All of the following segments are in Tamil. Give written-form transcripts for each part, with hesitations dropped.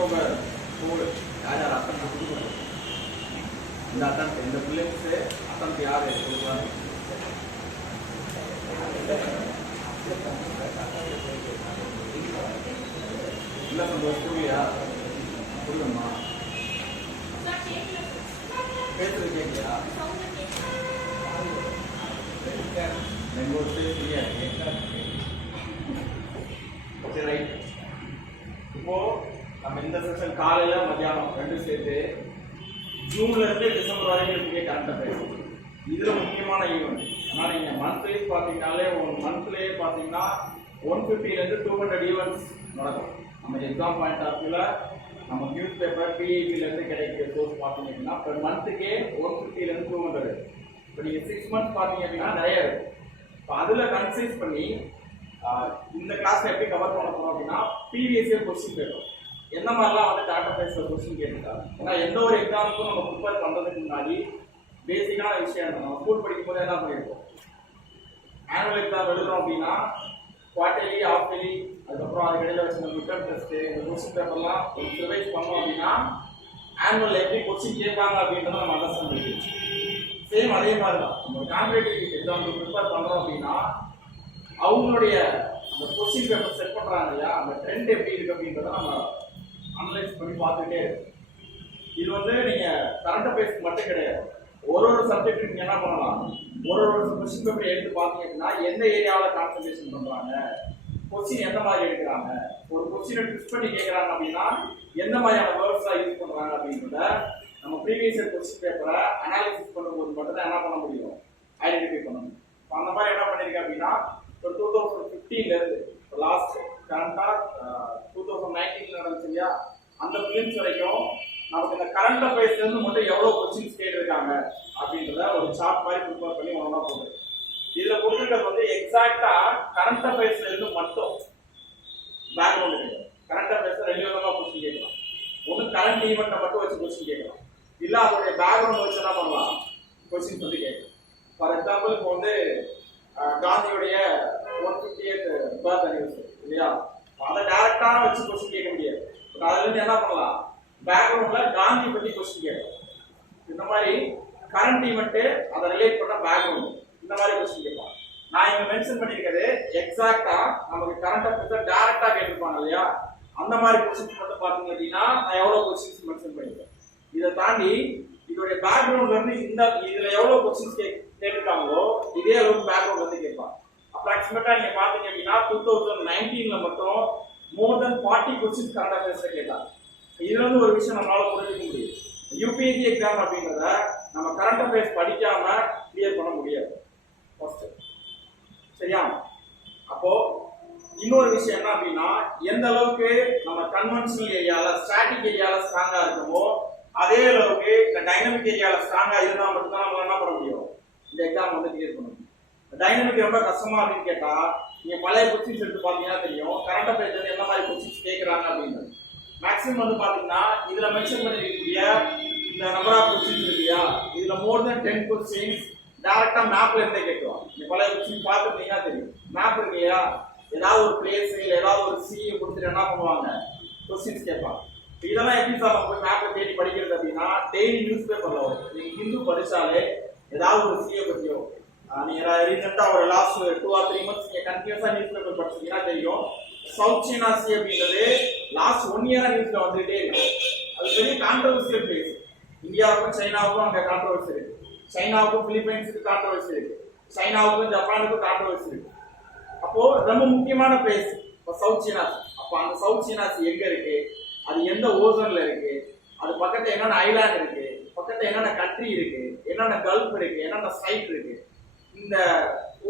அக்டோபர் 4 யார் யார் அட்டம் கொடுக்கணும் இந்த அட்டம் இந்த பிள்ளைங்ஸ் அட்டம் யார் கொடுக்குறாங்க இல்லை சந்தோஷம் புரியலையா புரியுமா பேசுறது கேட்கலையா சரி ரைட் இப்போ நம்ம இந்த செஷன் காலையில மத்தியானம் ரெண்டும் சேர்த்து ஜூன்ல இருந்து டிசம்பர் வரைக்கும் இருக்கக்கூடிய கரண்ட் அஃபேர்ஸ் இதுல முக்கியமான ஈவெண்ட் ஆனால் நீங்க மந்த்லி பார்த்தீங்கன்னாலே மந்த்லேயே பார்த்தீங்கன்னா 150 இருந்து 200 ஈவெண்ட்ஸ் நடக்கும் நம்ம எக்ஸாம் பாயிண்ட் ஆஃப் வியூல நம்ம நியூஸ் பேப்பர் பிஇபில இருந்து கிடைக்கிற சோர்ஸ் பார்த்தீங்க அப்படின்னா பெர் மந்த்துக்கே 150 இருந்து 200 இப்போ நீங்க 6 மந்த்ஸ் பார்த்தீங்க அப்படின்னா நிறைய இருக்கும் இப்போ அதுல கன்சைஸ் பண்ணி இந்த கிளாஸ்ல எப்படி கவர் பண்ண போறோம் அப்படின்னா ப்ரீவியஸ் இயர் கொஸ்டின் பேப்பர் எந்த மாதிரிலாம் வந்து டாட்டா பேஸ்ல கொஸ்டின் கேட்டுருக்காங்க ஏன்னா எந்த ஒரு எக்ஸாமுக்கும் நம்ம ப்ரிப்பேர் பண்றதுக்கு முன்னாடி பேசிக்கான விஷயம் நம்ம ஸ்கூல் படிக்கும் போது என்ன பண்ணியிருக்கோம் ஆனுவல் எக்ஸாம் எழுதுறோம் அப்படின்னா குவார்டர்லி ஹாஃப்லி அதுக்கப்புறம் அதுக்கு இடையில வச்சு நம்ம மிட்டம் டெஸ்ட் இந்த கொஸ்டின் பேப்பர்லாம் ரிவைஸ் பண்ணோம் அப்படின்னா ஆனுவல் எப்படி கொஸ்டின் கேட்பாங்க அப்படின்றத நம்ம அண்டர்ஸ்டாண்ட் பண்ணிக்கலாம் சேம் அதே மாதிரி தான் நம்ம காம்படிட்டிவ் எக்ஸாமுக்கு ப்ரிப்பேர் பண்றோம் அப்படின்னா அவங்களுடைய அந்த கொஸ்டின் பேப்பர் செட் பண்றாங்க இல்லையா அந்த ட்ரெண்ட் எப்படி இருக்கு அப்படின்றத நம்ம அனலைஸ் பண்ணி பார்த்துட்டே இருக்கு இது வந்து நீங்க கரண்ட் அஃபேர்ஸ் மட்டும் கிடையாது ஒரு சப்ஜெக்ட் நீங்க என்ன பண்ணலாம் ஒரு கொஸ்டின் பேப்பர் எடுத்து பார்த்தீங்க அப்படின்னா எந்த ஏரியாவில் கான்சன்ட்ரேஷன் பண்றாங்க கொஸ்டின் எந்த மாதிரி எடுக்கிறாங்க ஒரு கொஸ்டினை ட்விஸ்ட் பண்ணி கேட்கறாங்க அப்படின்னா எந்த மாதிரியான வேர்ட்ஸ் யூஸ் பண்றாங்க அப்படின்றத நம்ம ப்ரீவியஸ் இயர் கொஸ்டின் பேப்பரை அனாலிசிஸ் பண்ணும்போது மட்டும் தான் என்ன பண்ண முடியும் ஐடென்டிஃபை பண்ண முடியும் அந்த மாதிரி என்ன பண்ணிருக்கேன் அப்படின்னா இப்போ 2015ல இருந்து லாஸ்ட் கரண்டா 2019 நடந்துச்சு இல்லையா அந்த பிலிம்ஸ் வரைக்கும் நமக்கு இந்த கரண்ட் அஃபேர்ஸ்ல இருந்து மட்டும் எவ்வளவு கொஸ்டின்ஸ் கேட்டிருக்காங்க அப்படின்றத ஒரு சார்ட் மாதிரி ப்ரிப்பேர் பண்ணி ஒன்றா போகுது இதுல கொடுத்துருக்கிறது வந்து எக்ஸாக்டா கரண்ட் அஃபேர்ஸ்ல இருந்து மட்டும் பேக்ரவுண்ட் கேட்கலாம் கரண்ட் அஃபேர்ஸ் ரெண்டு விதமா கொஸ்டின் கேட்கலாம் ஒன்று கரண்ட் ஈவெண்ட்டை மட்டும் வச்சு கொஸ்டின் கேட்கலாம் இல்ல அதோடைய பேக்ரவுண்ட் வச்சு என்ன பண்ணலாம் கொஸ்டின்ஸ் வந்து கேட்கலாம் ஃபார் எக்ஸாம்பிள் இப்போ வந்து காந்தியுடைய 150th பர்த் அனிவர்சரி இல்லையா அதை டைரக்டா வச்சு கொஸ்டின் கேட்க முடியாது பட் அதுல இருந்து என்ன பண்ணலாம் பேக்ரவுண்ட்ல காந்தி பத்தி கொஸ்டின் கேட்கலாம் இந்த மாதிரி கரண்ட் ஈவெண்ட் அதை ரிலேட் பண்ண பேக்ரவுண்ட் இந்த மாதிரி கொஸ்டின் கேட்கலாம் நான் இங்க மென்ஷன் பண்ணிருக்கிறது எக்ஸாக்டா நமக்கு கரண்ட் அஃபேர்ஸ் டைரக்டா கேட்டிருப்பாங்க இல்லையா அந்த மாதிரி கொஸ்டின்ஸ் மட்டும் பாத்தீங்க அப்படின்னா நான் எவ்வளவு கொஸ்டின்ஸ் மென்ஷன் பண்ணிருக்கேன் இதை தாண்டி இதோட பேக்ரவுண்ட்ல இருந்து இந்த இதுல எவ்வளவு கொஸ்டின்ஸ் கேட்டிருக்காங்களோ இதே அளவுக்கு பேக்ரவுண்ட் வந்து கேட்பாங்க அப்ராக்சிமேட்டா நீங்க பாத்தீங்க அப்படின்னா 2019ல மட்டும் மோர் தென் 40 கொஸ்டின்ஸ் கரண்ட் அஃபேர்ஸ்ல கேட்டாங்க இதுல இருந்து ஒரு விஷயம் நம்மளால புரிஞ்சுக்க முடியும் யூபிஎஸ்சி எக்ஸாம் அப்படின்றத நம்ம கரண்ட் அஃபேர்ஸ் படிக்காம கிளியர் பண்ண முடியாது ஃபர்ஸ்ட் சரியா அப்போ இன்னொரு விஷயம் என்ன அப்படின்னா எந்த அளவுக்கு நம்ம கன்வென்ஷனல் ஏரியால ஸ்டாட்டிக் ஏரியால ஸ்ட்ராங்கா இருக்குமோ அதே அளவுக்கு இந்த டைனமிக் ஏரியால ஸ்ட்ராங்கா இருந்தா மட்டும்தான் நம்ம என்ன பண்ண முடியும் இந்த எக்ஸாம் வந்து கிளியர் பண்ண முடியும் டைனமிக் ரொம்ப கஷ்டமா அப்படின்னு கேட்டா நீங்க பழைய கொஸ்டின்ஸ் எடுத்து பாத்தீங்கன்னா தெரியும் கரண்ட் அஃபேர்ஸ் எந்த மாதிரி கொஸ்டின்ஸ் கேட்கறாங்க அப்படின்னு மேக்ஸிமம் வந்து பாத்தீங்கன்னா இதுல மென்ஷன் பண்ணிருக்கக்கூடிய இந்த நம்பர் ஆஃப் கொஸ்டின்ஸ் இல்லையா இதுல மோர் தென் 10 கொஸ்டின்ஸ் டைரக்டா மேப்ல இருந்தே கேட்கலாம் நீங்க பழைய கொஸ்டின் பார்த்துட்டீங்கன்னா தெரியும் மேப் இருக்கு இல்லையா ஏதாவது ஒரு பிளேஸ் இல்ல ஏதாவது ஒரு சிஏ கொடுத்துட்டு என்ன பண்ணுவாங்க கொஸ்டின்ஸ் கேட்பாங்க இதெல்லாம் எப்படி சார் போய் மேப்ல தேடி படிக்கிறது அப்படின்னா டெய்லி நியூஸ் பேப்பர்ல வரும் நீங்க ஹிந்து படிச்சாலே ஏதாவது ஒரு சிஏ பத்தியோ நீங்க ரீசெண்டா ஒரு லாஸ்ட் 2 or 3 months நீங்க கண்டினியூஸா நியூஸ் பேப்பர் படிச்சீங்கன்னா தெரியும் சவுத் சைனா சி அப்படின்றது லாஸ்ட் 1 year நியூஸ்ல வந்துட்டே இருக்கு அது பெரிய கான்ட்ரோவர்சியல் பிளேஸ் இந்தியாவுக்கும் சைனாவுக்கும் அங்க கான்ட்ரோவர்சி இருக்கு சைனாவுக்கும் பிலிப்பைன்ஸுக்கு கான்ட்ரோவர்சி இருக்கு சைனாவுக்கும் ஜப்பானுக்கும் கான்ட்ரோவர்சி இருக்கு அப்போ ரொம்ப முக்கியமான பிளேஸ் சவுத் சைனா அப்போ அந்த சவுத் சைனா சி எங்க இருக்கு அது எந்த ஓசன்ல இருக்கு அது பக்கத்துல என்னென்ன ஐலாண்ட் இருக்கு பக்கத்துல என்னென்ன கண்ட்ரி இருக்கு என்னென்ன கல்ஃப் இருக்கு என்னென்ன சைட் இருக்கு இந்த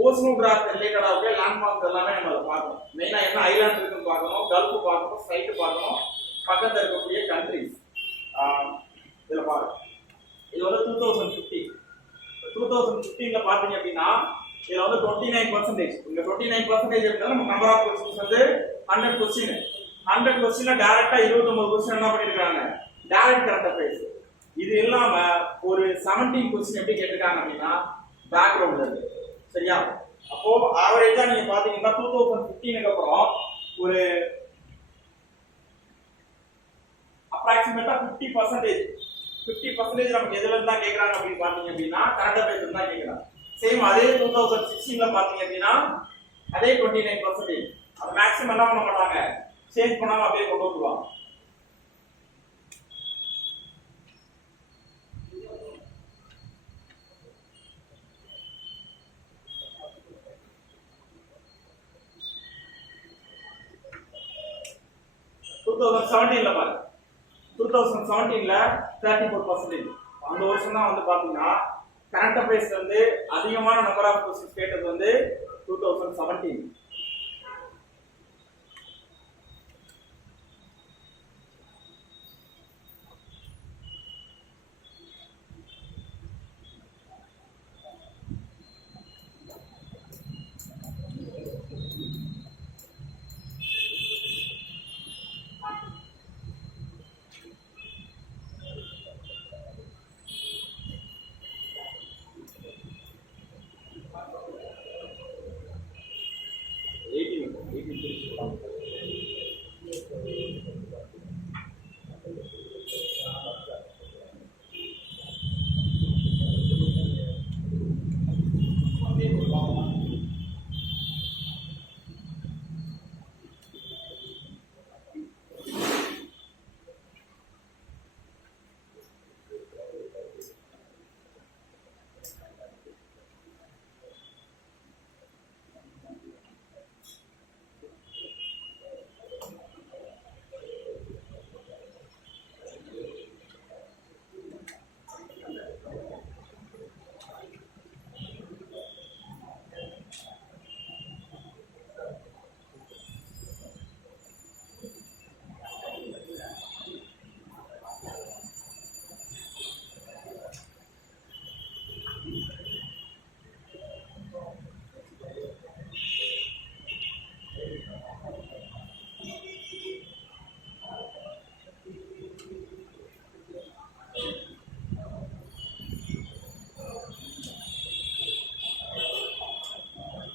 ஓசனோகிராஃப் ரிலேட்டடாக லேண்ட்மார்க்ஸ் எல்லாமே நம்ம அதை பார்க்கணும் மெயினா என்ன ஐலாண்ட் இருக்குன்னு பார்க்கணும் கல்ஃப் பார்க்கணும் சைட்டு பார்க்கணும் பக்கத்துல இருக்கக்கூடிய கண்ட்ரிஸ் இதுல பாருங்க இது வந்து 2015ல பாத்தீங்க அப்படின்னா இதுல வந்து 29% இங்க 29% இருந்தாலும் நம்ம நம்பர் ஆஃப் கொஸ்டின்ஸ் வந்து 100 கொஸ்டின் 100 கொஸ்டின்ல டைரக்டா 29 கொஸ்டின் என்ன பண்ணிருக்காங்க டைரக்ட் கரண்ட் அஃபேர்ஸ் இது இல்லாம ஒரு 17 கொஸ்டின் எப்படி கேட்டிருக்காங்க அப்படின்னா பேக்ரவுண்ட்ல இருந்து சரியா அப்போ ஆவரேஜா நீங்க பாத்தீங்கன்னா 2015க்கு அப்புறம் ஒரு அப்ராக்சிமேட்டா 50% நமக்கு எதுல இருந்தா கேக்குறாங்க அப்படின்னு பாத்தீங்க அப்படின்னா கரண்ட் அஃபேர்ஸ் இருந்தா கேக்குறாங்க. சேம் அதே 2016ல பாத்தீங்க அப்படின்னா அதே 29%. அது மேக்ஸிமம் என்ன பண்ண மாட்டாங்க, சேஞ்ச் பண்ணாம அப்படியே கொண்டு வந்துருவாங்க. பாருங்க 2017ல 34%. அந்த வருஷம் தான் வந்து பாத்தீங்கன்னா கரண்ட் அஃபேர்ஸ் வந்து அதிகமான நம்பர் ஆஃப் क्वेश्चंस கேட்டது வந்து 2017.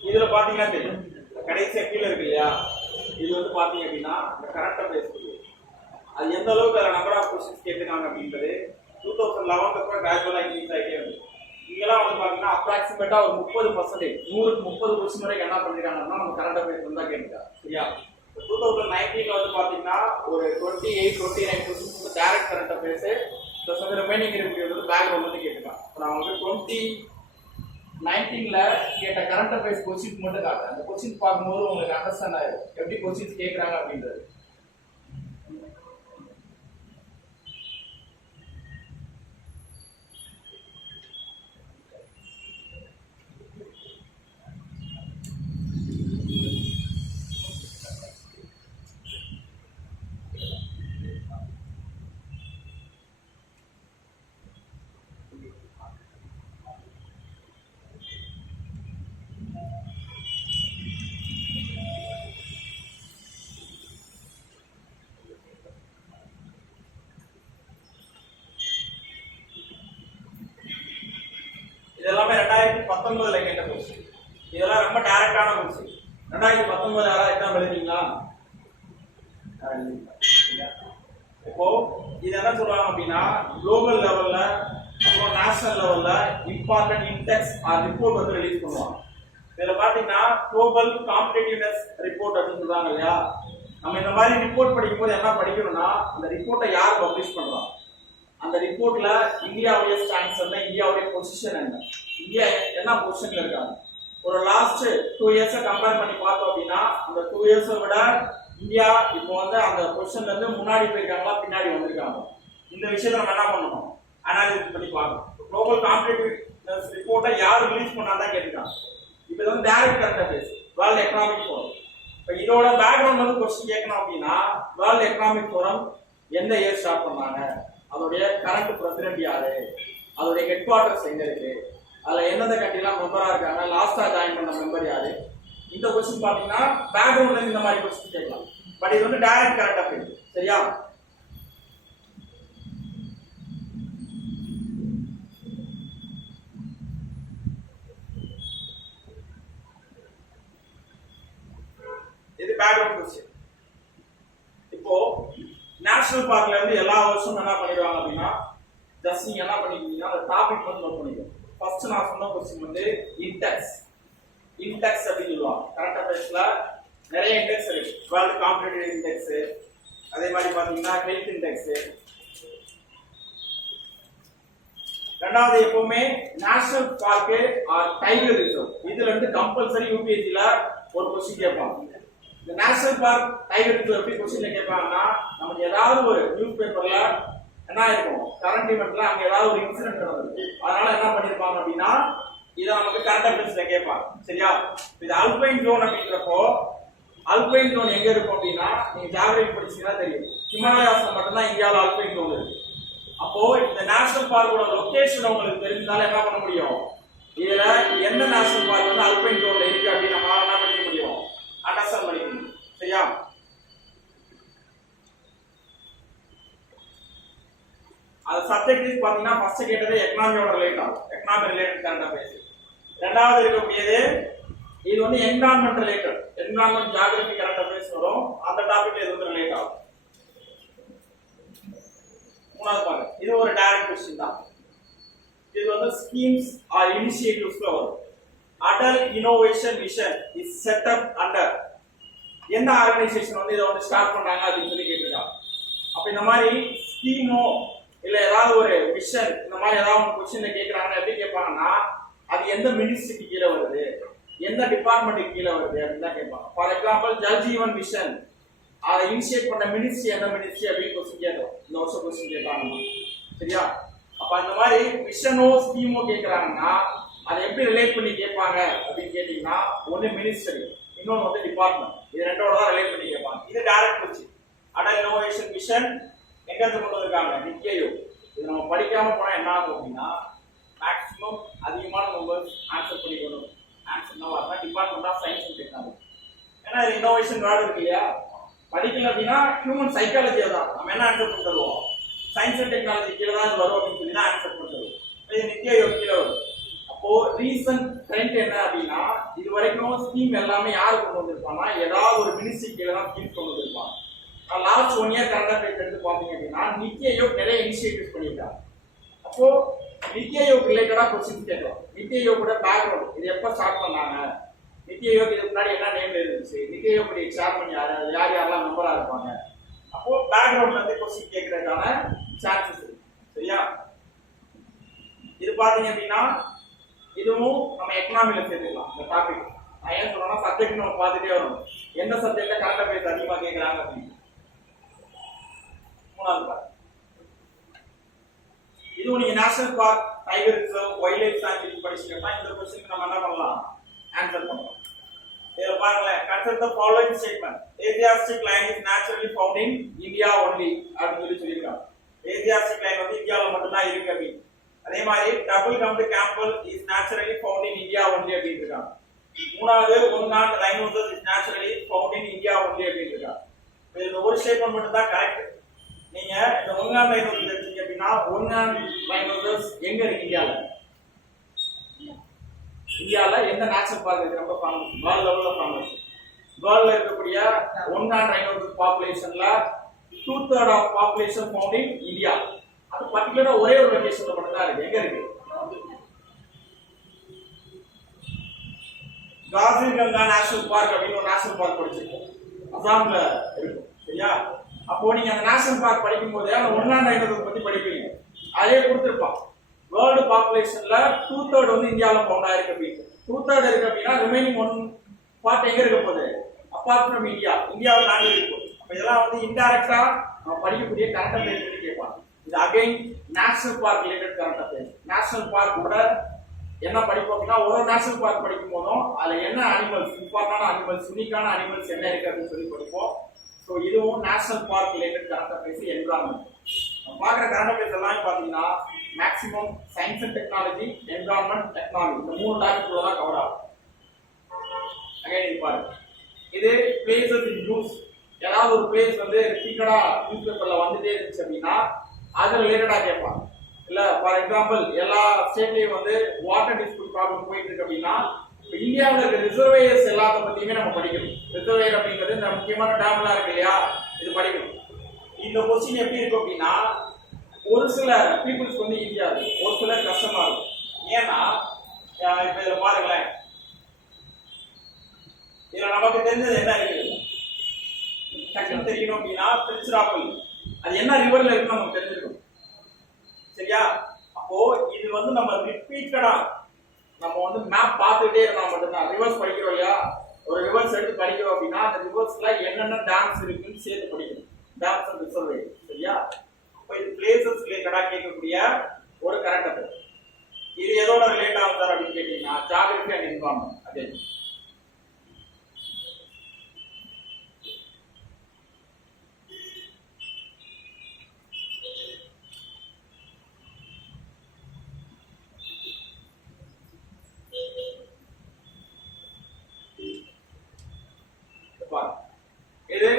இதுல பாத்தீங்கன்னா தெரியும், கடைசியா கீழே இருக்கு இல்லையா, இது வந்து பாத்தீங்க அப்படின்னா இந்த கரண்ட் அஃபேர்ஸ் அது எந்த அளவுக்கு அதில் நம்பர் ஆஃப் கொஸ்டின்ஸ் கேட்டுருக்காங்க அப்படின்றது 2011 அப்புறம் கிராஜுவலா இன்க்ரீஸ் ஆகிட்டே இருக்கு. இங்கெல்லாம் வந்து பாத்தீங்கன்னா அப்ராக்சிமேட்டா ஒரு 30%, 100க்கு 30 கொஸ்டின் வரைக்கும் என்ன பண்ணிருக்காங்கன்னா நம்ம கரண்ட் அஃபேர்ஸ் வந்து தான் கேட்டுருக்காங்க. சரியா? 2019ல வந்து பாத்தீங்கன்னா ஒரு 28, 29 கொஸ்டின்ஸ் வந்து டைரக்ட் கரண்ட் அஃபேர்ஸ், ப்ளஸ் வந்து ரிமைனிங் இருக்கிறது வந்து பேக்ரவுண்ட் வந்து கேட்டுருக்காங்க. நான் வந்து 2019ல கேட்ட கரண்ட் அஃபேர்ஸ் கொஸ்டின் மட்டும் காட்டுறேன். அந்த கொஸ்டின் பார்க்கும்போது உங்களுக்கு அண்டர்ஸ்டாண்ட் ஆயிடும் எப்படி கொஸ்டின்ஸ் கேட்கறாங்க அப்படின்றது. இதெல்லாமே 2019ல கேட்ட கொஸ்டின். இதெல்லாம் ரொம்ப டைரக்டான கொஸ்டின். 2019 யாராவது எக்ஸாம் எழுதிங்களா? இப்போ இது என்ன சொல்றாங்க அப்படின்னா குளோபல் லெவல்ல அப்புறம் நேஷனல் லெவல்ல இம்பார்ட்டன்ட் இண்டெக்ஸ் ரிப்போர்ட் வந்து ரிலீஸ் பண்ணுவாங்க. இதுல பாத்தீங்கன்னா குளோபல் காம்படிட்டிவ்னஸ் ரிப்போர்ட் அப்படின்னு சொல்றாங்க இல்லையா. நம்ம இந்த மாதிரி ரிப்போர்ட் படிக்கும்போது என்ன படிக்கணும்னா அந்த ரிப்போர்ட்டை யார் பப்ளிஷ் பண்றாங்க, அந்த ரிப்போர்ட்ல இந்தியாவுடைய ஸ்டாண்ட்ஸ் என்ன, இந்தியாவுடைய பொசிஷன் என்ன, இந்தியா என்ன பொசிஷன்ல இருக்காங்க. ஒரு லாஸ்ட் 2 இயர்ஸை கம்பேர் பண்ணி பார்த்தோம் அப்படின்னா அந்த 2 இயர்ஸை விட இந்தியா இப்போ வந்து அந்த பொசிஷன்ல இருந்து முன்னாடி போயிருக்காங்களா பின்னாடி வந்திருக்காங்க. இந்த விஷயத்தை நம்ம என்ன பண்ணணும், அனாலிசிஸ் பண்ணி பார்க்கணும். குளோபல் காம்படிட்டிவ்னஸ் ரிப்போர்ட்டை யார் ரிலீஸ் பண்ணாதான் கேட்டுருக்காங்க. இப்போ வந்து direct current affairs, world economic forum. இப்போ இதோட பேக்ரவுண்ட் வந்து கொஸ்டின் கேட்கணும் அப்படின்னா வேர்ல்ட் எக்கனாமிக் ஃபோரம் எந்த இயர் ஸ்டார்ட் பண்ணாங்க, அதோடைய கரண்ட் பிரசிடென்ட் யாரு, அதோடைய ஹெட் குவார்டர்ஸ் எங்க இருக்கு, அதுல எந்தெந்த கண்ட்ரிலாம் மெம்பரா இருக்காங்க, லாஸ்டா ஜாயின் பண்ண மெம்பர் யாரு. இந்த கொஸ்டின் பாத்தீங்கன்னா பேக்ரவுண்ட்ல இந்த மாதிரி கொஸ்டின் கேட்கலாம். பட் இது வந்து டைரக்ட் கரண்ட் அஃபேர்ஸ். சரியா? இது பேக்ரவுண்ட் கொஸ்டின். இப்போ நேஷனல் நேஷனல் பார்க்ல இருந்து எல்லா வருஷமும் என்ன பண்ணிடுவாங்க அப்படின்னா ஜஸ்ட் நீங்க என்ன பண்ணிக்கிட்டீங்கன்னா அந்த டாபிக் வந்து நோட் பண்ணிக்கணும். ஃபர்ஸ்ட் நான் சொன்ன क्वेश्चन வந்து இன்டெக்ஸ் அப்படின்னு சொல்லுவாங்க. கரண்ட் அஃபேர்ஸ்ல நிறைய இன்டெக்ஸ் இருக்கு. வேர்ல்ட் காம்படிட்டிவ் இன்டெக்ஸ், அதே மாதிரி பாத்தீங்கன்னா ஹெல்த் இன்டெக்ஸ். ரெண்டாவது எப்பவுமே national park or tiger reserve, இதுல இருந்து கம்பல்சரி யூபிஎஸ்சில ஒரு क्वेश्चन கேட்பாங்க. இந்த நேஷனல் பார்க் டைகர் ரிசர்வ் எப்படி क्वेश्चनல கேட்பாங்கன்னா, நமக்கு ஏதாவது ஒரு நியூஸ் பேப்பர்ல என்ன இருக்கும், கரண்ட் ஈவென்ட்ல அங்க ஏதாவது ஒரு இன்சிடென்ட் நடக்குது, அதனால என்ன பண்ணிருப்பாங்க அப்படின்னா இத நமக்கு கரண்ட் அஃபேர்ஸ்ல கேட்பாங்க. சரியா? இது அல்பைன் ஜோன் அப்படின்றப்போ அல்பைன் ஜோன் எங்க இருக்கும் அப்படின்னா, நீங்க ஜியோகிராஃபி படிச்சீங்கன்னா தெரியும், ஹிமாலயாஸ்ல மட்டும்தான் இந்தியாவில் அல்பைன் ஜோன் இருக்கு. அப்போ இந்த நேஷனல் பார்க்கோட லொகேஷன் உங்களுக்கு தெரிஞ்சாலே என்ன பண்ண முடியும், இதுல எந்த நேஷனல் பார்க் வந்து அல்பைன் ஜோன்ல இருக்கு அப்படின்னு நம்மளால என்ன பண்ணிக்க முடியும், அண்டர்ஸ்டாண்ட் பண்ணிக்க முடியும். சரியா? அது சப்ஜெக்ட் பாத்தீங்கன்னா ஃபர்ஸ்ட் கேட்டது எக்கனாமியோட ரிலேட் ஆகும், எக்கனாமி ரிலேட்டட் கரண்ட் அஃபேர்ஸ். ரெண்டாவது இருக்கக்கூடியது இது வந்து environment related, environment geography current affairs வரும், அந்த டாபிக்ல இது வந்து ரிலேட் ஆகும். மூணாவது பாருங்க, இது ஒரு டைரக்ட் क्वेश्चन தான். இது வந்து ஸ்கீம்ஸ் ஆர் இனிஷியேட்டிவ்ஸ்ல வரும். Atal innovation mission is set up under எந்த ஆர்கனைசேஷன் வந்து இதை வந்து ஸ்டார்ட் பண்றாங்க அப்படின்னு சொல்லி கேட்டிருக்காங்க. அப்ப இந்த மாதிரி ஸ்கீமோ இல்ல ஏதாவது ஒரு மிஷன் இந்த மாதிரி ஏதாவது ஒரு क्वेश्चनல கேக்குறாங்கன்னா எப்படி கேட்பாங்கன்னா, அது எந்த மினிஸ்ட்ரிக்கு கீழே வருது, எந்த டிபார்ட்மெண்ட்டுக்கு கீழே வருது அப்படின்னு தான் கேட்பாங்க. For example Jal Jeevan mission அதை இனிஷியேட் பண்ண மினிஸ்ட்ரி எந்த மினிஸ்ட்ரி அப்படின்னு क्वेश्चन கேட்கும். இந்த வருஷம் क्वेश्चन கேட்பாங்க. சரியா? அப்ப அந்த மாதிரி மிஷனோ ஸ்கீமோ கேக்குறாங்கன்னா அதை எப்படி ரிலேட் பண்ணி கேட்பாங்க அப்படின்னு கேட்டீங்கன்னா, ஒன்னு மினிஸ்ட்ரி, இன்னொன்னு வந்து டிபார்ட்மெண்ட், இது ரெண்டோட தான் ரிலேட் பண்ணி கேட்பாங்க. இது direct question. Atal innovation mission எங்க இருந்து கொண்டு வந்திருக்காங்க, நிக்கேயோ. இது நம்ம படிக்காம போனா என்ன ஆகும் அப்படின்னா, மேக்ஸிமம் அதிகமான மெம்பர்ஸ் ஆன்சர் பண்ணிக்கணும். ஆன்சர் என்ன வரா, department of science and technology. ஏன்னா இது இன்னோவேஷன் வேர்டு இருக்கு இல்லையா, படிக்கல அப்படின்னா ஹியூமன் சைக்காலஜியா தான் நம்ம என்ன ஆன்சர் பண்ணி தருவோம், சயின்ஸ் அண்ட் டெக்னாலஜி கீழே தான் வரும் அப்படின்னு சொல்லி தான் ஆன்சர் பண்ணி தருவோம். இது நிக்கேயோ கீழே வரும். அப்போ ரீசன்ட் ட்ரெண்ட் என்ன அப்படின்னா, இது வரைக்கும் ஸ்கீம் எல்லாமே யாரு கொண்டு வந்திருப்பாங்கன்னா, ஏதாவது ஒரு மினிஸ்ட்ரி கீழே தான் ஸ்கீம் கொண்டு வந்திருப்பாங்க. லாஸ்ட் 1 இயர் கரண்ட் அஃபேர்ஸ் எடுத்து பாத்தீங்க அப்படின்னா நிக்கேயோ நிறைய இனிஷியேட்டிவ்ஸ் பண்ணிருக்காங்க. அப்போ நிக்கேயோ ரிலேட்டடா क्वेश्चन கேட்கலாம். நிக்கேயோ கூட பேக்ரவுண்ட், இது எப்ப ஸ்டார்ட் பண்ணாங்க, நிக்கேயோ இதுக்கு முன்னாடி என்ன நேம்ல இருந்துச்சு, நிக்கேயோ படி சேர்மன் யார், யார் யாரெல்லாம் மெம்பரா இருப்பாங்க. அப்போ பேக்ரவுண்ட்ல இருந்து क्वेश्चन கேட்கறதுக்கான சான்சஸ் இருக்கு. சரியா? இது பாத்தீங்க அப்படின்னா இதுவும் நம்ம எக்கனாமில சேர்த்துக்கலாம். இந்த டாபிக் நான் ஏன் சொல்றேன்னா, சப்ஜெக்ட் நம்ம பார்த்துட்டே வரும், எந்த சப்ஜெக்ட்ல கரண்ட் அஃபேர்ஸ் அதிகமா கேட்கறாங்க அப்படின்னு. இது நீங்க national park, tiger reserve, wild life sanctuary படிச்சீங்கன்னா இந்த क्वेश्चन நம்ம என்ன பண்ணலாம், ஆன்சர் பண்ணலாம். இத பாருங்க, consider the following statement, Asiatic lion is naturally found in India only அப்படின்னு சொல்லிருக்காங்க. ஏசியாஸ்டிக் லைன் வந்து இந்தியால மட்டும் தான் இருக்கு அப்படி. அதே மாதிரி டபுள் கம்டு camel is naturally found in India only அப்படி இருக்காங்க. மூணாவது one horned rhinoceros is naturally found in India only அப்படி இருக்காங்க. இதுல ஒரு ஸ்டேட்மென்ட் மட்டும் தான் கரெக்ட். நீங்க இந்த ஒன்கான் ரைனோசரஸ் எடுத்தீங்க அப்படின்னா, ஒன்கான் ரைனோசரஸ் எங்க இருக்கு இந்தியால, இந்தியால எந்த நேஷனல் பார்க் இருக்கு ரொம்ப ஃபேமஸ், வேர்ல்ட் லெவல்ல ஃபேமஸ். வேர்ல்ட்ல இருக்கக்கூடிய ஒன்கான் ரைனோசரஸ் பாப்புலேஷன்ல 2/3 of population found in India. அது பர்టిక్యులரா ஒரே ஒரு லொகேஷன்ல மட்டும் தான் இருக்கு. எங்க இருக்கு, காசிரங்கா நேஷனல் பார்க் அப்படின்னு ஒரு நேஷனல் பார்க் படிச்சிருக்கோம், அசாம்ல இருக்கும். சரியா? அப்போ நீங்க அந்த நேஷனல் பார்க் படிக்கும் போது அந்த ஒன்கான் ரைனோசரஸ் பத்தி படிப்பீங்க. அதே கொடுத்திருப்பான், வேர்ல்டு பாப்புலேஷன்ல 2/3 வந்து இந்தியாவில் ஃபவுண்ட் ஆயிருக்கு அப்படின்னு. 2/3 இருக்கு அப்படின்னா ரிமைனிங் 1 பார்ட் எங்க இருக்க போகுது, அபார்ட் ஃப்ரம் இந்தியா, இந்தியாவை தாண்டி இருக்கும். அப்ப இதெல்லாம் வந்து இன்டைரக்டா நம்ம படிக்கக்கூடிய கரண்ட் அஃபேர்ஸ் பத்தி கேட்பாங்க. இது again national park related current affairs. National park கூட என்ன படிப்போம் அப்படின்னா, ஒரு நேஷனல் பார்க் படிக்கும் போதும் அதுல என்ன அனிமல்ஸ், இம்பார்ட்டன்டான அனிமல்ஸ், யூனிக்கான அனிமல்ஸ் என்ன இருக்கு அப்படின்னு சொல்லி படிப்போம். ஸோ இதுவும் national park related current affairs. Environment நம்ம பார்க்குற கரண்ட் அஃபேர்ஸ் எல்லாம் பார்த்தீங்கன்னா maximum science and technology, environment, economy, இந்த 3 டாபிக் தான் கவர் ஆகும். அகைன் பாருங்க, இது பிளேசஸ் இன் நியூஸ். ஏதாவது ஒரு பிளேஸ் வந்து ரிப்பீட்டடா நியூஸ் பேப்பர்ல வந்துட்டே இருந்துச்சு அப்படின்னா அது ரிலேட்டடா கேட்பாங்க. இல்ல ஃபார் எக்ஸாம்பிள் எல்லா ஸ்டேட்லயும் வந்து வாட்டர் டிஸ்பியூட் ப்ராப்ளம் போயிட்டு இருக்கு அப்படின்னா, இந்தியாவில் இருக்க ரிசர்வேயர்ஸ் எல்லாத்த பத்தியுமே நம்ம படிக்கணும். ரிசர்வேயர் அப்படிங்கிறது இந்த முக்கியமான டேம்லாம் இருக்கு இல்லையா, இது படிக்கணும். இது இந்த கொஸ்டின் எப்படி இருக்கும் அப்படின்னா ஒரு சில பீப்புள்ஸ்க்கு வந்து ஈஸியா இருக்கும், ஒரு சிலர் கஷ்டமா இருக்கும். ஏன்னா இப்ப இதுல பாருங்களேன், இதுல நமக்கு தெரிஞ்சது என்ன இருக்குது டக்குன்னு தெரியணும் அப்படின்னா திருச்சிராப்பள்ளி அது என்ன ரிவர்ல இருக்குன்னு நமக்கு தெரிஞ்சிருக்கும். சரியா? அப்போ இது வந்து நம்ம ரிப்பீட்டடா நம்ம வந்து மேப் பார்த்துட்டே இருந்தா மட்டும்தான். ரிவர்ஸ் படிக்கிறோம் இல்லையா, ஒரு ரிவர்ஸ் எடுத்து படிக்கிறோம் அப்படின்னா அந்த ரிவர்ஸ்ல என்னென்ன டேம்ஸ் இருக்குன்னு சேர்த்து படிக்கணும். Terms and reservoir. சரியா? இப்போ இது பிளேசஸ் ரிலேட்டடா கேட்கக்கூடிய ஒரு கரண்ட் அஃபேர். இது எதோட ரிலேட் ஆகும் சார் அப்படின்னு கேட்டீங்கன்னா ஜியோகிராஃபி அண்ட் என்விரான்மெண்ட். அதே இது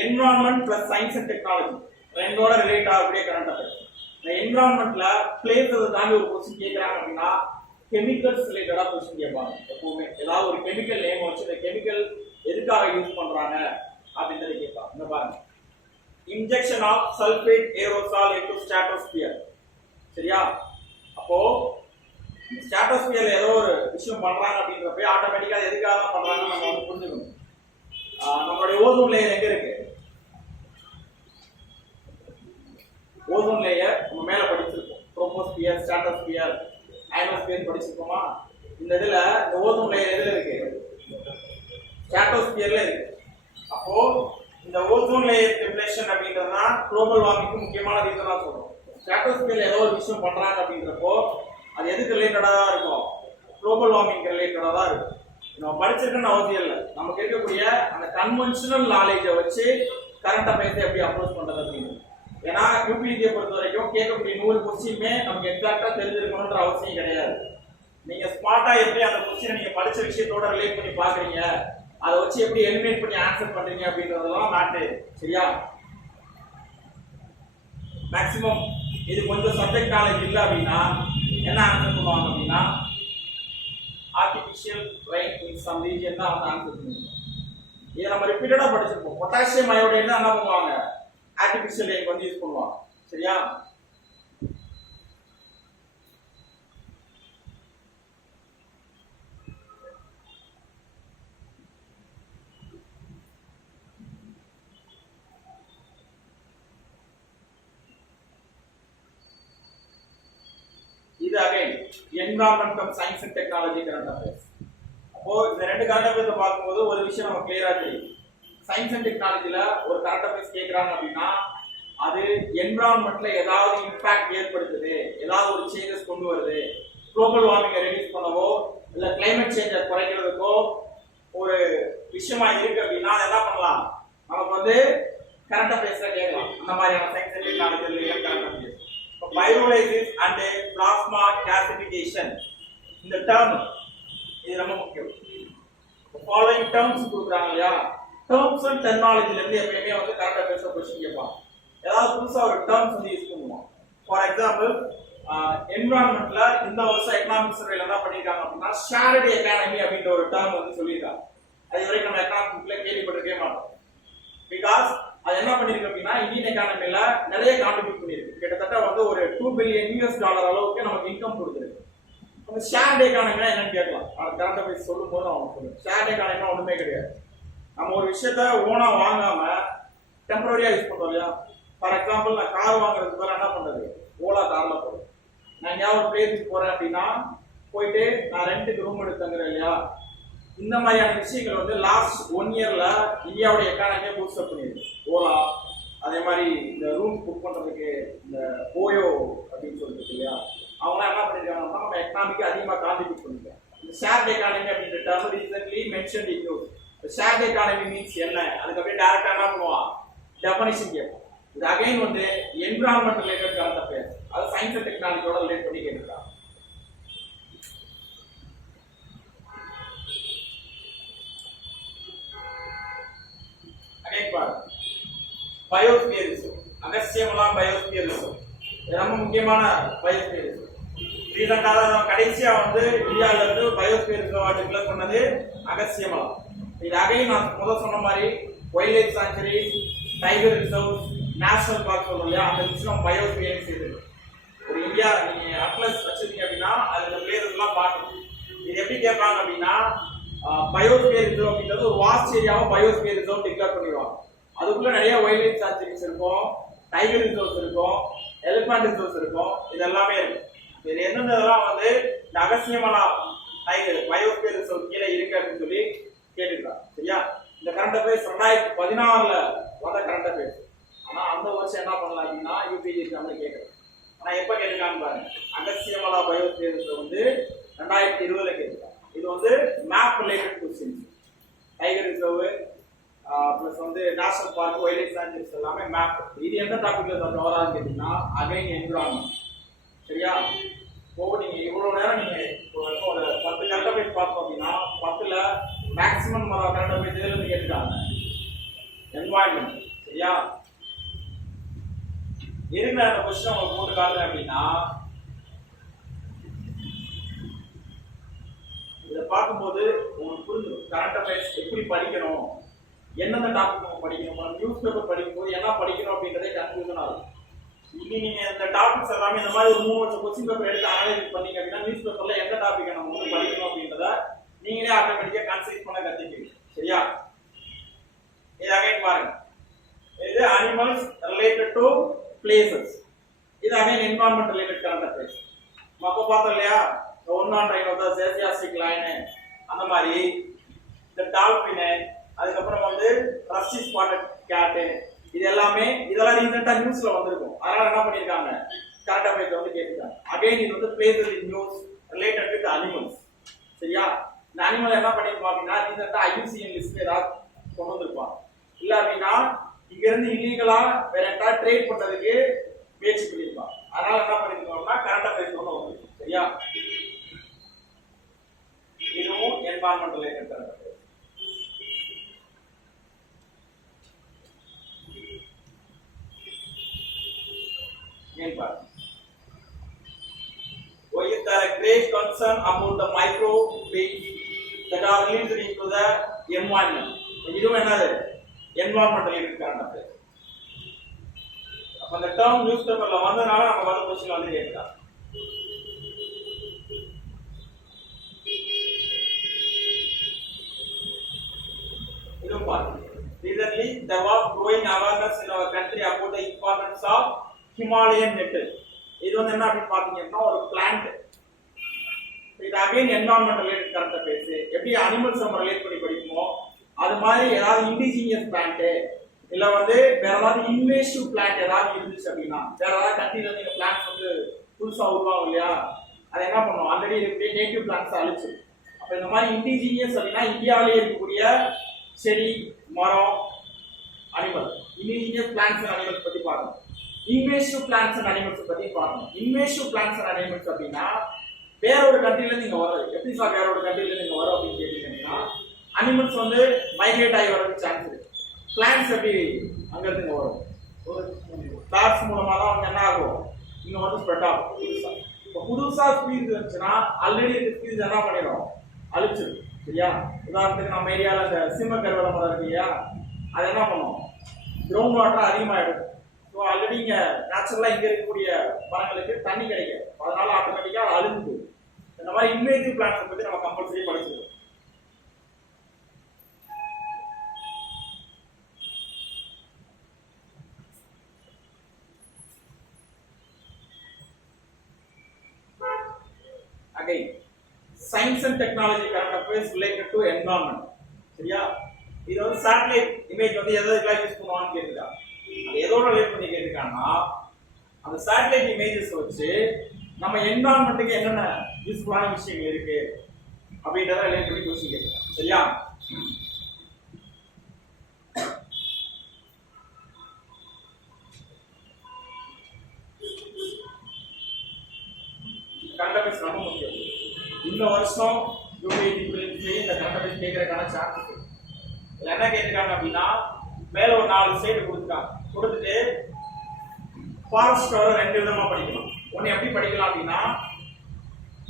environment plus science and technology ரெண்டோட ரிலேட் ஆகக்கூடிய கரண்ட் அஃபேர். இந்த என்விரான்மெண்ட்ல பிளேஸஸ் தாண்டி ஒரு கொஸ்டின் கேட்கறாங்க அப்படின்னா கெமிக்கல்ஸ் ரிலேட்டடா கொஸ்டின் கேட்பாங்க. எப்பவுமே ஏதாவது ஒரு கெமிக்கல் நேம் வச்சு இந்த கெமிக்கல் எதுக்காக யூஸ் பண்றாங்க அப்படின்றத கேட்பாங்க. இந்த பாருங்க, injection of sulphate aerosol into stratosphere. சரியா? அப்போ ஸ்ட்ராட்டோஸ்பியர்ல ஏதோ ஒரு விஷயம் பண்றாங்க அப்படின்றப்ப ஆட்டோமேட்டிக்கா எதுக்காக பண்றாங்கன்னு நம்ம வந்து புரிஞ்சுக்கணும். நம்மளுடைய ஓசோன் லேயர் எங்க இருக்கு? ஓசோன் லேயர் நம்ம மேல படிச்சிருக்கோம். ட்ரோபோஸ்பியர், ஸ்ட்ராட்டோஸ்பியர், அயனோஸ்பியர் படிச்சிருக்கோமா? இந்த இதுல இந்த ஓசோன் லேயர் எதுல இருக்கு? ஸ்ட்ராட்டோஸ்பியர்ல இருக்கு. அப்போ இந்த ஓசோன் லேயர் டெப்லேஷன் அப்படின்றதுனா குளோபல் வார்மிங்க்கு முக்கியமான ரீசனா சொல்றோம். ஸ்ட்ராட்டோஸ்பியர்ல ஏதோ ஒரு விஷயம் பண்றாங்க அப்படின்றப்போ அது எதுக்கு ரிலேட்டடா தான் இருக்கும்? குளோபல் வார்மிங் ரிலேட்டடா தான் இருக்கும். நம்ம படிச்சிருக்கணும்னு அவசியம் இல்லை. நமக்கு இருக்கக்கூடிய அந்த கன்வென்ஷனல் நாலேஜை வச்சு கரண்ட் அஃபேர்ஸை எப்படி அப்ரோச் பண்றது அப்படின்னு. ஏன்னா யூபிஎஸ்சியை பொறுத்த வரைக்கும் கேட்கக்கூடிய 100 கொஸ்டினுமே நமக்கு எக்ஸாக்டா தெரிஞ்சிருக்கணும்ன்ற அவசியம் கிடையாது. நீங்க ஸ்மார்ட்டா எப்படி அந்த கொஸ்டினை நீங்க படிச்ச விஷயத்தோட ரிலேட் பண்ணி பாக்குறீங்க, அதை வச்சு எப்படி எலிமினேட் பண்ணி ஆன்சர் பண்றீங்க அப்படின்றதெல்லாம் மேட்டர். சரியா? மேக்ஸிமம் இது கொஞ்சம் சப்ஜெக்ட் நாலேஜ் இல்லை அப்படின்னா என்ன ஆன்சர் பண்ணுவாங்க அப்படின்னா artificial rain in some region தான் வந்து ஆன்சர் பண்ணுவாங்க. இதை நம்ம ரிப்பீட்டடா படிச்சிருப்போம். பொட்டாசியம் அயோடைன் தான் என்ன பண்ணுவாங்க? ஆர்டிஃபிஷியல் ரெயின் வந்து யூஸ் பண்ணுவாங்க. சரியா? இது again environment come science and technology current affairs. அப்போ இந்த ரெண்டு கரண்ட் அஃபேர்ஸை பார்க்கும்போது ஒரு விஷயம் நம்ம கிளியரா தெரியும். சயின்ஸ் அண்ட் டெக்னாலஜில ஒரு கரண்ட் அஃபேர்ஸ் கேட்கறாங்க அப்படின்னா அது என்விரான்மெண்ட்ல ஏதாவது இம்பாக்ட் ஏற்படுத்துது, ஏதாவது ஒரு சேஞ்சஸ் கொண்டு வருது, குளோபல் வார்மிங்கை ரெடியூஸ் பண்ணவோ இல்ல கிளைமேட் சேஞ்சை குறைக்கிறதுக்கோ ஒரு விஷயமா இருக்கு அப்படின்னா அதை என்ன பண்ணலாம்? நமக்கு வந்து கரண்ட் அஃபேர்ஸ்ல கேட்கலாம். அந்த மாதிரியான science and technology current affairs. Pyrolysis and plasma classification இந்த டேர்ம் இது ரொம்ப முக்கியம். ஃபாலோயிங் டேர்ம்ஸ் கொடுக்குறாங்க இல்லையா, டேர்ம்ஸ் அண்ட் டெர்மினாலஜில இருந்து எப்பயுமே வந்து கரண்ட் அஃபேர்ஸ் கொஸ்டின் கேட்பாங்க. ஏதாவது புதுசா ஒரு டேர்ம்ஸ் வந்து யூஸ் பண்ணுவோம். ஃபார் எக்ஸாம்பிள் என்விரான்மெண்ட்ல இந்த வருஷம் எக்கனாமிக் சர்வேல என்ன பண்ணிருக்காங்க அப்படின்னா ஷேர்டு எக்கானமி அப்படின்ற ஒரு டேர்ம் வந்து சொல்லியிருக்காங்க. அது வரைக்கும் நம்ம எக்கனாமிக்ல கேள்விப்பட்டிருக்கவே மாட்டோம். பிகாஸ் அது என்ன பண்ணிருக்கு அப்படின்னா இந்தியன் எக்கானமில நிறைய கான்ட்ரிபியூட் பண்ணிருக்கு. கிட்டத்தட்ட வந்து ஒரு $2 பில்லியன் அளவுக்கு நமக்கு இன்கம் கொடுத்துருக்கு. அந்த ஷேர்டு எக்கானமினா என்னன்னு கேட்கலாம். அது கரண்ட் அஃபேர்ஸ் சொல்லும் போது அவங்க சொல்லுவாங்க ஷேர்டு எக்கானமினா ஒண்ணுமே கிடையாது. நம்ம ஒரு விஷயத்த ஓனா வாங்காம டெம்பரரியா யூஸ் பண்றோம் இல்லையா. ஃபார் எக்ஸாம்பிள் நான் கார் வாங்குறதுக்கு பதிலா என்ன பண்றது? ஓலா கார்ல போறேன். நான் எங்கேயாவது ஒரு பிளேஸுக்கு போறேன் அப்படின்னா போயிட்டு நான் ரெண்டுக்கு ரூம் எடுத்து தங்குறேன் இல்லையா. இந்த மாதிரியான விஷயங்கள் வந்து லாஸ்ட் 1 இயர்ல இந்தியாவோட எக்கானமியை பூஸ்ட் அப் பண்ணிருக்கு. ஓலா அதே மாதிரி இந்த ரூம் புக் பண்றதுக்கு இந்த ஓயோ அப்படின்னு சொல்லிட்டு இல்லையா, அவங்களாம் என்ன பண்ணிருக்காங்கன்னா நம்ம எக்கனாமிக்கு அதிகமாக கான்ட்ரிபியூட் பண்ணிருக்காங்க. இந்த ஷேர்ட் எக்கானமி அப்படின்ற term recently mentioned in news. Shared economy means என்ன, அதுக்கு அப்படியே டைரக்டா என்ன பண்ணுவான் டெஃபினிஷன் கேட்போம். இது அகைன் வந்து என்விரான்மெண்ட் ரிலேட்டட் கரண்ட் அஃபேர்ஸ், அது சயின்ஸ் அண்ட் டெக்னாலஜியோட ரிலேட் பண்ணி கேட்டிருக்காங்க. அகைன் பாருங்க பயோஸ்பியரிசம், அகஸ்தியமலாம் பயோஸ்பியரிசம் ரொம்ப முக்கியமான பயோஸ்பியரிசம். ரீசெண்டாக கடைசியா வந்து இந்தியாவில இருந்து பயோஸ்பியரிசம் அவார்டு சொன்னது அகஸ்தியமலாம். இது அகைன் நான் முதல் சொன்ன மாதிரி wild life sanctuary, tiger reserve, national park சொல்றோம் இல்லையா, அந்த லிஸ்ட் நம்ம பயோஸ்பியர் சேர்த்துருக்கோம். ஒரு இந்தியா நீங்க அட்லஸ் வச்சிருக்கீங்க அப்படின்னா அது இந்த பிளேசஸ் எல்லாம் பார்க்கணும். இது எப்படி கேட்பாங்க அப்படின்னா பயோஸ்பியர் ரிசர்வ் அப்படின்றது ஒரு வாஸ்ட் ஏரியாவை பயோஸ்பியர் ரிசர்வ் டிக்ளேர் பண்ணிடுவாங்க. அதுக்குள்ள நிறைய வைல்ட் லைஃப் சான்ச்சுரிஸ் இருக்கும், டைகர் ரிசர்வ்ஸ் இருக்கும், எலிஃபண்ட் ரிசர்வ்ஸ் இருக்கும், இது எல்லாமே இருக்கும். இது எந்தெந்தெல்லாம் வந்து இந்த அகசியமலா டைகர் பயோஸ்பியர் ரிசர்வ் கீழே இருக்கு அப்படின்னு சொல்லி கேட்டுருக்காங்க. சரியா? இந்த கரண்ட் அஃபேர்ஸ் 2016ல வந்த கரண்ட் அஃபேர்ஸ். ஆனா அந்த வருஷம் என்ன பண்ணலாம் அப்படின்னா யூபிஎஸ்சி எக்ஸாம்ல கேட்கறது. ஆனா எப்ப கேட்டிருக்காங்க பாருங்க, அகசியமலா பயோஸ்பியர் ரிசர்வ் வந்து 2020ல கேட்டிருக்காங்க. இது வந்து map related questions. Tiger reserve plus வந்து national park, wild life sanctuaries எல்லாமே மேப். இது எந்த டாபிக்ல கவர் ஆகுது கேட்டீங்கன்னா அகைன் என்விரான்மென்ட். சரியா? இப்போ நீங்க இவ்வளவு நேரம் நீங்க ஒரு 10 கரண்ட் அஃபேர்ஸ் பார்த்தோம் அப்படின்னா 10ல மேக்ஸிமம் கரண்ட் அஃபேர்ஸ் இதுல இருந்து கேட்டுட்டாங்க என்வாயன்மெண்ட். சரியா? எதுக்கு அந்த क्वेश्चन உங்களுக்கு போட்டு காட்டுறேன் அப்படின்னா இதை பார்க்கும்போது உங்களுக்கு புரிஞ்சிடும் கரண்ட் அஃபேர்ஸ் எப்படி படிக்கணும், எந்தெந்த டாபிக் நம்ம படிக்கணும், நியூஸ் பேப்பர் படிக்கும்போது என்ன படிக்கணும் அப்படின்றதே கன்ஃபியூஷன் ஆகும். இனி நீங்க இந்த டாபிக்ஸ் எல்லாமே இந்த மாதிரி ஒரு 3 வருஷம் கொஸ்டின் பேப்பர் எடுத்து அனலைஸ் பண்ணீங்க அப்படின்னா நியூஸ் பேப்பர்ல எந்த டாபிக் நம்ம வந்து படிக்கணும் அப்படின்றத நீங்களே ஆட்டோமேட்டிக்கா கன்சிடர் பண்ண கத்துப்பீங்க. சரியா? இது அகைன் பாருங்க, இது அனிமல்ஸ் ரிலேட்டட் டு பிளேசஸ். இது again environment related current affairs. அப்ப பார்த்தோம் இல்லையா, ஒன்னான் ரைனோசரஸ், ஏசியாஸ்டிக் லயன், அந்த மாதிரி இந்த டால்பின், அதுக்கப்புறம் வந்து ரஸ்டி ஸ்பாட்டட் கேட், இது எல்லாமே இதெல்லாம் ரீசெண்டா நியூஸ்ல வந்திருக்கும். அதனால என்ன பண்ணிருக்காங்க கரண்ட் அஃபேர்ஸ் வந்து கேட்டுட்டாங்க. அகைன் இது வந்து places in news related with animals. சரியா? இந்த அனிமல் என்ன பண்ணிருப்போம் அப்படின்னா ரீசெண்டா ஐயூசிஎன் லிஸ்ட் ஏதாவது கொண்டு வந்திருப்பாங்க. இல்ல அப்படின்னா இங்க இருந்து இல்லீகலா வேற ஏதாவது ட்ரேட் பண்றதுக்கு முயற்சி பண்ணிருப்பாங்க. அதனால என்ன பண்ணிருக்கோம்னா கரண்ட் அஃபேர்ஸ் கொண்டு வந்திருக்கோம். சரியா? இதுவும் environment related current affairs. Why is there a great concern about the microbeads that are released into the environment? இதுவும் என்னது environment related current affairs. அப்ப அந்த term நியூஸ் பேப்பர்ல வந்தனால நம்ம வர क्वेश्चन வந்து கேட்கலாம். இதுவும் பாருங்க. Recently there was growing awareness in our country about the importance of Himalayan nettle. இது வந்து என்ன அப்படி பாத்தீங்கன்னா ஒரு பிளான்ட். இது again environment related current affairs. எப்படி அனிமல்ஸ் நம்ம ரிலேட் பண்ணி படிப்போமோ அது மாதிரி ஏதாவது இண்டிஜினியஸ் பிளான்ட் இல்ல வந்து வேற ஏதாவது இன்வேசிவ் பிளான்ட் ஏதாவது இருந்துச்சு அப்படின்னா வேற ஏதாவது கண்ட்ரில இருந்து இந்த பிளான்ட்ஸ் வந்து புதுசா உருவாகும் இல்லையா, அதை என்ன பண்ணுவோம் ஆல்ரெடி இருக்கக்கூடிய நேட்டிவ் பிளான்ட்ஸ் அழிச்சு. அப்ப இந்த மாதிரி இண்டிஜினியஸ் அப்படின்னா இந்தியாவிலே இருக்கக்கூடிய செடி, மரம், animal, indigenous plants and animals பத்தி பார்க்கணும். இன்வேசிவ் பிளான்ட்ஸ் அண்ட் அனிமல்ஸ் பத்தி பார்க்கணும். இன்வேசிவ் பிளான்ட்ஸ் அண்ட் அனிமல்ஸ் அப்படின்னா வேற ஒரு கண்ட்ரில இருந்து இங்க வரும். எப்படி சார் வேற ஒரு கண்ட்ரில இருந்து இங்க வரும் அப்படின்னு கேட்டீங்கன்னா அனிமல்ஸ் வந்து மைக்ரேட் ஆகி வரதுக்கு சான்ஸ் இருக்கு. பிளான்ட்ஸ் எப்படி அங்க இருந்து இங்க வரும், ஒரு பிளான்ட்ஸ் மூலமா தான் வந்து என்ன ஆகும் இங்க வந்து ஸ்ப்ரெட் ஆகும் புதுசா. இப்போ புதுசா ஸ்பீஸ் இருந்துச்சுன்னா ஆல்ரெடி இருக்க ஸ்பீஸ் என்ன பண்ணிடும் அழிச்சிடும். சரியா? உதாரணத்துக்கு நம்ம ஏரியால இந்த சிம்ம கருவேல மரம் இருக்கு இல்லையா, அது என்ன பண்ணும் கிரவுண்ட் வாட்டர் அதிகமாகிடும். ஸோ ஆல்ரெடி இங்க நேச்சுரலா இங்க இருக்கக்கூடிய மரங்களுக்கு தண்ணி கிடைக்காது, அதனால ஆட்டோமேட்டிக்கா அழிஞ்சு போகும். இந்த மாதிரி இன்வேசிவ் பிளான்ட்ஸ் பத்தி நம்ம கம்பல்சரி படிச்சிருக்கோம். Again, science and technology current affairs related to environment. சரியா? இது வந்து சேட்டலைட் இமேஜ் வந்து எதெல்லாம் யூஸ் பண்ணுவான்னு கேட்டுருக்காங்க. அது எதோட ரிலேட் பண்ணி கேட்டுருக்காங்கன்னா அந்த சேட்டலைட் இமேஜஸ் வச்சு நம்ம என்விரான்மெண்ட்டுக்கு என்னென்ன யூஸ்ஃபுல்லான விஷயங்கள் இருக்கு அப்படின்றத ரிலேட் பண்ணி கொஸ்டின் கேட்டுருக்காங்க. சரியா? கரண்ட் அஃபேர்ஸ் ரொம்ப முக்கியம். இந்த வருஷம் யூபிஎஸ்சி இந்த கரண்ட் அஃபேர்ஸ் கேட்கறதுக்கான சான்ஸ் இருக்கு. இதுல என்ன கேட்டிருக்காங்க அப்படின்னா மேல ஒரு 4 ஸ்லைடு கொடுத்துட்டு ஃபாரஸ்ட் கவர் 2 விதமா படிக்கலாம். ஒன்னு எப்படி படிக்கலாம் அப்படின்னா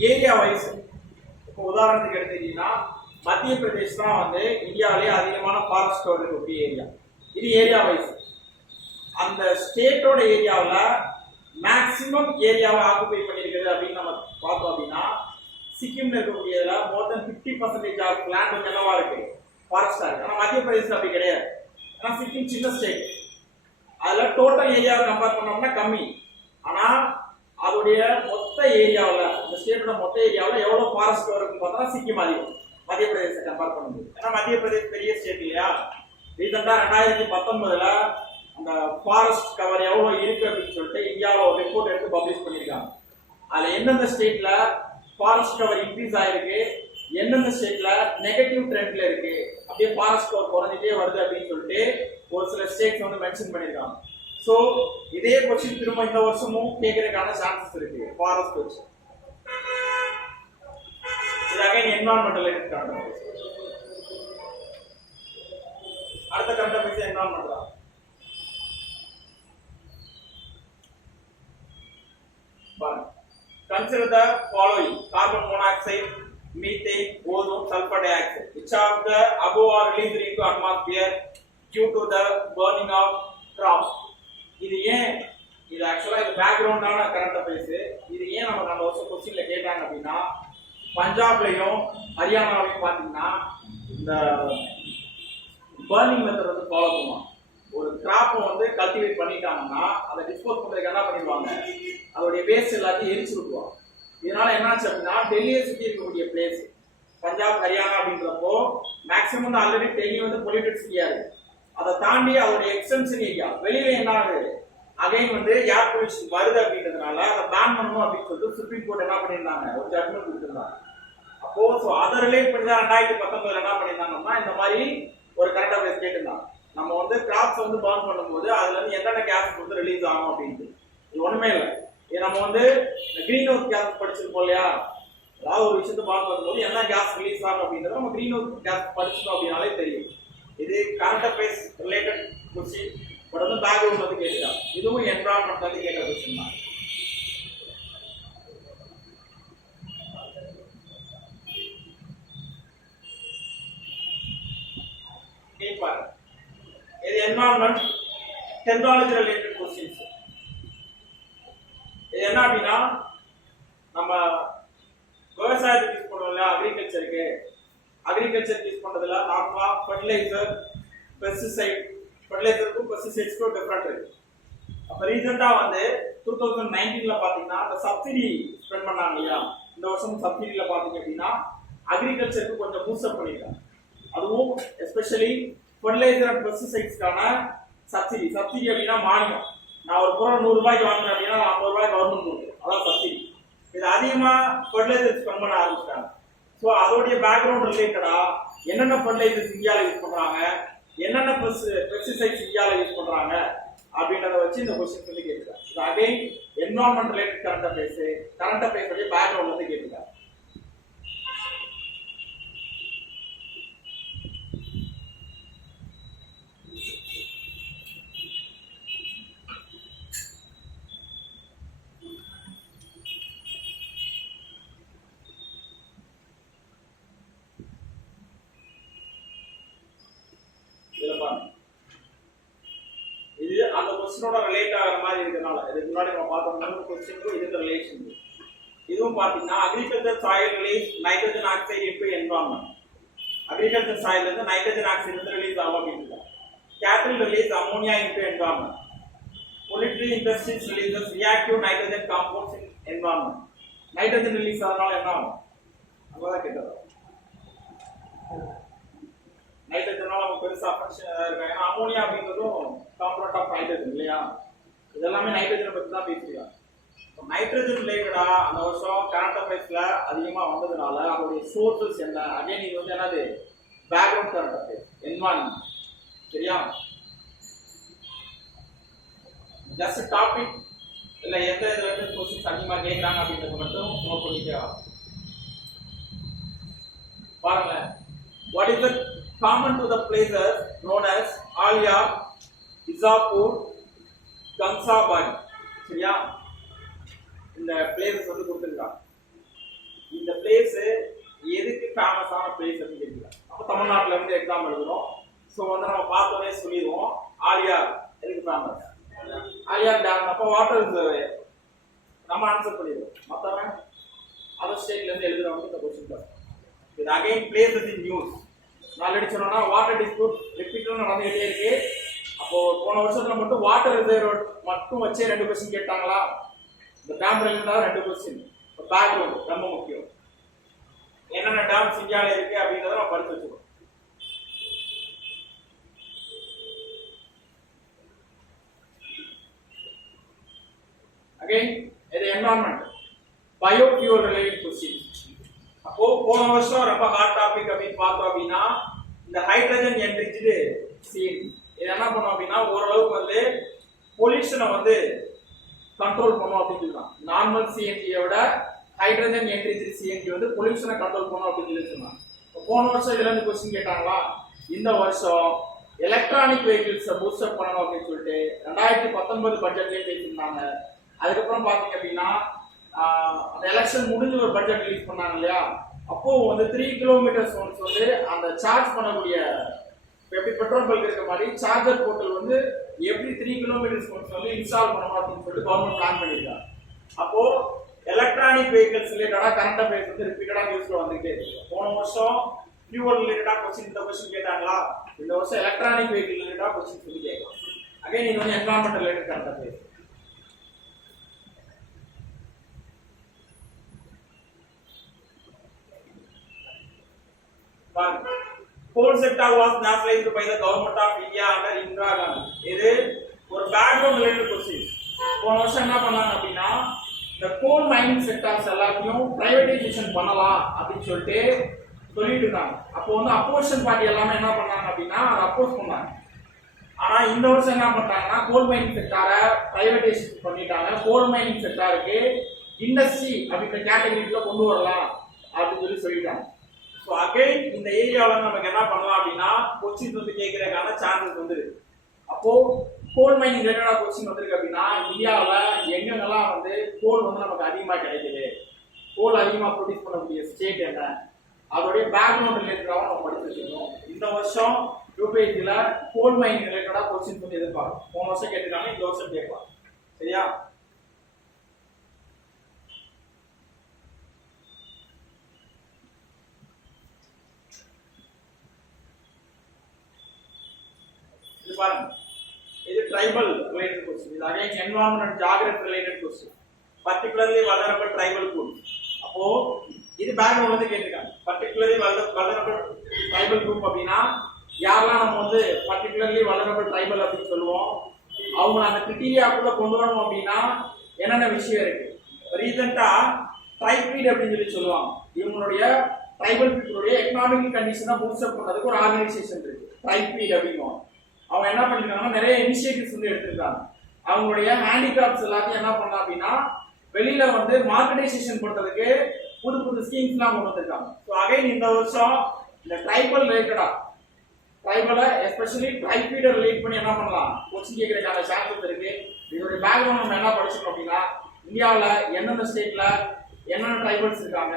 ஏரியா வைஸ். இப்போ உதாரணத்துக்கு எடுத்துக்கிட்டீங்கன்னா மத்திய பிரதேஷ் தான் வந்து இந்தியாவிலேயே அதிகமான ஃபாரஸ்ட் கவர் இருக்கக்கூடிய ஏரியா. இது ஏரியா வைஸ். அந்த ஸ்டேட்டோட ஏரியாவுல மேக்ஸிமம் ஏரியாவை ஆக்குபை பண்ணிருக்குது அப்படின்னு நம்ம பார்த்தோம் அப்படின்னா சிக்கிம்ல இருக்கக்கூடியதுல மோர் தென் 50% ஆஃப் லேண்ட் வந்து என்னவா இருக்கு, ஃபாரஸ்டா இருக்கு. ஆனா மத்திய பிரதேசம் அப்படி கிடையாது. ஏன்னா சிக்கிம் சின்ன ஸ்டேட், அதுல டோட்டல் ஏரியாவை கம்பேர் பண்ணோம்னா கம்மி. ஆனா அதோடைய மொத்த ஏரியாவில், இந்த ஸ்டேட்டோட மொத்த ஏரியாவில் எவ்வளவு ஃபாரஸ்ட் இருக்குன்னு பார்த்தா சிக்கிம் அதிகம் மத்திய பிரதேசத்தை கம்பேர் பண்ணும்போது. ஏன்னா மத்திய பிரதேசம் பெரிய ஸ்டேட் இல்லையா. ரீசெண்டா 2019ல அந்த ஃபாரஸ்ட் கவர் எவ்வளவு இருக்கு அப்படின்னு சொல்லிட்டு இந்தியாவில் ஒரு ரிப்போர்ட் எடுத்து பப்ளிஷ் பண்ணியிருக்காங்க. அதுல எந்தெந்த ஸ்டேட்ல ஃபாரஸ்ட் கவர் இன்க்ரீஸ் ஆயிருக்கு, எந்தெந்த ஸ்டேட்ல நெகட்டிவ் ட்ரெண்ட்ல இருக்கு, அப்படியே ஃபாரஸ்ட் கவர் குறைஞ்சிட்டே வருது அப்படின்னு சொல்லிட்டு ஒரு சில ஸ்டேட்ஸ் வந்து மென்ஷன் பண்ணியிருக்காங்க. சோ இதே கொஸ்டின் திரும்ப இந்த வருஷமும் கேட்கறதுக்கான சான்சஸ் இருக்கு ஃபாரஸ்ட் வச்சு. இது again environmental related current affairs. அடுத்த கரண்ட் அஃபேர்ஸ் என்விரான்மெண்டல் தான். Consider the following: carbon monoxide, methane, ozone, sulfur dioxide. Which of the above are released into atmosphere due to the burning of crops? இது ஏன், இது ஆக்சுவலா இது பேக்ரவுண்டான கரண்ட் அஃபேர்ஸ். இது ஏன் நமக்கு அந்த வருஷம் கொஸ்டின்ல கேட்டாங்க அப்படின்னா, பஞ்சாப்லயும் ஹரியானாவையும் பாத்தீங்கன்னா இந்த பர்னிங் மெத்தட் வந்து ஃபாலோ பண்ணுவாங்க. ஒரு கிராப்பை வந்து கல்டிவேட் பண்ணிட்டாங்கன்னா அதை டிஸ்போஸ் பண்றதுக்கு என்ன பண்ணிடுவாங்க, அதோடைய வேஸ்ட் எல்லாத்தையும் எரிச்சு விட்டுருவாங்க. இதனால என்னாச்சு அப்படின்னா டெல்லியை சுற்றி இருக்கக்கூடிய பிளேஸ் பஞ்சாப் ஹரியானா அப்படின்றப்போ மேக்சிமம் ஆல்ரெடி டெல்லி வந்து பொல்யூட்டட் சிட்டியா இருக்கு. அதை தாண்டி அதோடைய எக்ஸ்டென்ஷன் ஏரியா வெளியில என்ன ஆகுது, அகைன் வந்து ஏர் பொல்யூஷன் வருது அப்படின்றதுனால அதை பேன் பண்ணணும் அப்படின்னு சொல்லிட்டு சுப்ரீம் கோர்ட் என்ன பண்ணியிருந்தாங்க, ஒரு ஜட்மெண்ட் கொடுத்துருந்தாங்க. அப்போ அதை ரிலேட் பண்ணி தான் 2019 என்ன பண்ணியிருந்தாங்கன்னா இந்த மாதிரி ஒரு கரண்ட் அஃபேர்ஸ் கேட்டிருந்தாங்க. நம்ம வந்து கிராப்ஸ் வந்து பர்ன் பண்ணும்போது அதுல இருந்து என்னென்ன கேஸ் வந்து ரிலீஸ் ஆகும் அப்படின்ட்டு. இது ஒண்ணுமே இல்லை, இது நம்ம வந்து கிரீன் ஹவுஸ் கேஸ் படிச்சிருப்போம் இல்லையா. அதாவது ஒரு விஷயத்தை பர்ன் பண்ணும்போது என்ன கேஸ் ரிலீஸ் ஆகும் அப்படின்றத நம்ம கிரீன் ஹவுஸ் கேஸ் படிச்சிட்டோம் அப்படின்னாலே தெரியும். இது current affairs related question, but வந்து பேக்ரவுண்ட் வந்து கேட்டுக்கலாம். இதுவும் என்விரான்மெண்ட் வந்து கேட்ட கொஸ்டின் தான். இது என்விரான்மெண்ட் டெக்னாலஜி ரிலேட்டட் கொஸ்டின்ஸ். இது என்ன அப்படின்னா நம்ம விவசாயத்துக்கு யூஸ் பண்ணுவோம்ல, அக்ரிகல்ச்சருக்கு யூஸ் பண்றதுல நார்மலா ஃபர்டிலைசர், பெஸ்டிசைட், ஃபர்டிலைசருக்கும் பெஸ்டிசைட்ஸ்க்கும் டிஃபரெண்ட் இருக்கு. அப்ப ரீசெண்டா வந்து 2019ல பாத்தீங்கன்னா அந்த சப்சிடி ஸ்பெண்ட் பண்ணாங்க இல்லையா. இந்த வருஷம் சப்சிடியில பாத்தீங்க அப்படின்னா அக்ரிகல்ச்சருக்கு கொஞ்சம் பூஸ்டப் பண்ணிருக்காங்க. அதுவும் எஸ்பெஷலி ஃபர்டிலைசர் அண்ட் பெஸ்டிசைட்ஸ்க்கான சப்சிடி அப்படின்னா மானியம். நான் ஒரு பொருள் 100 ரூபாய்க்கு வாங்கினேன் அப்படின்னா 50 ரூபாய் கவர்மெண்ட் கொடுக்கும், அதான் சப்சிடி. இது அதிகமா ஃபர்டிலைசர் ஸ்பெண்ட் பண்ண ஆரம்பிச்சிட்டாங்க. ஸோ அதோடைய பேக்ரவுண்ட் ரிலேட்டடா என்னென்ன ஃபர்டிலைசர்ஸ் இந்தியாவில் யூஸ் பண்றாங்க, என்னென்ன பெஸ்டிசைட்ஸ் இந்தியாவில் யூஸ் பண்றாங்க அப்படின்றத வச்சு இந்த கொஸ்டின் வந்து கேட்டுருக்காங்க. இது again environment related current affairs background வந்து கேட்டுருக்காங்க. இது அந்த கொஸ்டினோட ரிலேட் ஆகிற மாதிரி இருக்கிறதுனால இதுக்கு முன்னாடி நம்ம பார்த்தோம் கொஸ்டினுக்கும் இதுக்கு ரிலேஷன். இதுவும் பார்த்தீங்கன்னா agriculture soil release nitrogen oxide into environment. Agriculture சாயில இருந்து நைட்ரஜன் ஆக்சைடு வந்து ரிலீஸ் ஆகும் அப்படின்னு. Cattle release ammonia into environment. Poultry industries releases reactive nitrogen compounds in environment. Nitrogen release ஆனால என்ன ஆகும், அங்கதான் கேட்டது. நைட்ரஜனால நம்ம பெருசா அஃபெக்ஷன் இருக்கு. ஏன்னா அமோனியா அப்படிங்கிறதும் காம்பனன்ட் ஆஃப் நைட்ரஜன் இல்லையா. இதெல்லாமே நைட்ரஜனை பத்தி தான் பேசிருக்காங்க. நைட்ரஜன் ரிலேட்டடா அந்த வருஷம் கரண்ட் அஃபேர்ஸ்ல அதிகமா வந்ததுனால அதோடைய சோர்சஸ் என்ன, அகைன் இது வந்து என்னது பேக்ரவுண்ட் கரண்ட் அஃபேர்ஸ் என்விரான்மெண்ட். சரியா, ஜஸ்ட் டாபிக் இல்ல எந்த இதுல இருந்து क्वेश्चंस அதிகமா கேக்குறாங்க அப்படிங்கறது மட்டும் நோட் பண்ணிக்கோ. பாருங்க, what is the common to the places known as Alia, Bizapur, Ghansabari. சரியா, இந்த பிளேசஸ் வந்து கொடுத்திருக்காங்க. இந்த பிளேஸ் எதுக்கு ஃபேமஸான பிளேஸ் அப்படின்னு கேக்குறாங்க. அப்ப தமிழ்நாட்டுல இருந்து எக்ஸாம் எழுதுறோம். சோ வந்து நம்ம பார்த்தோனே சொல்லிடுவோம் ஆலியா எதுக்கு ஃபேமஸ். ஆலியார் டேம் அப்போ வாட்டர் ரிசர்வ் நம்ம ஆன்சர் பண்ணிடுவோம். மற்றவன் அதர் ஸ்டேட்ல இருந்து எழுதுறவங்க இந்த கொஸ்டின் இது again places in news. Already சொன்னோம்னா வாட்டர் டிஸ்பியூட் ரிப்பீட்டடாக நடந்துகிட்டே இருக்கு. அப்போ போன வருஷத்துல மட்டும் வாட்டர் ரிசர்வ் மட்டும் வச்சே 2 கொஸ்டின் கேட்டாங்களா? இந்த டேம் ரிலேட்டடாக 2 கொஸ்டின். பேக்ரவுண்ட் ரொம்ப முக்கியம். என்னென்ன டேம்ஸ் இந்தியாவில் இருக்கு அப்படின்றத நம்ம படிச்சு வச்சுக்கணும். அகைன் இது என்வரான்மெண்ட் பயோஃபியூல் ரிலேட்டட் கொஸ்டின். அப்போ போன வருஷம் ரொம்ப ஹாட் டாபிக் அப்படின்னு பார்த்தோம் அப்படின்னா இந்த ஹைட்ரஜன் என்ரிச்டு சிஎன்ஜி இது என்ன பண்ணும் அப்படின்னா ஓரளவுக்கு வந்து பொல்யூஷனை வந்து கண்ட்ரோல் பண்ணும் அப்படின்னு சொல்லலாம். நார்மல் சிஎன்ஜியை விட ஹைட்ரஜன் என்ரிச்டு சிஎன்ஜி வந்து பொல்யூஷனை கண்ட்ரோல் பண்ணும் அப்படின்னு சொல்லி சொன்னாங்க. போன வருஷம் இதுல இருந்து கொஸ்டின் கேட்டாங்களா? இந்த வருஷம் எலக்ட்ரானிக் வெஹிக்கிள்ஸை பூஸ்டப் பண்ணணும் அப்படின்னு சொல்லிட்டு 2019 பட்ஜெட்லயே பேசியிருந்தாங்க. அதுக்கப்புறம் பாத்தீங்க அப்படின்னா அந்த எலெக்ஷன் முடிஞ்ச ஒரு பட்ஜெட் ரிலீஸ் பண்ணாங்க இல்லையா? அப்போ வந்து 3 கிலோமீட்டர்ஸ் ஒன்ஸ் வந்து அந்த சார்ஜ் பண்ணக்கூடிய எப்படி பெட்ரோல் பல்க் இருக்க மாதிரி சார்ஜர் போர்ட்டல் வந்து எப்படி 3 கிலோமீட்டர்ஸ் ஒன்ஸ் வந்து இன்ஸ்டால் பண்ணணும் அப்படின்னு சொல்லிட்டு கவர்மெண்ட் பிளான் பண்ணியிருக்காங்க. அப்போ எலக்ட்ரானிக் வெஹிக்கிள்ஸ் ரிலேட்டடா கரண்ட் அஃபேர்ஸ் வந்து ரிப்பீட்டடா நியூஸ்ல வந்துட்டே இருக்கு. போன வருஷம் ஃபியூவல் ரிலேட்டடா கொஸ்டின் இந்த கொஸ்டின் கேட்டாங்களா? இந்த வருஷம் எலக்ட்ரானிக் வெஹிக்கிள் ரிலேட்டடா கொஸ்டின் சொல்லி கேட்கலாம். அகைன் இது வந்து environment related current affairs. Coal sector was nationalized by the government of India under Indira Gandhi. இது ஒரு பேக்ரவுண்ட் ரிலேட்டட் क्वेश्चन. போன வருஷம் என்ன பண்ணாங்க அப்படின்னா இந்த கோல் மைனிங் செக்டார்ஸ் எல்லாத்தையும் பிரைவேடைசேஷன் பண்ணலாம் அப்படின்னு சொல்லிட்டு இருந்தாங்க. அப்போ வந்து அப்போசிஷன் பார்ட்டி எல்லாமே என்ன பண்ணாங்க அப்படின்னா அதை அப்போஸ் பண்ணாங்க. ஆனா இந்த வருஷம் என்ன பண்றாங்கன்னா கோல் மைனிங் செக்டாரை பிரைவேடைசேஷன் பண்ணிட்டாங்க. கோல் மைனிங் செக்டாருக்கு இண்டஸ்ட்ரி அப்படின்ற கேட்டகரிக்குள்ள கொண்டு வரலாம் அப்படின்னு சொல்லிட்டாங்க. ஸோ அகைன் இந்த ஏரியாவில் நமக்கு என்ன பண்ணலாம் அப்படின்னா கொஸ்டின் வந்து கேட்கறதுக்கான சான்சஸ் வந்துருக்கு. அப்போ கோல் மைனிங் ரிலேட்டடா கொஸ்டின் வந்திருக்கு அப்படின்னா இந்தியாவில் எங்கெங்கெல்லாம் வந்து கோல் வந்து நமக்கு அதிகமாக கிடைக்குது, கோல் அதிகமாக ப்ரொடியூஸ் பண்ணக்கூடிய ஸ்டேட் என்ன, அதோடைய பேக்ரவுண்ட் ரிலேட்டடாகவும் நம்ம படிச்சு வச்சுக்கணும். இந்த வருஷம் யூபிஎஸ்சியில் கோல் மைனிங் ரிலேட்டடா கொஸ்டின் வந்து எதிர்பார்க்கும். போன வருஷம் கேட்டுருக்காங்க, இந்த வருஷம் கேட்கலாம். சரியா? இது tribal related question. இது again environment and geography related question. Particularly vulnerable tribal group. அப்போ இது பேக்ரவுண்ட் வந்து கேட்டிருக்காங்க. Particularly vulnerable tribal group அப்படின்னா யாரெல்லாம் நம்ம வந்து particularly vulnerable tribal அப்படின்னு சொல்லுவோம். அவங்க அந்த கிரைட்டீரியாக்குள்ள கொண்டு வரணும் அப்படின்னா என்னென்ன விஷயம் இருக்கு? ரீசெண்டா ட்ரைபீட் அப்படின்னு சொல்லுவாங்க. இவங்களுடைய ட்ரைபல் பீப்புளுடைய எக்கனாமிக் கண்டிஷனை பூஸ்ட் அப் பண்றதுக்கு ஒரு ஆர்கனைசேஷன் இருக்கு, ட்ரைபீட் அப்படிங்குவாங்க. அவங்க என்ன பண்ணிருக்காங்கன்னா நிறைய இனிஷியேட்டிவ்ஸ் வந்து எடுத்திருக்காங்க. அவங்களுடைய ஹேண்டிகிராஃப்ட்ஸ் எல்லாத்தையும் என்ன பண்ணலாம் அப்படின்னா வெளியில வந்து மார்க்கெட்டைசேஷன் பண்றதுக்கு புது புது ஸ்கீம்ஸ் எல்லாம் கொண்டு வந்திருக்காங்க. ஸோ அகைன் இந்த வருஷம் இந்த ட்ரைபல் ரிலேட்டடா ட்ரைபலை எஸ்பெஷலி ட்ரைபீடை ரிலேட் பண்ணி என்ன பண்ணலாம் கொஸ்டின் கேட்கறதுக்கான சான்சஸ் இருக்கு. இதோடைய பேக்ரவுண்ட் நம்ம என்ன படிச்சிருக்கோம் அப்படின்னா இந்தியாவில் எந்தெந்த ஸ்டேட்ல என்னென்ன ட்ரைபல்ஸ் இருக்காங்க,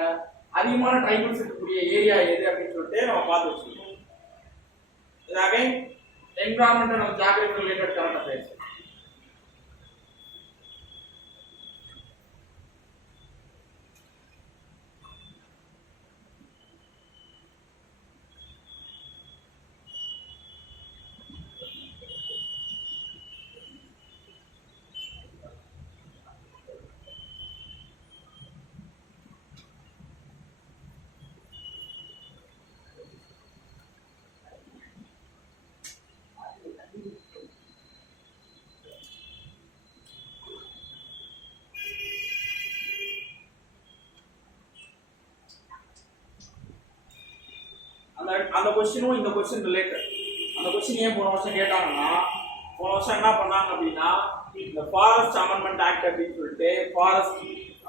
அதிகமான ட்ரைபல்ஸ் இருக்கக்கூடிய ஏரியா எது அப்படின்னு சொல்லிட்டு நம்ம பார்த்து வச்சுக்கணும். இது again environment and geography related current affairs. அந்த கொஸ்டினும் இந்த கொஸ்டின் ரிலேட்டட். அந்த கொஸ்டின் ஏன் போன வருஷம் கேட்டாங்கன்னா போன வருஷம் என்ன பண்ணாங்க அப்படின்னா இந்த ஃபாரஸ்ட் அமெண்ட்மெண்ட் ஆக்ட் அப்படின்னு சொல்லிட்டு ஃபாரஸ்ட்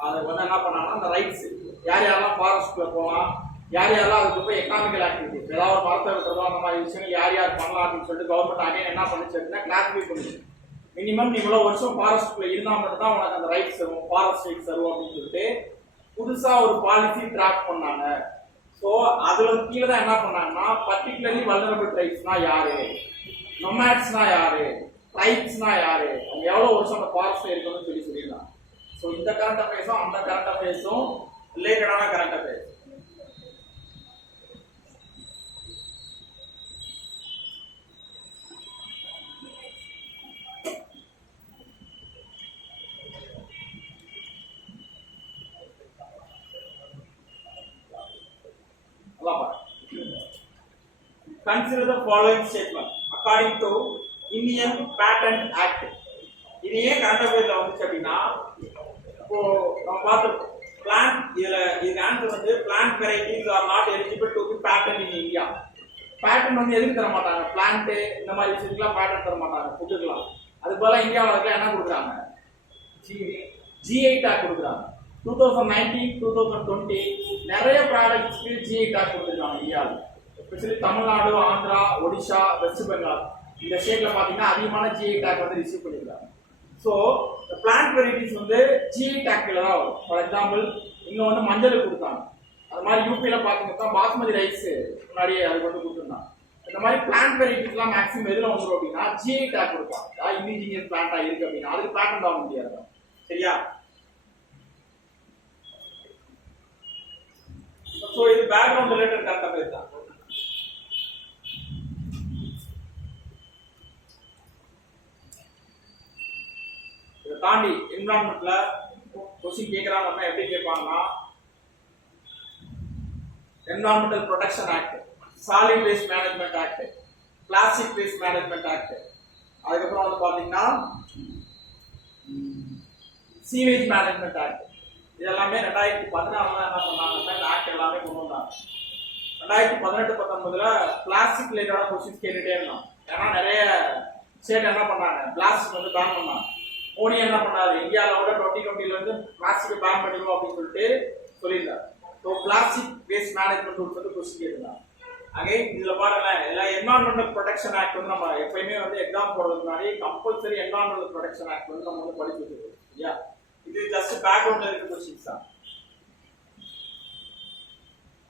அதை வந்து என்ன பண்ணாங்கன்னா அந்த ரைட்ஸ் யார் யாரெல்லாம் ஃபாரஸ்ட்ல போகலாம், யார் யாரெல்லாம் அதுக்கு போய் எக்கனாமிக்கல் ஆக்டிவிட்டிஸ் ஏதாவது ஒரு மரத்தை விட்டுறதோ அந்த மாதிரி விஷயங்கள் யார் யார் பண்ணலாம் அப்படின்னு சொல்லிட்டு கவர்மெண்ட் அகைன் என்ன பண்ணிச்சு அப்படின்னா கிளாஸிஃபை பண்ணிச்சு. மினிமம் நீ இவ்வளோ வருஷம் ஃபாரஸ்ட்குள்ள இருந்தால் மட்டும் தான் உனக்கு அந்த ரைட்ஸ் தரும், ஃபாரஸ்ட் ரைட்ஸ் தரும் அப்படின்னு சொல்லிட்டு புதுசா ஒரு பாலிசி டிராஃப்ட் பண்ணாங்க. ஸோ அதுல கீழே தான் என்ன பண்ணாங்கன்னா பர்டிகுலர்லி வல்னரபிள் ட்ரைப்ஸ்னா யாரு, நொமேட்ஸ்னா யாரு, ட்ரைப்ஸ்னா யாரு, அவங்க எவ்வளவு வருஷம் அந்த ஃபாரஸ்ட்ல இருக்கணும்னு சொல்லியிருந்தாங்க. ஸோ இந்த கரண்ட் அஃபேர்ஸும் அந்த கரண்ட் அஃபேர்ஸும் ரிலேட்டடான current affairs. Consider the following statement according to Indian Patent Act. இது ஏன் கரண்ட் அஃபேர்ஸ்ல வந்துச்சு அப்படின்னா, இப்போ நம்ம பார்த்துருக்கோம் பிளான்ட், இதுல ஆன்சர் வந்து plant varieties are not eligible to be patent in India. Patent வந்து எதுக்கு தர மாட்டாங்க, பிளான்ட் இந்த மாதிரி விஷயத்துக்குலாம் பேட்டன் தர மாட்டாங்க ஃபுட்டுக்கலாம். அது போல இந்தியாவில் இருக்க என்ன கொடுக்குறாங்க, GI டேக் கொடுக்குறாங்க. 2019 2020 நிறைய ப்ராடக்ட்ஸ்க்கு GI டேக் கொடுத்துருக்காங்க இந்தியாவில். எஸ்பெஷலி தமிழ்நாடு, ஆந்திரா, ஒடிஷா, வெஸ்ட் பெங்கால் இந்த ஸ்டேட்ல பாத்தீங்கன்னா அதிகமான GI டேக் வந்து ரிசீவ் பண்ணிருக்காங்க. ஸோ பிளான்ட் வெரைட்டிஸ் வந்து GI டேக்ல தான் வரும். ஃபார் எக்ஸாம்பிள் இங்க வந்து மஞ்சள் கொடுத்தாங்க, அது மாதிரி யூபியில பாத்தீங்கன்னா பாஸ்மதி ரைஸ் முன்னாடியே அதுக்கு வந்து கொடுத்துருந்தாங்க. இந்த மாதிரி பிளான்ட் வெரைட்டிஸ்லாம் மேக்ஸிமம் எதுல வந்துடும் அப்படின்னா GI டேக் கொடுப்பாங்க. இண்டிஜினியஸ் பிளான்டா இருக்கு அப்படின்னா அதுக்கு பேட்டன் ஆக முடியாது. சரியா? ஸோ இது பேக்ரவுண்ட் ரிலேட்டட் கரண்ட் அஃபேர்ஸ் தான். இதை தாண்டி என்விரான்மெண்ட்ல கொஸ்டின் கேட்கறாங்க அப்படின்னா எப்படி கேட்பாங்கன்னா, environmental protection act, solid waste management act, plastic waste management act, அதுக்கப்புறம் வந்து பாத்தீங்கன்னா சீவேஜ் மேனேஜ்மெண்ட் ஆக்ட். இது எல்லாமே 2014 என்ன பண்ணாங்க, இந்த ஆக்ட் எல்லாமே கொண்டு வந்தாங்க. 2018-19 பிளாஸ்டிக் ரிலேட்டடான கொஸ்டின்ஸ் கேட்டுட்டே இருந்தோம். ஏன்னா நிறைய ஸ்டேட் என்ன பண்ணாங்க, பிளாஸ்டிக் வந்து பேன் பண்ணாங்க. மோடி என்ன பண்ணாரு, இந்தியாவில் கூட 2020 இருந்து பிளாஸ்டிக் பேன் பண்ணிடுவோம் அப்படின்னு சொல்லிட்டு சொல்லியிருந்தார். So plastic waste management rules வந்து கொஸ்டின் கேட்டுருந்தாங்க. அகைன் இதுல பாருங்களேன், எல்லாம் என்விரான்மெண்டல் ப்ரொடெக்ஷன் ஆக்ட் வந்து நம்ம எப்பயுமே வந்து எக்ஸாம் போடுறதுக்கு முன்னாடி கம்பல்சரி என்விரான்மெண்டல் ப்ரொடெக்ஷன் ஆக்ட் வந்து நம்ம வந்து படிச்சு வச்சிருக்கோம். சரியா? இது ஜஸ்ட் பேக்ரவுண்ட்ல இருக்க கொஸ்டின்ஸ் தான்.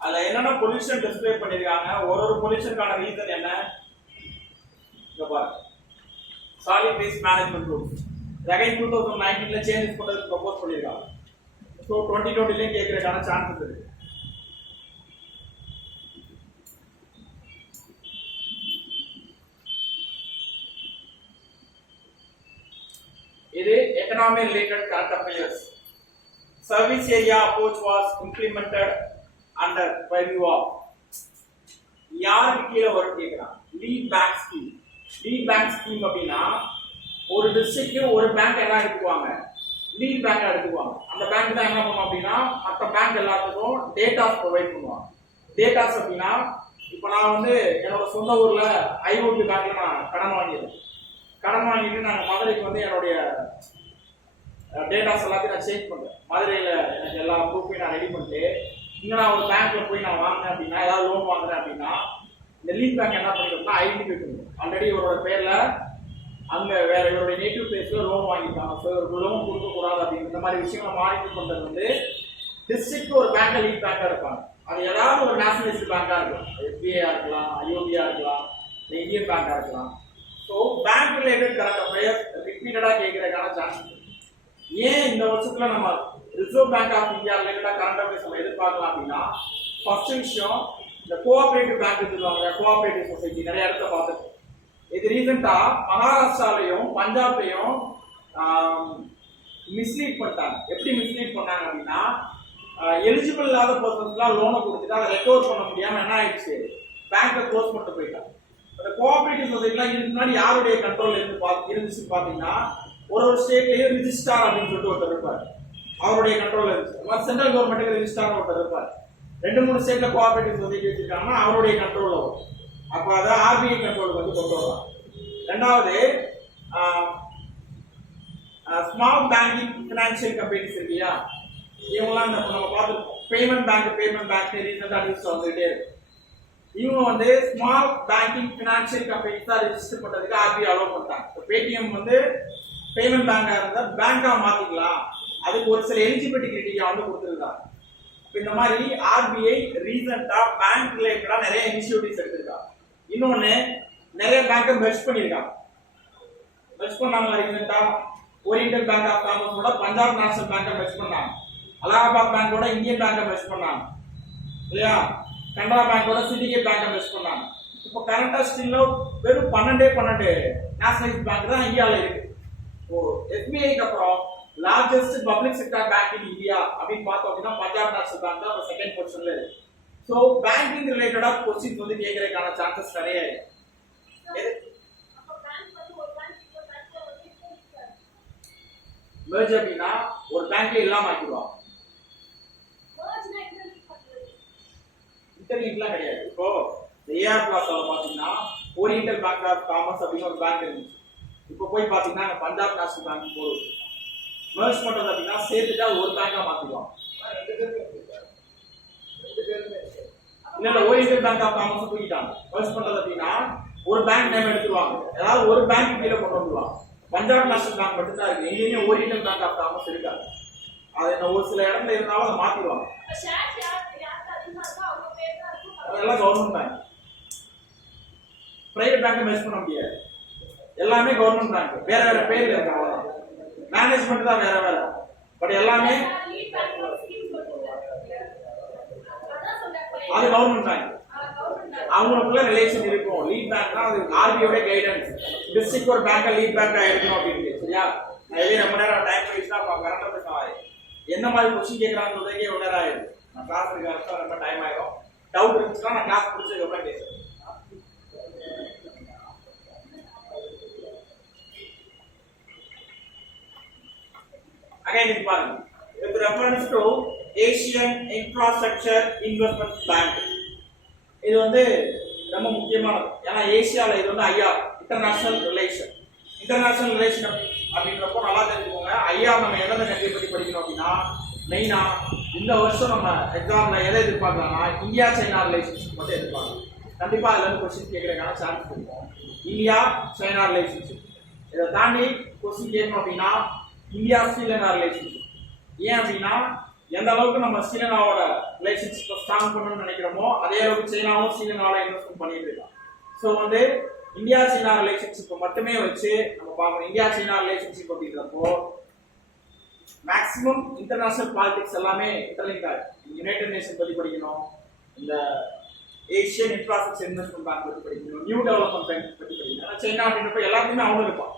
அதுல என்னென்ன பொல்யூஷன் டிஸ்கிரைப் பண்ணிருக்காங்க, ஒரு பொல்யூஷனுக்கான ரீசன் என்ன, இங்க பாருங்க. Solid waste management rules again 2019ல சேஞ்சஸ் பண்றதுக்கு ப்ரோபோஸ் பண்ணிருக்காங்க. சோ 2020ல கேக்குறதுக்கான சான்சஸ் இருக்கு. இது economy related current affairs. Service area approach was implemented under purview of யாருக்கு கீழே வரும் கேக்குறாங்க, lead bank scheme. Lead bank scheme அப்படின்னா ஒரு டிஸ்ட்ரிக்ட்க்கு ஒரு பேங்க் எல்லாம் எடுத்துக்குவாங்க, லீட் பேங்க் எடுத்துக்குவாங்க. அந்த பேங்க் தான் என்ன பண்ணும் அப்படின்னா மற்ற பேங்க் எல்லாத்துக்கும் டேட்டாஸ் ப்ரொவைட் பண்ணுவாங்க. டேட்டாஸ் அப்படின்னா இப்போ நான் வந்து என்னோட சொந்த ஊர்ல ஐஓபி பேங்க்ல நான் கடன் வாங்கிடுறேன். கடன் வாங்கிட்டு நாங்கள் மதுரைக்கு வந்து என்னுடைய டேட்டாஸ் எல்லாத்தையும் நான் சேஞ்ச் பண்ணுறேன். மதுரையில் எனக்கு எல்லா ப்ரூஃபையும் நான் ரெடி பண்ணிட்டு இங்கே நான் ஒரு பேங்க்ல போய் நான் வாங்கினேன் அப்படின்னா, ஏதாவது லோன் வாங்குறேன் அப்படின்னா இந்த லீட் பேங்க் என்ன பண்ணிருக்கோம்னா ஐடென்டிஃபை பண்ணுவோம். ஆல்ரெடி இவரோட பேர்ல அங்க வேற இவருடைய நேட்டிவ் பிளேஸ்ல லோன் வாங்கிருக்காங்க, ஸோ இவருக்கு லோன் கொடுக்க கூடாது அப்படின்னு இந்த மாதிரி விஷயங்களை மானிட்டர் பண்றது வந்து டிஸ்ட்ரிக்ட் ஒரு பேங்க் லீட் பேங்கா இருப்பாங்க. அது ஏதாவது ஒரு நேஷனலிஸ்ட் பேங்கா இருக்கலாம், எஸ்பிஐ இருக்கலாம், ஐஓபியா இருக்கலாம், இந்தியன் பேங்கா இருக்கலாம். So bank related current affairs ரிப்பீட்டடா கேட்கறதுக்கான சான்ஸ். ஏன் இந்த வருஷத்துல நம்ம ரிசர்வ் பேங்க் ஆஃப் இந்தியா ரிலேட்டடா கரண்ட் அஃபேர்ஸ் நம்ம எதிர்பார்க்கலாம் அப்படின்னா, ஃபர்ஸ்ட் விஷயம் இந்த கோஆபரேட்டிவ் பேங்க் சொல்லுவாங்க, கோஆபரேட்டிவ் சொசைட்டி நிறைய இடத்துல பார்த்துருக்கோம். இது ரீசெண்டா மகாராஷ்டிராலையும் பஞ்சாப்லையும் மிஸ்லீட் பண்ணிட்டாங்க. எப்படி மிஸ்லீட் பண்ணாங்க அப்படின்னா, எலிஜிபிள் இல்லாத பர்சன்ஸ்லாம் லோனை கொடுத்துட்டு அதை ரெக்கவர் பண்ண முடியாம என்ன ஆயிடுச்சு, பேங்கை க்ளோஸ் பண்ணிட்டு போயிட்டாங்க. அந்த கோஆபரேட்டிவ் சொசைட்டிலாம் இதுக்கு முன்னாடி யாருடைய கண்ட்ரோல் இருந்துச்சு பாத்தீங்கன்னா, ஒரு ஸ்டேட்லயும் ரிஜிஸ்டார் அப்படின்னு சொல்லிட்டு ஒருத்தர் இருப்பார், அவருடைய கண்ட்ரோல் இருந்துச்சு. சென்ட்ரல் கவர்மெண்ட்டுக்கு ரிஜிஸ்டார் ஒருத்தர் இருப்பார். 2-3 ஸ்டேட்ல கோஆபரேட்டிவ் சொசைட்டி வச்சிருக்காங்கன்னா அவருடைய கண்ட்ரோல் வரும். அப்ப அதை ஆர்பிஐ கண்ட்ரோலுக்கு வந்து கொண்டு வரலாம். ரெண்டாவது ஸ்மால் பேங்கிங் பினான்சியல் கம்பெனிஸ் இருக்கு இல்லையா, இவங்கெல்லாம் நம்ம பார்த்துருக்கோம். பேமெண்ட் பேங்க் ரீசெண்டா நியூஸ் வந்துகிட்டே இருக்கு. இவங்க வந்து ஸ்மால் பேங்கிங் பினான்சியல் கம்பெனிஸ் தான் ரெஜிஸ்டர் பண்றதுக்கு ஆர்பிஐ அலோவ் பண்ணிட்டாங்க. பேடிஎம் வந்து பேமெண்ட் பேங்கா இருந்தா பேங்கா மாத்திக்கலாம், அதுக்கு ஒரு சில எலிஜிபிலிட்டி கிரைட்டீரியா வந்து கொடுத்துருக்காங்க. இந்த மாதிரி ஆர்பிஐ ரீசெண்டா பேங்க் ரிலேட்டடா நிறைய இனிஷியேட்டிவ்ஸ் எடுத்திருக்காங்க. இன்னொன்னு நிறைய பேங்கை மெர்ஜ் பண்ணிருக்காங்க. மெர்ஜ் பண்ணாங்க ரீசெண்டா. ஓரியண்டல் பேங்க் ஆஃப் காமர்ஸோட பஞ்சாப் நேஷனல் பேங்கை மெர்ஜ் பண்ணாங்க. அலகாபாத் பேங்கோட இந்தியன் பேங்கை மெர்ஜ் பண்ணாங்க இல்லையா. கனரா பேங்கோட சிண்டிகேட் பேங்கை மெர்ஜ் பண்ணாங்க. இப்போ கரண்டா ஸ்டில் வெறும் 12 நேஷனலைஸ்ட் பேங்க் தான் இந்தியாவில் இருக்கு. ஓ எஸ்பிஐக்கு அப்புறம் largest public sector bank in India அப்படின்னு பார்த்தோம் அப்படின்னா பஞ்சாப் நேஷனல் பேங்க் தான் செகண்ட் பொசிஷன்ல இருக்கு. ஸோ பேங்கிங் ரிலேட்டடா கொஸ்டின்ஸ் வந்து கேட்கறதுக்கான சான்சஸ் நிறைய இருக்கு. மெர்ஜ் அப்படின்னா ஒரு பேங்க்ல இல்லாம ஆக்கிடுவாங்க. இன்டர்லிங்க்லாம் கிடையாது. இப்போ ஏஆர் பிளாசால பாத்தீங்கன்னா ஓரியண்டல் பேங்க் ஆஃப் காமர்ஸ் அப்படின்னு ஒரு பேங்க் இருந்துச்சு. இப்போ போய் பாத்தீங்கன்னா பஞ்சாப் நேஷனல் பேங்க் போடுது. மெர்ஜ் பண்றது அப்படின்னா சேர்த்துட்டா ஒரு பேங்கா மாத்திடுவாங்க. இல்ல ஓரியண்டல் பேங்க் ஆஃப் காமர்ஸ் தூக்கிட்டாங்க. மெர்ஜ் பண்றது அப்படின்னா ஒரு பேங்க் நேம் எடுத்துருவாங்க, ஏதாவது ஒரு பேங்க் கீழே கொண்டு வந்துருவாங்க. பஞ்சாப் நேஷனல் பேங்க் மட்டும் தான் இருக்கு, எங்கேயுமே ஓரியண்டல் பேங்க் ஆஃப் காமர்ஸ் இருக்காது. அது ஒரு சில இடத்துல இருந்தாலும் அதை மாத்திடுவாங்க. அதெல்லாம் government bank. Private bank merge பண்ண முடியாது, எல்லாமே கவர்மெண்ட் பேங்க். வேற வேற பேர் இருக்கு, அவ்வளவுதான். மேனேஜ்மெண்ட் தான் வேற வேற, பட் எல்லாமே அது கவர்மெண்ட் பேங்க். அவங்களுக்குள்ள ரிலேஷன் இருக்கும். லீட் பேங்க்னா அது ஆர்பிஐயோட கைடன்ஸ். டிஸ்ட்ரிக்ட் ஒரு பேங்கா லீட் பேங்கா இருக்கணும் அப்படின்னு. சரியா, நான் எதையும் ரொம்ப நேரம் டைம் வேஸ்டா கரண்ட் அஃபேர்ஸ் என்ன மாதிரி கொஸ்டின் கேட்கறாங்கிறதுக்கே ஒரு நேரம் ஆயிடும். நான் கிளாஸ் இருக்க ரொம்ப டைம் ஆயிடும். டவுட் இருந்துச்சுன்னா நான் கிளாஸ் முடிச்சதுக்கு அப்புறம் பேசுறேன். Again, இது பாருங்க, with reference to Asian Infrastructure Investment Bank. இது வந்து ரொம்ப முக்கியமானது. ஏன்னா ஏசியாவில் இது வந்து IR, international relation. International relation அப்படின்றப்போ நல்லா தெரிஞ்சுக்கோங்க. ஐஆர் நம்ம எந்தெந்த கண்ட்ரி பற்றி படிக்கணும் அப்படின்னா, மெயினா இந்த வருஷம் நம்ம எக்ஸாம்ல எதை எதிர்பார்க்கலாம்னா இந்தியா சைனா ரிலேஷன்ஷிப் மட்டும் எதிர்பார்க்கலாம். கண்டிப்பா அதுல இருந்து கொஸ்டின் கேட்கறதுக்கான சான்ஸ் இருக்கும். India China relationship. இதை தாண்டி கொஸ்டின் கேட்கணும் அப்படின்னா இந்தியா ஸ்ரீலங்கா ரிலேஷன்ஷிப். ஏன் அப்படின்னா எந்த அளவுக்கு நம்ம ஸ்ரீலங்காவோட ரிலேஷன்ஷிப்பை ஸ்ட்ராங் பண்ணணும்னு நினைக்கிறோமோ அதே அளவுக்கு சைனாவும் ஸ்ரீலங்காவோட இன்வெஸ்ட்மெண்ட் பண்ணிட்டு இருக்காங்க. ஸோ வந்து இந்தியா சைனா ரிலேஷன்ஷிப்பை மட்டுமே வச்சு நம்ம பார்க்கணும். இந்தியா சைனா ரிலேஷன்ஷிப் அப்படின்றப்போ மேக்ஸிமம் இன்டர்நேஷனல் பாலிடிக்ஸ் எல்லாமே இன்டர்லிங்க் ஆகும். யுனைடெட் நேஷன் பத்தி படிக்கணும், இந்த ஏசியன் இன்ஃப்ராஸ்ட்ரக்சர் இன்வெஸ்ட்மெண்ட் பேங்க் பத்தி படிக்கணும், நியூ டெவலப்மெண்ட் பேங்க் பத்தி படிக்கணும். ஏன்னா சைனா அப்படின்றப்ப எல்லாத்தையுமே அவங்க இருப்பான்.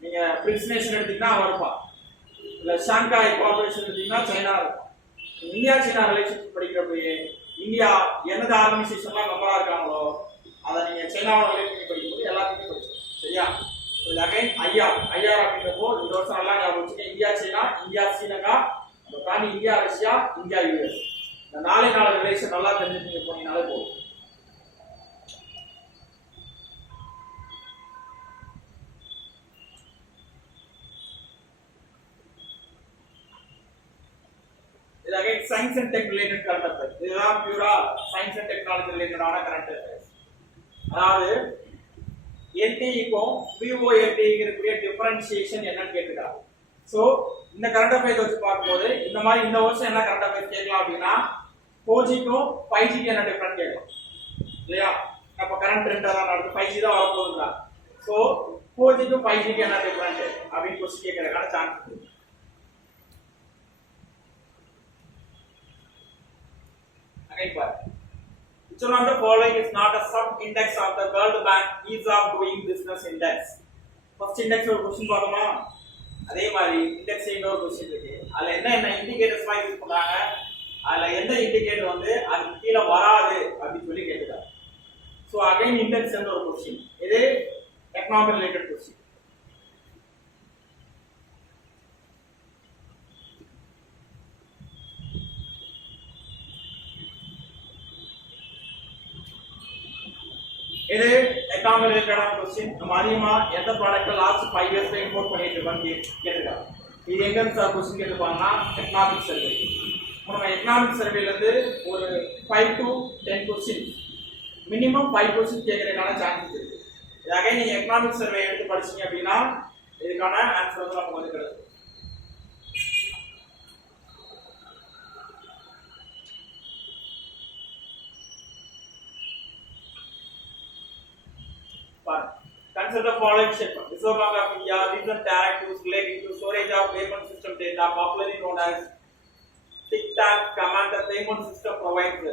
நீங்க பிரிக்ஸ் நேஷன் எடுத்தீங்கன்னா அவன் இருப்பான், இல்ல ஷாங்காய் கோஆபரேஷன் எடுத்தீங்கன்னா சைனா இருக்கும். இந்தியா சைனா ரிலேஷன்ஷிப் படிக்கிறப்பயே இந்தியா எந்த ஆர்கனைசேஷன்லாம் மெம்பரா இருக்காங்களோ அதை நீங்க சைனாவோட ரிலேட் பண்ணி படிக்கும்போது எல்லாத்தையுமே படிச்சிடும். சரியா, அகைன் ஐஆர் அப்படின்றப்போ இந்த வருஷம் நல்லா ஞாபகம் வச்சுக்க. இந்தியா சைனா, இந்தியா ஸ்ரீலங்கா, அதை தாண்டி இந்தியா ரஷ்யா, இந்தியா யூஎஸ். இந்த 4 ரிலேஷன் நல்லா தெரிஞ்சு நீங்க போனீங்கனாலே போதும். இது again science and tech related current affairs. இதுதான் பியூரா சயின்ஸ் அண்ட் டெக்னாலஜி ரிலேட்டடான கரண்ட் அஃபேர்ஸ். அதாவது என்டிக்கும் விஓஏடிங்கிற டிஃபரன்சியேஷன் என்னன்னு கேட்டுட்டாங்க. ஸோ இந்த கரண்ட் அஃபேர்ஸ் வச்சு பார்க்கும்போது இந்த மாதிரி இந்த வருஷம் என்ன கரண்ட் அஃபேர்ஸ் கேட்கலாம் அப்படின்னா 4Gக்கும் 5Gக்கு என்ன டிஃபரன்ஸ் கேட்கலாம் இல்லையா. அப்போ கரண்ட் ட்ரெண்ட் தான் நடக்குது, 5G தான் வரப்போகுதுங்களா. ஸோ 4Gக்கும் 5Gக்கு என்ன டிஃபரன்ஸ் அப்படின்னு கொஸ்டின் கேட்கறதுக்கான சான்ஸ் இருக்கு. Again, which one of the following is not a sub-index of the World Bank Ease of Doing Business Index? First index ஒரு क्वेश्चन பார்த்தோமா, அதே மாதிரி இண்டெக்ஸ் இன்னொரு क्वेश्चन இருக்கு. அதுல என்ன இண்டிகேட்டர்ஸ் மாதிரி யூஸ் பண்றாங்க, அதுல எந்த இண்டிகேட்டர் வந்து அதுக்கு கீழ வராது அப்படி சொல்லி கேட்டுட்டாங்க. சோ அகைன் இண்டெக்ஸ் ஒரு क्वेश्चन, இது எகனாமிக் ரிலேட்டட் क्वेश्चन. இது எகனாமிக் ரிலேட்டடான क्वेश्चन. நம்ம அதிகமா எந்த ப்ராடக்ட்ட லாஸ்ட் 5 இயர்ஸ்ல இம்போர்ட் பண்ணிட்டு இருக்கோம்னு கேட்டுட்டாங்க. இது எங்க இருந்து சார் क्वेश्चन கேட்டுப்பாங்கன்னா எகனாமிக் சர்வே. நம்ம எகனாமிக் சர்வேல இருந்து ஒரு 5 to 10 क्वेश्चन மினிமம் 5 क्वेश्चन கேட்கறதுக்கான சான்சஸ் இருக்கு. இது அகைன் நீங்க எகனாமிக் சர்வே எடுத்து படிச்சீங்க அப்படின்னா இதுக்கான ஆன்சர் வந்து நமக்கு வந்து கிடைக்கும். consider the following statement. Reserve Bank of India recent directives relating to storage of payment system data, popularly known as TIC-TAC command the payment system provides.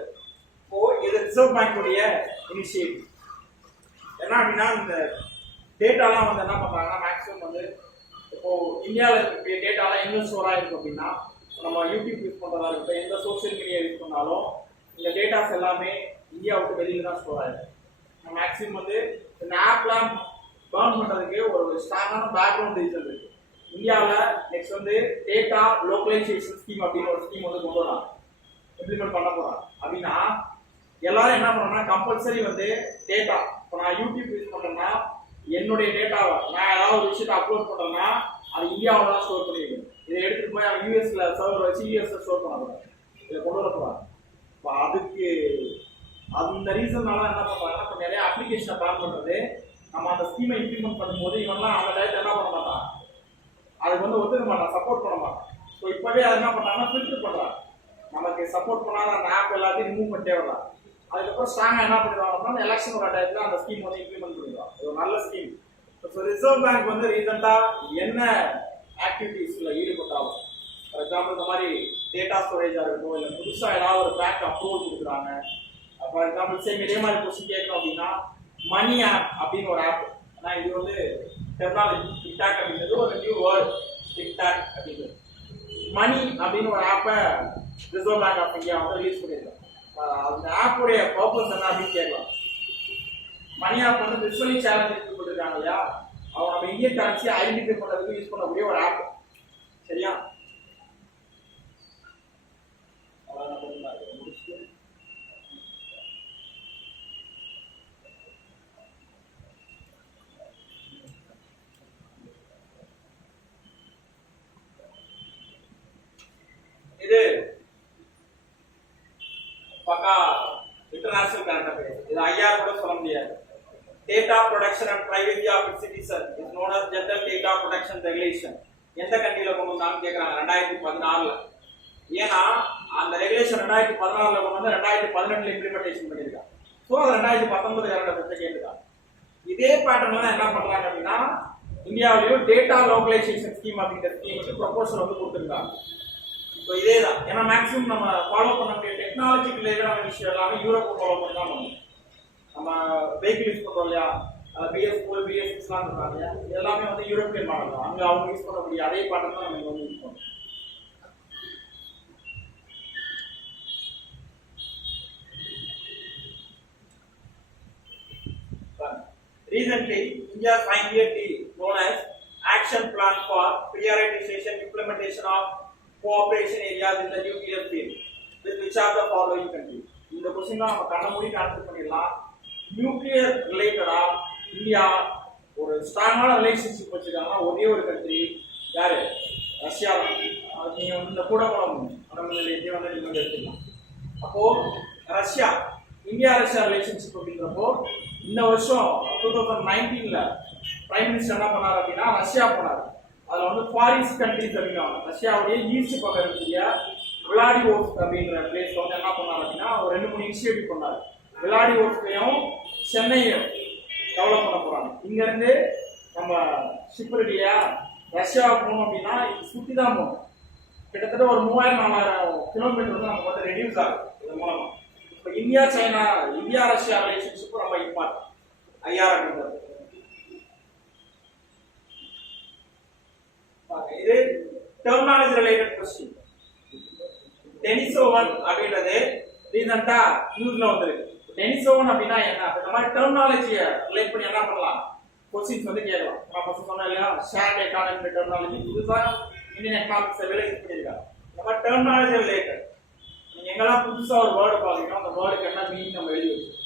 So, இது ரிசர்வ் பேங்க் உடைய இனிஷியேட்டிவ். என்ன அப்படின்னா இந்த டேட்டாலாம் வந்து என்ன பண்றாங்கன்னா மேக்ஸிமம் வந்து இப்போ இந்தியாவில் இருக்கக்கூடிய டேட்டாலாம் எங்க ஸ்டோர் ஆயிருக்கு அப்படின்னா நம்ம யூடியூப் யூஸ் பண்றதா இருக்கட்டும் எந்த சோசியல் மீடியா யூஸ் பண்ணாலும் இந்த டேட்டாஸ் எல்லாமே இந்தியா விட்டு வெளியில தான் ஸ்டோர் ஆயிருக்கு. மேக்ஸிமம் வந்து இந்த ஆப்லாம் பர்ன் பண்றதுக்கு ஒரு ஸ்ட்ராங்கான பேக்ரவுண்ட் ரீசன் இருக்கு. இந்தியாவில் நெக்ஸ்ட் வந்து டேட்டா லோக்கலைசேஷன் ஸ்கீம் அப்படின்னு ஒரு ஸ்கீம் வந்து கொண்டு வராங்க, இம்ப்ளிமெண்ட் பண்ண போறாங்க. அப்படின்னா எல்லாரும் என்ன பண்ணணும்னா கம்பல்சரி வந்து டேட்டா இப்போ நான் யூடியூப் யூஸ் பண்றேன்னா என்னுடைய டேட்டாவை நான் ஏதாவது ஒரு விஷயத்தை அப்லோட் பண்றேன்னா அது இந்தியாவில் தான் ஸ்டோர் பண்ணிருக்கணும். இதை எடுத்துட்டு போய் அவங்க யூஎஸ்ல சர்வர் வச்சு யூஎஸ்ல ஸ்டோர் பண்ண போறாங்க, இதை கொண்டு வர போறாங்க. இப்போ அதுக்கு அந்த ரீசன்னால என்ன பண்றாங்கன்னா இப்போ நிறைய அப்ளிகேஷனை பிளான் பண்றது நம்ம அந்த ஸ்கீமை இம்ப்ளிமெண்ட் பண்ணும்போது இவங்கெல்லாம் அந்த டேட்டா என்ன பண்ண மாட்டான், அதுக்கு வந்து ஒத்துக்க மாட்டான், சப்போர்ட் பண்ண மாட்டான். ஸோ இப்பவே அது என்ன பண்றாங்கன்னா ஃபில்டர் பண்றாங்க, நமக்கு சப்போர்ட் பண்ணாத அந்த ஆப் எல்லாத்தையும் ரிமூவ் பண்ணிட்டே வரலாம். அதுக்கப்புறம் ஸ்ட்ராங்காக என்ன பண்ணிடுவாங்கன்னா எலெக்ஷன் வர டயத்தில் அந்த ஸ்கீம் வந்து இம்ப்ளிமெண்ட் பண்ணிடுவாங்க. ஒரு நல்ல ஸ்கீம். ஸோ ரிசர்வ் பேங்க் வந்து ரீசெண்டாக என்ன ஆக்டிவிட்டீஸில் ஈடுபட்டாலும் ஃபார் எக்ஸாம்பிள் இந்த மாதிரி டேட்டா ஸ்டோரேஜாக இருக்கட்டும் இல்லை புதுசாக ஏதாவது ஒரு பேங்க் அப்ரூவல் கொடுக்குறாங்க. ஃபார் எக்ஸாம்பிள் சேம் இதே மாதிரி கொஸ்டின் கேட்கணும் அப்படின்னா மணி ஆப் அப்படின்னு ஒரு ஆப். ஆனால் இது வந்து டெக்னாலஜி டிக்டாக் அப்படிங்கிறது ஒரு நியூ வேர்ட். டிக்டாக் அப்படிங்கிறது மணி அப்படின்னு ஒரு ஆப்பை ரிசர்வ் பேங்க் ஆஃப் இந்தியா வந்து ரிலீஸ் பண்ணியிருக்காங்க. அந்த ஆப்புடைய பர்பஸ் என்ன அப்படின்னு கேட்கலாம். மணி ஆப் வந்து விர்ச்சுவலி சேலஞ்ச் கொடுத்துருக்காங்க இல்லையா, அவங்க நம்ம இந்தியன் கரன்சியை ஐடென்டிஃபை பண்ணுறதுக்கு யூஸ் பண்ணக்கூடிய ஒரு ஆப். சரியா? இது பக்கா இன்டர்நேஷனல் கரண்ட் அஃபேர்ஸ். இது ஐஆர் கூட சொல்ல முடியாது. Data protection and privacy of its citizen is known as general data protection regulation. எந்த கண்ட்ரியில கொண்டு வந்தான்னு கேட்கறாங்க 2016. ஏன்னா அந்த ரெகுலேஷன் 2016 கொண்டு வந்து 2018 இம்ப்ளிமெண்டேஷன் பண்ணிருக்காங்க. ஸோ அது 2019 கரண்ட் அஃபேர்ஸ் கேட்டுருக்காங்க. இதே பேட்டர்ன்ல தான் என்ன பண்றாங்க அப்படின்னா இந்தியாவிலேயும் டேட்டா லோக்கலைசேஷன் ஸ்கீம் அப்படிங்கிற ஸ்கீமுக்கு ப்ரொபோசல் வந்து கொடுத்துருக்காங்க. ஸோ இதே தான். ஏன்னா மேக்ஸிமம் நம்ம ஃபாலோ பண்ணக்கூடிய டெக்னாலஜி ரிலேட்டடான விஷயம் எல்லாமே யூரோப்பை ஃபாலோ பண்ணி தான் பண்ணுவோம். நம்ம வெஹிக்கிள் யூஸ் பண்ணுறோம் இல்லையா, BS4 BS6 இருக்காங்க, இது எல்லாமே வந்து யூரோப்பியன் மாடல் தான். அங்கே அவங்க யூஸ் பண்ணக்கூடிய அதே பாட்டம் தான் நம்ம வந்து யூஸ் பண்ணுவோம். Recently, India signed a deal known as Action Plan for Prioritization Implementation of Cooperation Areas in the Nuclear Field with which are the following countries. இந்த क्वेश्चन நம்ம கண்ண மூடி ஆன்சர் பண்ணிடலாம். நியூக்ளியர் ரிலேட்டடா இந்தியா ஒரு ஸ்ட்ராங்கான ரிலேஷன்ஷிப் வச்சிருக்காங்க ஒரே ஒரு கண்ட்ரி, யாரு? ரஷ்யா. நீங்க வந்து இந்த கூட நம்ம இதே வந்து நீங்க எடுத்துக்கலாம். அப்போ ரஷ்யா இந்தியா ரஷ்யா ரிலேஷன்ஷிப் அப்படின்றப்போ இந்த வருஷம் 2019ல பிரைம் மினிஸ்டர் என்ன பண்ணாரு அப்படின்னா ரஷ்யா போனாரு. அதுல வந்து ஃபாரின் கண்ட்ரிஸ் அப்படின்னா ரஷ்யாவுடைய ஈஸ்ட் பக்கம் இருக்கக்கூடிய விளாடிவோஸ்க் அப்படின்ற பிளேஸ்ல வந்து என்ன பண்ணாரு அப்படின்னா ஒரு 2-3 இனிஷியேட்டிவ் பண்ணாரு. விளாடிவோஸ்கையும் சென்னையும் டெவலப் பண்ண போறாங்க. இங்க இருந்து நம்ம ஷிப் இருக்கு இல்லையா, ரஷ்யா போகணும் அப்படின்னா சுத்தி தான் போகணும். கிட்டத்தட்ட ஒரு 3000-4000 கிலோமீட்டர் வந்து நமக்கு வந்து ரெடியூஸ் ஆகும் இது மூலமா. இப்போ இந்தியா ரஷ்யா ரிலேஷன்ஷிப் ரொம்ப இம்பார்ட்டன்ட். ஐஆர் அப்படின்றது இது டெர்மினாலஜி ரிலேட்டட் क्वेश्चन. டெனிசோவன் அப்படின்றது ரீசன்ட்டா நியூஸ்ல வந்திருக்கு. டெனிசோவன் அப்படின்னா என்ன? இந்த மாதிரி டெர்மினாலஜியை ரிலேட் பண்ணி என்ன பண்ணலாம், क्वेश्चंस வந்து கேட்கலாம். நான் ஃபர்ஸ்ட் சொன்னேன் இல்லையா, ஷேர் எக்கானமி டெர்மினாலஜி புதுசா இந்தியன் எக்கனாமிக்ஸ் ரிலேட் பண்ணிருக்காங்க. இந்த மாதிரி டெர்மினாலஜி ரிலேட்டட் நீங்க எங்கெல்லாம் புதுசா ஒரு வேர்டு பாத்தீங்கன்னா அந்த வேர்டுக்கு என்ன மீனிங் நம்ம எழுதி வச்சிருக்கோம்.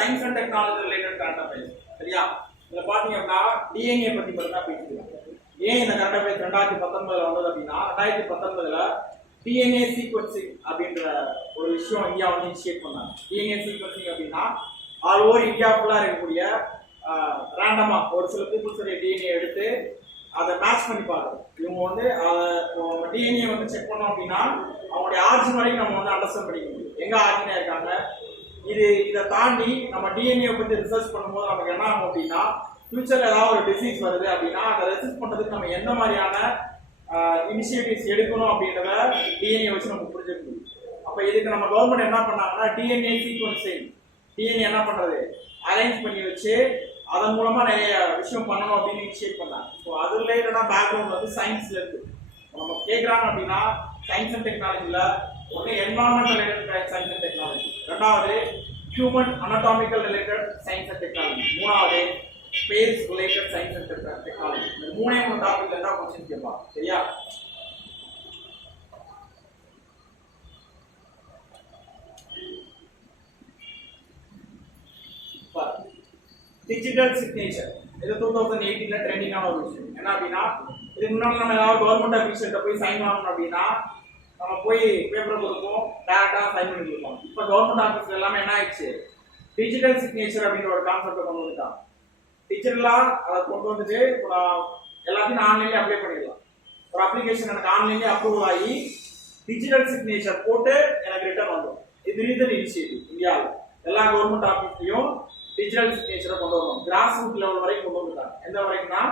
Science and technology related current affairs. சரியா? இதுல பாத்தீங்கன்னா டிஎன்ஏ பத்தி மட்டும் தான் பேசிக்கலாம். ஏன் இந்த கரண்ட் அஃபேர்ஸ் 2019 வந்தது அப்படின்னா 2019 டிஎன்ஏ சீக்வன்சிங் அப்படின்ற ஒரு விஷயம் இந்தியா வந்து இனிஷியேட் பண்ணாங்க. டிஎன்ஏ சீக்வன்சிங் அப்படின்னா ஆல் ஓவர் இந்தியா ஃபுல்லா இருக்கக்கூடிய ரேண்டமா ஒரு சில பீப்புள்ஸுடைய டிஎன்ஏ எடுத்து அதை மேட்ச் பண்ணி பார்க்கணும். இவங்க வந்து டிஎன்ஏ வந்து செக் பண்ணோம் அப்படின்னா அவங்களுடைய ஆர்ஜின் வரைக்கும் நம்ம வந்து அண்டர்ஸ்டாண்ட் பண்ணிக்க முடியும். எங்க ஆர்ஜினா இருக்காங்க, இதை தாண்டி நம்ம டிஎன்ஏ பத்தி ரிசர்ச் பண்ணும்போது நமக்கு என்ன ஆகும் அப்படின்னா ஃபியூச்சர்ல ஏதாவது ஒரு டிசீஸ் வருது அப்படின்னா அதை ரெசிஸ்ட் பண்றதுக்கு நம்ம எந்த மாதிரியான இனிஷியேட்டிவ்ஸ் எடுக்கணும் அப்படின்றத டிஎன்ஏ வச்சு நம்ம புரிஞ்சுக்க முடியும். அப்ப இதுக்கு நம்ம கவர்மெண்ட் என்ன பண்ணாங்கன்னா டிஎன்ஏ சீக்வன்சிங், டிஎன்ஏ என்ன பண்றது அரேஞ்ச் பண்ணி வச்சு அதன் மூலமா நிறைய விஷயம் பண்ணணும் அப்படின்னு இனிஷியேட் பண்ணாங்க. ஸோ அது ரிலேட்டடா பேக்ரவுண்ட் வந்து சயின்ஸ்ல இருக்கு. நம்ம கேட்கறாங்க அப்படின்னா சயின்ஸ் அண்ட் டெக்னாலஜில ஒன்று environmental related science and technology, ரெண்டாவது human anatomical related science and technology, மூணாவது space related science and technology. இந்த மூணு டாபிக்ல இருந்தா கொஸ்டின் கேட்பாங்க. சரியா? டிஜிட்டல் சிக்னேச்சர் இது 2018ல ட்ரெண்டிங்கான ஒரு விஷயம். என்ன அப்படின்னா இதுக்கு முன்னாடி நம்ம ஏதாவது கவர்மெண்ட் ஆஃபீஸர்கிட்ட போய் சைன் வாங்கணும் அப்படின்னா நம்ம போய் பேப்பர் கொடுப்போம், டேரக்டா சைன் பண்ணி கொடுப்போம். இப்போ கவர்மெண்ட் ஆஃபீஸ்ல எல்லாமே என்ன ஆயிடுச்சு, டிஜிட்டல் சிக்னேச்சர் அப்படின்ற ஒரு கான்செப்டை கொண்டு வந்துட்டாங்க. டிஜிட்டலா அதை கொண்டு வந்துட்டு இப்போ நான் எல்லாத்தையும் ஆன்லைன்லேயே அப்ளை பண்ணிடலாம். ஒரு அப்ளிகேஷன் எனக்கு ஆன்லைன்லேயே அப்ரூவல் ஆகி டிஜிட்டல் சிக்னேச்சர் போட்டு எனக்கு ரிட்டர்ன் வந்துடும். இது ரீசன் இனிஷியேட்டிவ் இந்தியாவில் எல்லா கவர்மெண்ட் ஆஃபீஸ்லையும் டிஜிட்டல் சிக்னேச்சரை கொண்டு வரணும். கிராஸ் ரூட் லெவல் வரைக்கும் கொண்டு வந்துட்டாங்க. எந்த வரைக்கும்னா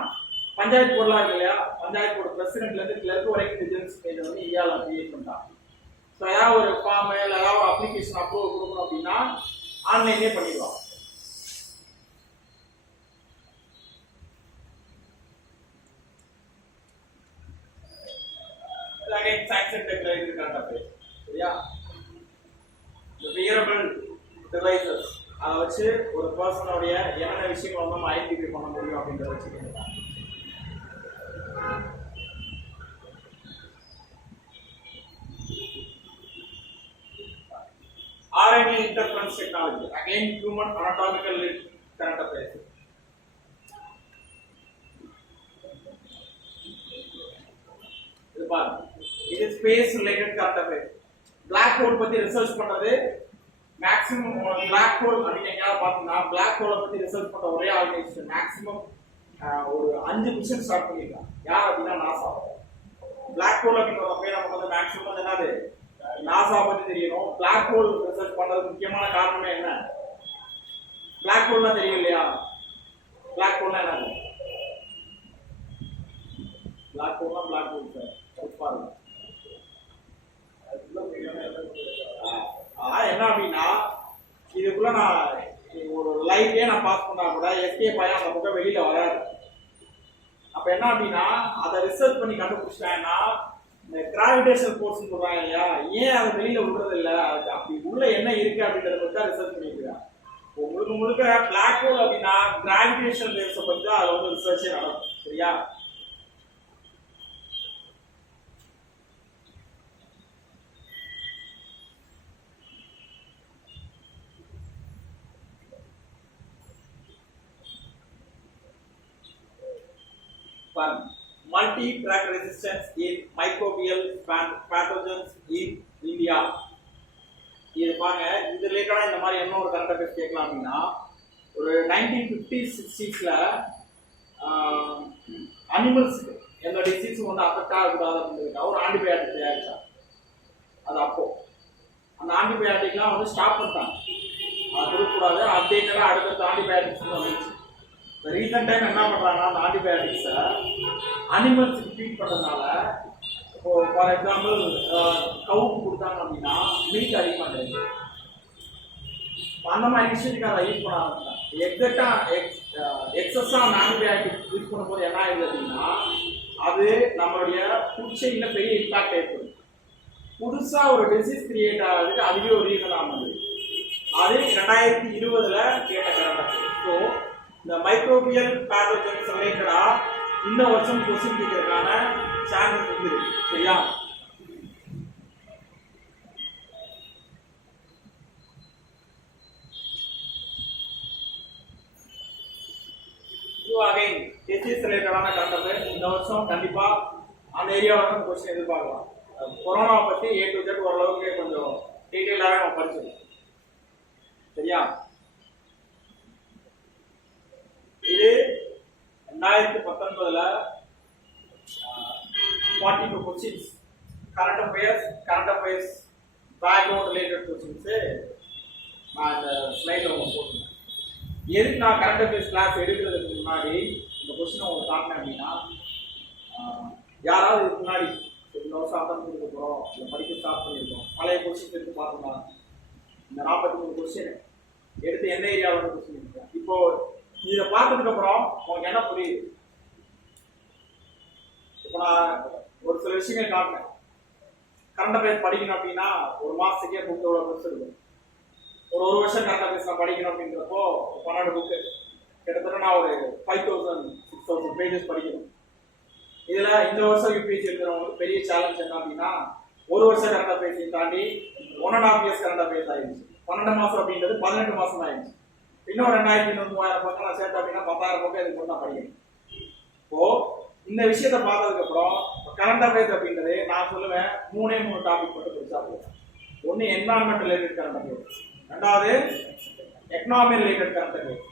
பஞ்சாயத்து போர்டெலாம் இருக்கு இல்லையா, பஞ்சாயத்து போர்டு பிரசிடென்ட்ல இருந்து கிளர்க் வரைக்கும் டிஜிட்டல் சிக்னேச்சர் வந்து இந்தியாவில் கிரியேட் பண்ணிட்டாங்க. ஸோ ஏதாவது ஒரு ஃபார்ம் இல்லை ஏதாவது ஒரு அப்ளிகேஷன் அப்ரூவல் கொடுக்கணும் அப்படின்னா ஆன்லைன்லேயே பண்ணிடுவாங்க. Science and technology current affairs. சரியா? வியரபிள் டிவைசஸ் அதை வச்சு ஒரு பர்சனுடைய என்னென்ன விஷயங்கள் வந்து நம்ம ஐடென்டிஃபை பண்ண முடியும் அப்படின்றத வச்சுக்கோங்க. RNA interference technology, again human anatomical current affairs. இது space related current affairs. Black hole பத்தி ரிசர்ச் பண்றது மேக்ஸிமம் பிளாக் ஹோல் அப்படின்னு எங்கேயாவது பார்த்தீங்கன்னா பிளாக் ஹோலை பத்தி ரிசர்ச் பண்ற ஒரே ஆர்கனைசேஷன் மேக்ஸிமம் ஒரு 5 மிஷன் ஸ்டார்ட் பண்ணிருக்காங்க. யார் அப்படின்னா நாசா. பிளாக் ஹோல் அப்படின்ற பேர் நமக்கு வந்து மேக்ஸிமம் என்னது நாசா பத்தி தெரியணும். பிளாக் ஹோல் ரிசர்ச் பண்றதுக்கு முக்கியமான காரணமே என்ன, பிளாக் ஹோல்னா தெரியும் இல்லையா? பிளாக் ஹோல்னா என்னது? பிளாக் ஹோல்னா பிளாக் ஹோல் சார் பாருங்க. என்ன அப்படின்னா இதுக்குள்ள நான் ஒரு லைட்டே நான் பாஸ் பண்ணா கூட எஸ்கேப் ஆகி அந்த பக்கம் வெளியில வராது. அப்ப என்ன அப்படின்னா அதை ரிசர்ச் பண்ணி கண்டுபிடிச்சிட்டாங்கன்னா இந்த கிராவிடேஷனல் ஃபோர்ஸ் சொல்றாங்க இல்லையா, ஏன் அதை வெளியில விடுறது இல்லை, அது அப்படி உள்ள என்ன இருக்கு அப்படின்றத பத்தி தான் ரிசர்ச் பண்ணிருக்காங்க. முழுக்க முழுக்க பிளாக் ஹோல் அப்படின்னா கிராவிடேஷனல் வேவ்ஸை பத்தி தான் அது வந்து ரிசர்ச்சே நடக்கும். சரியா? Multi-drug resistance in microbial pathogens in India. இது பாருங்க, இது ரிலேட்டடா இந்த மாதிரி என்ன ஒரு கரண்ட் அஃபேர்ஸ் கேட்கலாம் அப்படின்னா ஒரு 1950s 60sல அனிமல்ஸ்க்கு எந்த டிசீஸும் வந்து அஃபெக்ட் ஆகக்கூடாது அப்படின்றதுக்காக ஒரு ஆன்டிபயோட்டிக் தயாரிச்சாங்க. அது அப்போ அந்த ஆன்டிபயோட்டிக்லாம் வந்து ஸ்டாப் பண்ணிட்டாங்க, அது கொடுக்கக்கூடாது. அப்டேட்டடாக அடுத்தடுத்த ஆன்டிபயோட்டிக்ஸ் வந்துச்சு. ரீசெண்ட் டைம் என்ன பண்றாங்கன்னா அந்த ஆன்டிபயோட்டிக்ஸை அனிமல்ஸுக்கு ட்ரீட் பண்றதுனால இப்போ ஃபார் எக்ஸாம்பிள் கவுக்கு கொடுத்தாங்க அப்படின்னா மில்க் அதிகமாக கிடைக்கும். அந்த மாதிரி விஷயத்துக்கு அதை யூஸ் பண்ண ஆரம்பிச்சாங்க. எக்ஸாக்டா எக்ஸஸா ஆன்டிபயோட்டிக் யூஸ் பண்ணும்போது என்ன ஆகுது அப்படின்னா அது நம்மளுடைய ஃபுட் செயின்ல பெரிய இம்பாக்ட் ஏற்படுது. புதுசா ஒரு டிசீஸ் கிரியேட் ஆகிறதுக்கு அதுவே ஒரு ரீசன் ஆனது. அது 2020ல கேட்ட கரண்ட். ஸோ இந்த மைக்ரோபியல் பேத்தோஜன்ஸ் ரிலேட்டடா இந்த வருஷம் கொஸ்டின் கேட்கறதுக்கான சான்சஸ் இருக்குது. சரியா? டிசீஸ் ரிலேட்டடான கரண்ட் அஃபேர்ஸ் இந்த வருஷம் கண்டிப்பா அந்த ஏரியாவில் வந்து கொஸ்டின் எதிர்பார்க்கலாம். கொரோனா பத்தி A to Z ஓரளவுக்கு கொஞ்சம் டீட்டெயிலாகவே நம்ம படிச்சிருக்கோம். சரியா? இது 2019 42 questions current affairs background related questions நான் இந்த ஸ்லைடில் உங்களுக்கு போட்டுருக்கேன். எதுக்கு நான் கரண்ட் அஃபேர்ஸ் கிளாஸ் எடுக்கிறதுக்கு முன்னாடி இந்த கொஸ்டினை உங்களுக்கு காட்டினேன் அப்படின்னா, யாராவது இதுக்கு முன்னாடி இந்த வருஷம் அட்டன் கொடுக்க போகிறோம் இல்லை படிக்க ஸ்டார்ட் பண்ணியிருக்கோம், பழைய கொஸ்டின்ஸ் எடுத்து பார்த்தோம்னா இந்த 43 கொஸ்டின் எடுத்து எந்த ஏரியாவில் கொஸ்டின் இருக்கேன். இப்போ இதை பார்த்ததுக்கு அப்புறம் உங்களுக்கு என்ன புரியுது? இப்போ நான் ஒரு சில விஷயங்கள் காட்டினேன். கரண்ட் அஃபேர்ஸ் படிக்கணும் அப்படின்னா ஒரு மாசத்துக்கே புக் எவ்வளோ புக்ஸ் இருக்கும். ஒரு வருஷம் கரண்ட் அஃபேர்ஸ் நான் படிக்கணும் அப்படின்றப்போ 12 புக்கு கிட்டத்தட்ட நான் ஒரு 5000-6000 பேஜஸ் படிக்கணும். இதுல இந்த வருஷம் யூபிஎஸ்சி இருக்கிறவங்களுக்கு பெரிய சேலஞ்ச் என்ன அப்படின்னா, ஒரு வருஷம் கரண்ட் அஃபேர்ஸையும் தாண்டி 1.5 இயர்ஸ் கரண்ட் அஃபேர்ஸ் ஆயிடுச்சு. 12 மாசம் அப்படின்றது 18 மாசம் ஆயிடுச்சு. இன்னும் 2000-3000 பக்கம் நான் சேர்த்து அப்படின்னா 10,000 பக்கம் இதுக்கு நான் படிக்கணும். இப்போ இந்த விஷயத்த பார்த்ததுக்கு அப்புறம் கரண்ட் அஃபேர்ஸ் அப்படின்றது நான் சொல்லுவேன் 3 டாபிக் மட்டும் படிச்சா போதும். ஒன்னு என்விரான்மெண்ட் ரிலேட்டட் கரண்ட் அஃபேர்ஸ், ரெண்டாவது எக்கனாமி ரிலேட்டட் கரண்ட் அஃபேர்ஸ்.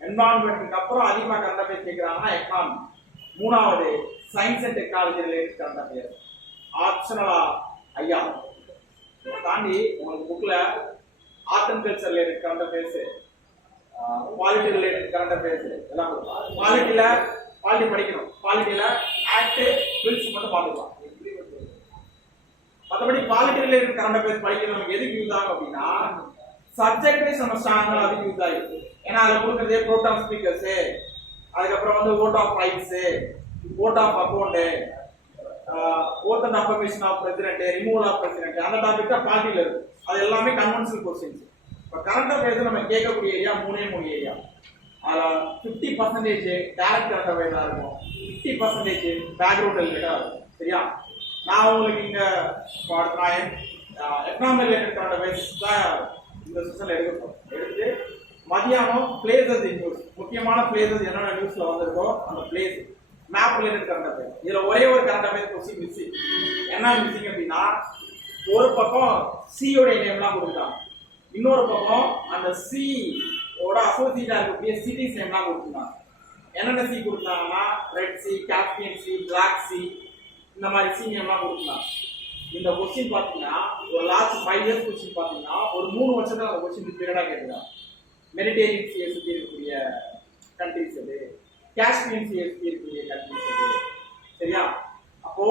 என்விரான்மெண்ட்டுக்கு அப்புறம் அதிகமாக கரண்ட் அஃபேர்ஸ் கேட்கிறாங்கன்னா எக்கனாமி. மூணாவது science and technology related current affairs. ஆப்ஷனலா ஐயா தாண்டி உங்களுக்கு புக்ல art and culture related current affairs, polity related current affairs எல்லாம் பாலிட்டி படிக்கணும். பாலிட்டியில ஆக்ட் பில்ஸ் மட்டும் பார்த்துக்கலாம். மற்றபடி பாலிட்டி ரிலேட்டட் கரண்ட் அஃபேர்ஸ் படிக்கணும் எதுக்கு யூஸ் ஆகும் அப்படின்னா, சப்ஜெக்ட் வைஸ் நம்ம ஸ்ட்ராங்கா அதுக்கு யூஸ் ஆகிருக்கு. ஏன்னா அதில் கொடுக்குறதே ப்ரோட்டான் ஸ்பீக்கர்ஸ், அதுக்கப்புறம் வந்து oath of rights, oath of account, oath and affirmation of president, removal of president, அந்த டாபிக் தான் பார்ட்டியில் இருக்கு. அது எல்லாமே கன்வென்ஷனல் கொஸ்டின்ஸ். இப்போ கரண்ட் அஃபேர்ஸ் நம்ம கேட்கக்கூடிய ஏரியா 3 ஏரியா. அதில் 50% டைரக்ட் கரண்ட் அஃபேர்ஸாக இருக்கும், 50% பேக்ரவுண்ட் ரிலேட்டடாக இருக்கும். சரியா? நான் உங்களுக்கு இங்கே எக்கனாமி ரிலேட்டட் கரண்ட் அஃபேர்ஸ் தான் இந்த செஷனில் எடுத்துட்டு மதியானம் பிளேசஸ் இன் நியூஸ், முக்கியமான பிளேசஸ் என்னென்ன நியூஸ்ல வந்திருக்கோ அந்த place, map related current affairs. இதுல ஒரே ஒரு கரண்ட் அஃபேர்ஸ் கொஸ்டின் மிஸ்ஸிங். என்ன மிஸ்ஸிங் அப்படின்னா, ஒரு பக்கம் சியோட நேம்லாம் கொடுத்தாங்க, இன்னொரு பக்கம் அந்த சி ஓட அசோசியேட்டா இருக்கக்கூடிய சிட்டிஸ் நேம்லாம் கொடுத்துருந்தாங்க. என்னென்ன சி கொடுத்தாங்கன்னா red sea, Caspian sea, black sea, இந்த மாதிரி சி நேம்லாம் கொடுத்துருந்தாங்க. இந்த கொஸ்டின் பார்த்தீங்கன்னா ஒரு லாஸ்ட் 5 இயர்ஸ் கொஸ்டின் பார்த்தீங்கன்னா ஒரு 3 வருஷத்துல அந்த கொஸ்டின் பீரியடா கேட்டுருக்காங்க. மெடிடேரியன் சியை சுற்றி இருக்கக்கூடிய கண்ட்ரிஸ் அது, காஷ்மீர் சியை சுற்றி இருக்கக்கூடிய கண்ட்ரிஸ் அது. சரியா? அப்போ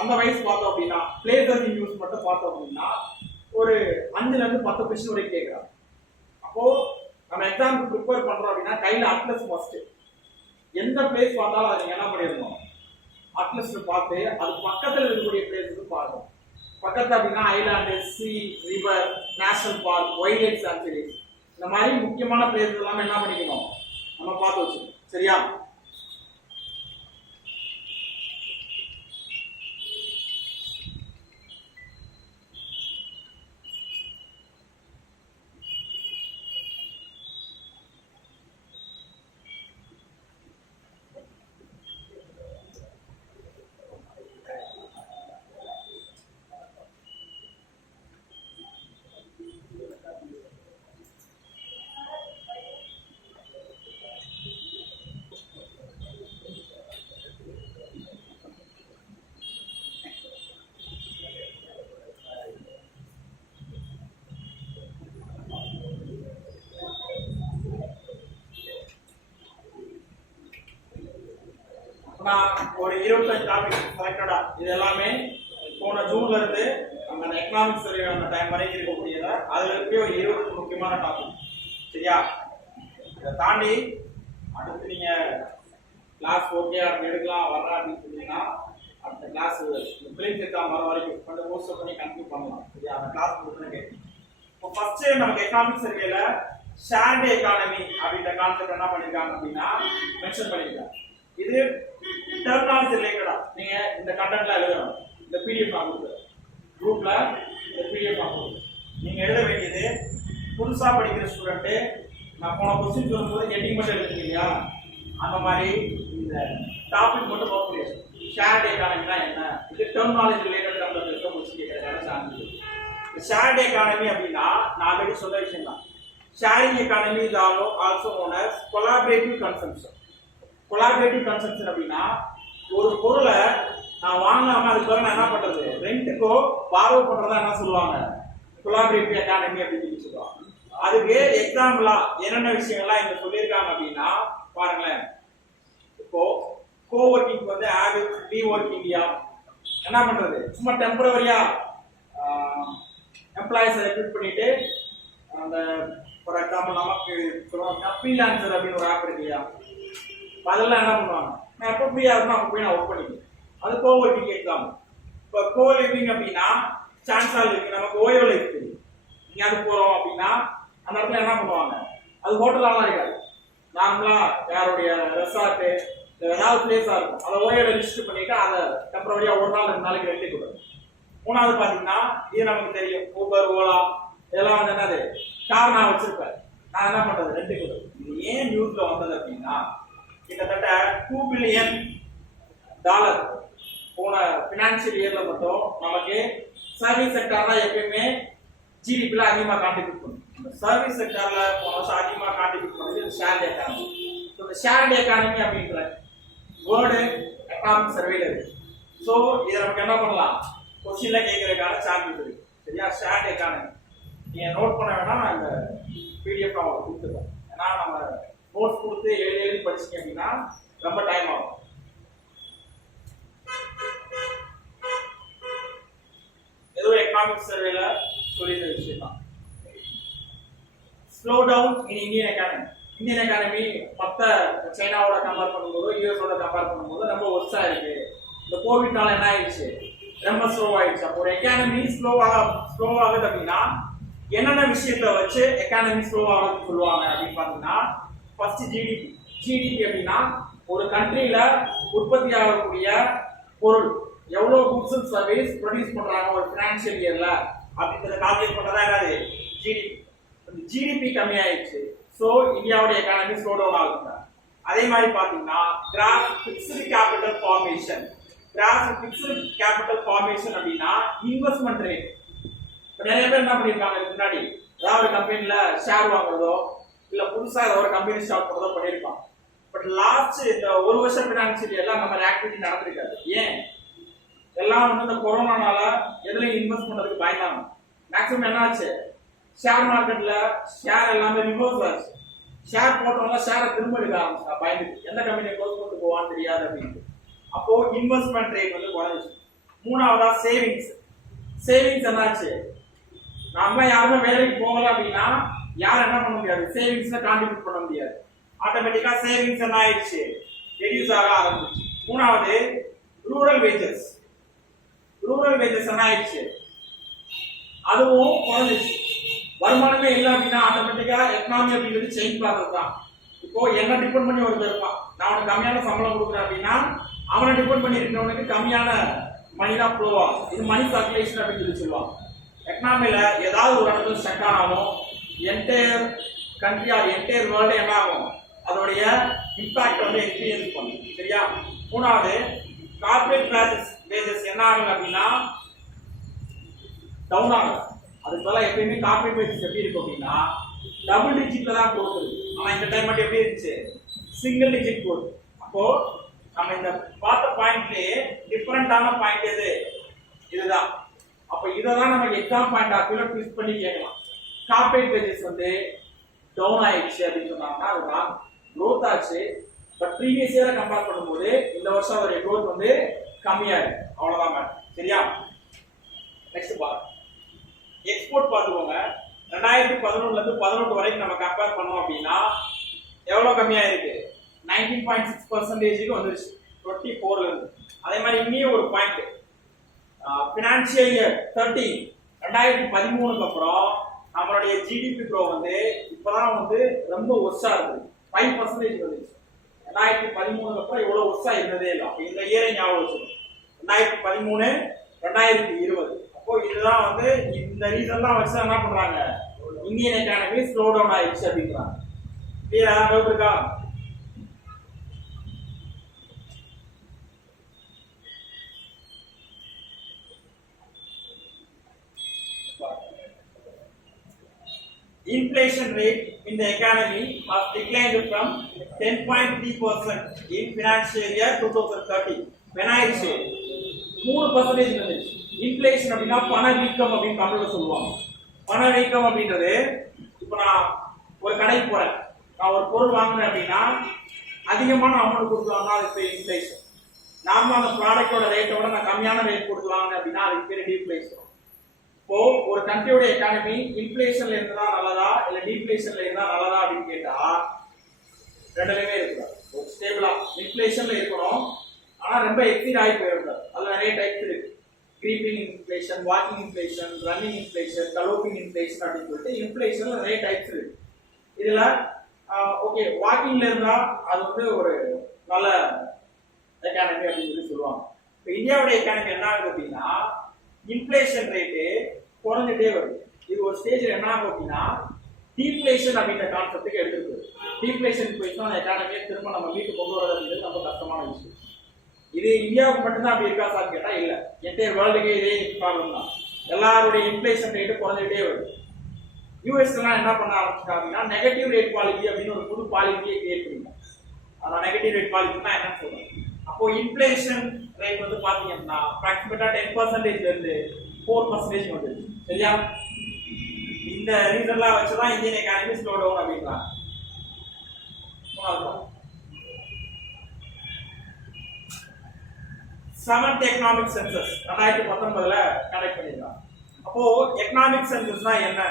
அந்த வயசு பார்த்தோம் அப்படின்னா பிளேசஸ் இன் நியூஸ் மட்டும் பார்த்தோம் அப்படின்னா ஒரு 5-10 கொஸ்டின் வரைக்கும் கேட்குறாங்க. அப்போ நம்ம எக்ஸாமுக்கு ப்ரிப்பேர் பண்றோம் அப்படின்னா கையில அட்லஸ் ஃபர்ஸ்ட் எந்த பிளேஸ் பார்த்தாலும் அதை என்ன பண்ணிருக்கோம், அட்லஸ் பார்த்து அது பக்கத்தில் இருக்கக்கூடிய பிளேஸுக்கு பார்க்கணும். பக்கத்துல அப்படின்னா island, C, river, national park, wild life sanctuary, இந்த மாதிரி முக்கியமான பிளேஸ் எல்லாமே என்ன பண்ணிக்கணும், நம்ம பார்த்து வச்சுக்கணும். சரியா? நான் ஒரு 25 டாபிக் செலக்டடா இது எல்லாமே போன ஜூன்ல இருந்து அந்த எக்கனாமிக்ஸ் அந்த டைம் வரைக்கும் இருக்கக்கூடியத அதுல இருக்க ஒரு 20 முக்கியமான டாபிக். சரியா? இதை தாண்டி அடுத்து நீங்க கிளாஸ் ஓகே எடுக்கலாம் வரலாம் அப்படின்னு சொன்னீங்கன்னா அந்த கிளாஸ் பிலிம்ஸ் எக்ஸாம் வர வரைக்கும் கொஞ்சம் போஸ்ட் பண்ணி கண்டினியூ பண்ணலாம். சரியா? அந்த கிளாஸ் கொடுத்துருங்க. இப்போ ஃபர்ஸ்ட் நமக்கு எக்கனாமிக்ஸ் சர்வேல ஷேர்டு எக்கானமி அப்படின்ற கான்செப்ட் என்ன பண்ணிருக்காங்க அப்படின்னா மென்ஷன் பண்ணிருக்காங்க. இது டெர்மினாலஜி ரிலேட்டடா நீங்க இந்த கண்டென்ட்ல எழுதணும். இந்த பிடிஎஃப் நான் கொடுக்குறேன் குரூப்ல, இந்த பிடிஎஃப் நான் கொடுக்குறேன். நீங்க எழுத வேண்டியது புதுசா படிக்கிற ஸ்டூடெண்ட் நான் போன கொஸ்டின் சொல்லும்போது ஹெட்டிங் மட்டும் எழுதுங்க இல்லையா, அந்த மாதிரி இந்த டாபிக் மட்டும் நோட் பண்ணி ஷேர்ட் எக்கானமினா என்ன, இது டெர்மினாலஜி ரிலேட்டட் நம்ம பேச முடிச்சு கேட்கறதுக்கான சான்ஸ். ஷேர்ட் எக்கானமி அப்படின்னா நான் ஆல்ரெடி சொன்ன விஷயம் தான். Sharing economy is also known as collaborative consumption. collaborative consumption அப்படின்னா ஒரு பொருளை நான் வாங்காம அதுக்கு நான் என்ன பண்றது, ரெண்டுக்கோ பார்வை பண்றதா என்ன சொல்லுவாங்க, கொலாபரேட்டிவ் எக்கானமி அப்படின்னு சொல்லுவாங்க. அதுக்கு எக்ஸாம்பிளா என்னென்ன விஷயங்கள்லாம் இங்க சொல்லியிருக்காங்க அப்படின்னா பாருங்களேன். இப்போ கோவர்க்கிங் வந்து ஹேபிட் டி ஒர்க் இந்தியா என்ன பண்றது, சும்மா டெம்பரவரியா எம்ப்ளாயிஸ் ரெக்ரூட் பண்ணிட்டு அந்த ஃபார் எக்ஸாம்பிள் நமக்கு சொல்லுவாங்க ஃப்ரீலான்சர் அப்படின்னு ஒரு ஆப் இருக்கு இல்லையா, அதெல்லாம் என்ன பண்ணுவாங்க, நான் எப்போ ஃப்ரீயா இருக்கணும் அப்போ போய் நான் ஒர்க் பண்ணிக்கிறேன். அது கோவர்க்கிங் எக்ஸாம்பிள். இப்போ கோ லிவிங் அப்படின்னா சான்ஸா லிவிங், நமக்கு ஓயோ லைஃப் தெரியும். நீங்க அது போறோம் அப்படின்னா அந்த இடத்துல என்ன பண்ணுவாங்க, அது ஹோட்டலாலாம் இருக்காது, நார்மலா யாருடைய ரெசார்ட் ஏதாவது பிளேஸா இருக்கும், அதை ஓயோட லிஸ்ட் பண்ணிட்டு அதை டெம்பரவரியா ஒரு நாள் 2 நாளைக்கு ரெண்டு கொடுக்கும். மூணாவது பாத்தீங்கன்னா இது நமக்கு தெரியும், ஊபர் ஓலா இதெல்லாம் வந்து என்னது கார் நான் வச்சிருப்பேன், நான் என்ன பண்றது ரெண்டு கொடுக்கும். இது ஏன் நியூஸ்ல வந்தது அப்படின்னா கிட்டத்தட்ட $2 பில்லியன் போன பினான்சியல் இயர்ல மட்டும் நமக்கு சர்வீஸ் செக்டார் தான் எப்பயுமே ஜிடிபில அதிகமா கான்ட்ரிபியூட் பண்ணும். இந்த சர்வீஸ் செக்டார்ல போன வருஷம் அதிகமா கான்ட்ரிபியூட் பண்ணது ஷேர் எக்கானமி. இந்த ஷேர் எக்கானமி அப்படின்ற வேர்டு எக்கனாமிக் சர்வேல இருக்கு. ஸோ இதை நமக்கு என்ன பண்ணலாம், கொஸ்டின்ல கேட்கறதுக்கான சான்ஸ் இருக்கு. சரியா, ஷேர் எக்கானமி நீங்க நோட் பண்ண வேணாம், நான் இந்த பிடிஎஃப் நான் உங்களுக்கு கொடுத்துருக்கேன். ஏன்னா நம்ம நோட்ஸ் கொடுத்து எழுதி படிச்சிங்க அப்படின்னா ரொம்ப டைம் ஆகும். ஏதோ எக்கனாமிக் சர்வேல சொல்லியிருந்த விஷயம் தான். Slow down in Indian economy. Indian economy மற்ற சைனாவோட கம்பேர் பண்ணும்போது யூஎஸோட கம்பேர் பண்ணும்போது ரொம்ப ஒர்ஸா இருக்கு. இந்த கோவிட்னால என்ன ஆயிடுச்சு, ரொம்ப ஸ்லோ ஆயிடுச்சு. அப்போ ஒரு எக்கானமி ஸ்லோ ஆகுது அப்படின்னா என்னென்ன விஷயத்தை வச்சு எக்கானமி ஸ்லோ ஆகுதுன்னு சொல்லுவாங்க அப்படின்னு பாத்தீங்கன்னா ஃபர்ஸ்ட் ஜிடிபி அப்படின்னா ஒரு கண்ட்ரியில உற்பத்தி ஆகக்கூடிய பொருள் எவ்வளவு குட்ஸ் அண்ட் சர்வீஸ் ப்ரொடியூஸ் பண்றாங்க ஒரு பினான்சியல் இயர்ல அப்படின்றத கால்குலேட் பண்றதா என்னது ஜிடிபி. அந்த ஜிடிபி கம்மியாயிடுச்சு, ஸோ இந்தியாவோட எக்கானமி ஸ்லோ டவுன் ஆகுது. அதே மாதிரி பாத்தீங்கன்னா cross fixed capital formation. Cross fixed capital formation அப்படின்னா இன்வெஸ்ட்மெண்ட் ரேட். நிறைய பேர் என்ன பண்ணிருக்காங்க, முன்னாடி ஏதாவது கம்பெனில ஷேர் வாங்குறதோ இல்ல புதுசா ஏதாவது ஒரு கம்பெனி ஸ்டார்ட் பண்றதோ பண்ணிருப்பாங்க. பட் லாஸ்ட் இந்த ஒரு வருஷம் பினான்சியல் இயர்ல அந்த மாதிரி ஆக்டிவிட்டி நடந்திருக்காது. ஏன், எல்லாம் வந்து இந்த கொரோனானால எதுலையும் இன்வெஸ்ட் பண்றதுக்கு பயந்தாங்க. மேக்ஸிமம் என்ன ஆச்சு, ஷேர் மார்க்கெட்ல ஷேர் எல்லாமே ரிவர்ஸ் ஆச்சு. ஷேர் போட்டவங்க ஷேரை திரும்ப எடுக்க ஆரம்பிச்சா பயந்துட்டு, எந்த கம்பெனியை க்ளோஸ் பண்ணிட்டு போவான்னு தெரியாது அப்படின்ட்டு. அப்போ இன்வெஸ்ட்மெண்ட் ரேட் வந்து குறைஞ்சிச்சு. மூணாவதா சேவிங்ஸ். சேவிங்ஸ் என்னாச்சு, நம்ம யாருமே வேலைக்கு போகல அப்படின்னா யாரும் என்ன பண்ண முடியாது, சேவிங்ஸ்ல கான்ட்ரிபியூட் பண்ண முடியாது. ஆட்டோமேட்டிக்கா சேவிங்ஸ் என்ன ஆயிடுச்சு, ரெடியூஸ் ஆக ஆரம்பிச்சு. மூணாவது ரூரல் வேஜஸ். ரூரல் வேஜஸ் என்ன ஆயிடுச்சு, அதுவும் குறைஞ்சிச்சு. வருமானமே இல்லை அப்படின்னா ஆட்டோமேட்டிக்கா எக்கனாமி அப்படிங்கிறது சேஞ்ச் ஆகிறது தான். இப்போ என்ன டிபெண்ட் பண்ணி ஒருத்தர் இருப்பான், நான் அவனுக்கு கம்மியான சம்பளம் கொடுக்குறேன் அப்படின்னா அவனை டிபெண்ட் பண்ணி இருக்கிறவனுக்கு கம்மியான மணி தான் ஃப்ளோ ஆகும். இது மணி சர்க்குலேஷன் அப்படின்னு சொல்லி சொல்லுவாங்க. எக்கனாமில ஏதாவது ஒரு இடத்துல ஸ்டக் ஆனாலும் entire country or entire world என்ன ஆகும், அதோடைய இம்பாக்ட் வந்து எக்ஸ்பீரியன்ஸ் பண்ணும். சரியா, மூணாவது கார்பரேட் வேஜஸ் என்ன ஆகும் அப்படின்னா டவுன் ஆகும். அதுக்கு பதிலாக எப்பயுமே கார்பரேட் வேஜஸ் எப்படி இருக்கும் அப்படின்னா டபுள் டிஜிட்ல தான் போகுது. ஆனா இந்த டைம் மட்டும் எப்படி இருந்துச்சு, சிங்கிள் டிஜிட் போகுது. அப்போ நம்ம இந்த பார்த்த பாயிண்ட்லயே டிஃபரெண்டான பாயிண்ட் எது, இதுதான். அப்ப இதெல்லாம் நம்ம எக்ஸாம் பாயிண்ட் ஆஃப்ல ட்விஸ்ட் பண்ணி கேட்கலாம். கார்பரேட் வேஜஸ் வந்து டவுன் ஆயிடுச்சு அப்படின்னு சொன்னாங்கன்னா அதுதான் growth ஆச்சு. பட் ப்ரீவியஸ் இயரை கம்பேர் பண்ணும்போது இந்த வருஷம் அதோட growth வந்து கம்மியாயிருக்கு. அவ்வளவுதான் மேடம். சரியா, நெக்ஸ்ட் பாருங்க. எக்ஸ்போர்ட் பார்த்துக்கோங்க. 2011ல இருந்து 18 வரைக்கும் நம்ம கம்பேர் பண்ணோம் அப்படின்னா எவ்வளவு கம்மியா இருக்கு, 19.6% வந்துருச்சு 24ல இருந்து. அதே மாதிரி இங்கேயும் ஒரு பாயிண்ட், பினான்சியல் இயர் 2013க்கு அப்புறம் நம்மளுடைய ஜிடிபி க்ரோ வந்து இப்பதான் வந்து ரொம்ப ஒர்ஸா இருக்குது, 5% வந்துருச்சு. 2013க்கு அப்புறம் இவ்வளவு ஒர்ஸா இருந்ததே இல்லை. அப்ப இந்த இயரை ஞாபகம் வச்சுக்கணும், 2013 2020. அப்போ இதுதான் வந்து இந்த ரீசன்லாம் வச்சு என்ன பண்றாங்க, இந்தியன் எக்கானமி ஸ்லோ டவுன் ஆயிடுச்சு அப்படிங்கிறாங்க. கிளியரா, டவுட் இருக்கா? inflation rate in the economy has declined from 10.3% in financial year 2013 when I said 3% வந்துச்சு. இன்ஃப்ளேஷன் அப்படின்னா பணவீக்கம் அப்படின்னு தமிழ்ல சொல்லுவாங்க. பணவீக்கம் அப்படின்றது இப்போ நான் ஒரு கடைக்கு போறேன், நான் ஒரு பொருள் வாங்குறேன் அப்படின்னா அதிகமான அமௌண்ட் கொடுக்கலாம்னா அதுக்கு பேர் இன்ஃப்ளேஷன். நார்மலா அந்த ப்ராடக்டோட ரேட்டை விட நான் கம்மியான ரேட் கொடுக்கலாங்க அப்படின்னா அதுக்கு பேர் டீஃப்ளேஷன். இப்போ ஒரு கண்ட்ரியோட எக்கானமி இன்ஃப்ளேஷன்ல இருந்தா நல்லதா இல்ல டீஃப்ளேஷன்ல இருந்தா நல்லதா அப்படின்னு கேட்டா ரெண்டுலயுமே இருக்கணும். ஒரு ஸ்டேபிளா இன்ஃப்ளேஷன்ல இருக்கணும், ஆனா ரொம்ப எக்ஸீட் ஆகி போயிடக்கூடாது. அதுல நிறைய டைப்ஸ் இருக்கு. creeping inflation, walking inflation, running inflation, galloping inflation அப்படின்னு சொல்லிட்டு இன்ஃப்ளேஷன்ல நிறைய டைப்ஸ் இருக்கு. இதுல ஓகே வாக்கிங்ல இருந்தா அது வந்து ஒரு நல்ல எக்கானமி அப்படின்னு சொல்லி சொல்லுவாங்க. இப்போ இந்தியாவுடைய எக்கானமி என்ன ஆகுது அப்படின்னா இன்ஃப்ளேஷன் ரேட்டு குறைஞ்சிட்டே வருது. இது ஒரு ஸ்டேஜ்ல என்ன ஆகும் அப்படின்னா டீஃப்ளேஷன் அப்படின்ற கான்செப்டுக்கு எடுத்துருக்கு. டீஃப்ளேஷன் போயிடுச்சுன்னா அந்த எக்கானமியை திரும்ப நம்ம வீட்டுக்கு கொண்டு வரது அப்படிங்கிறது ரொம்ப கஷ்டமான விஷயம். இது இந்தியாவுக்கு மட்டும்தான் அப்படி இருக்கா சார் கேட்டா இல்ல, என்டையர் வேர்ல்டுக்கே இதே ப்ராப்ளம் தான். எல்லாருடைய இன்ஃப்ளேஷன் ரேட்டு குறைஞ்சிட்டே வருது. யூஎஸ் எல்லாம் என்ன பண்ண ஆரம்பிச்சிட்டாங்கன்னா நெகட்டிவ் ரேட் பாலிசி அப்படின்னு ஒரு புது பாலிசியை கிரியேட் பண்ணிட்டாங்க. அதான் நெகட்டிவ் ரேட் பாலிசினா என்னன்னு சொல்றேன். அப்போ இன்ஃப்ளேஷன் ரேட் வந்து பாத்தீங்கன்னா அப்ராக்சிமேட்டா 10% இருந்து 4% வந்துருச்சு. சரியா? இந்த ரீசன்லாம் வச்சுதான் இந்தியன் எக்கானமி ஸ்லோ டவுன் அப்படின்றாங்க. செவன்த் எக்கனாமிக் சென்சஸ் 2019ல கண்டக்ட் பண்ணிருக்காங்க. அப்போ எக்கனாமிக் சென்சஸ்னா என்ன?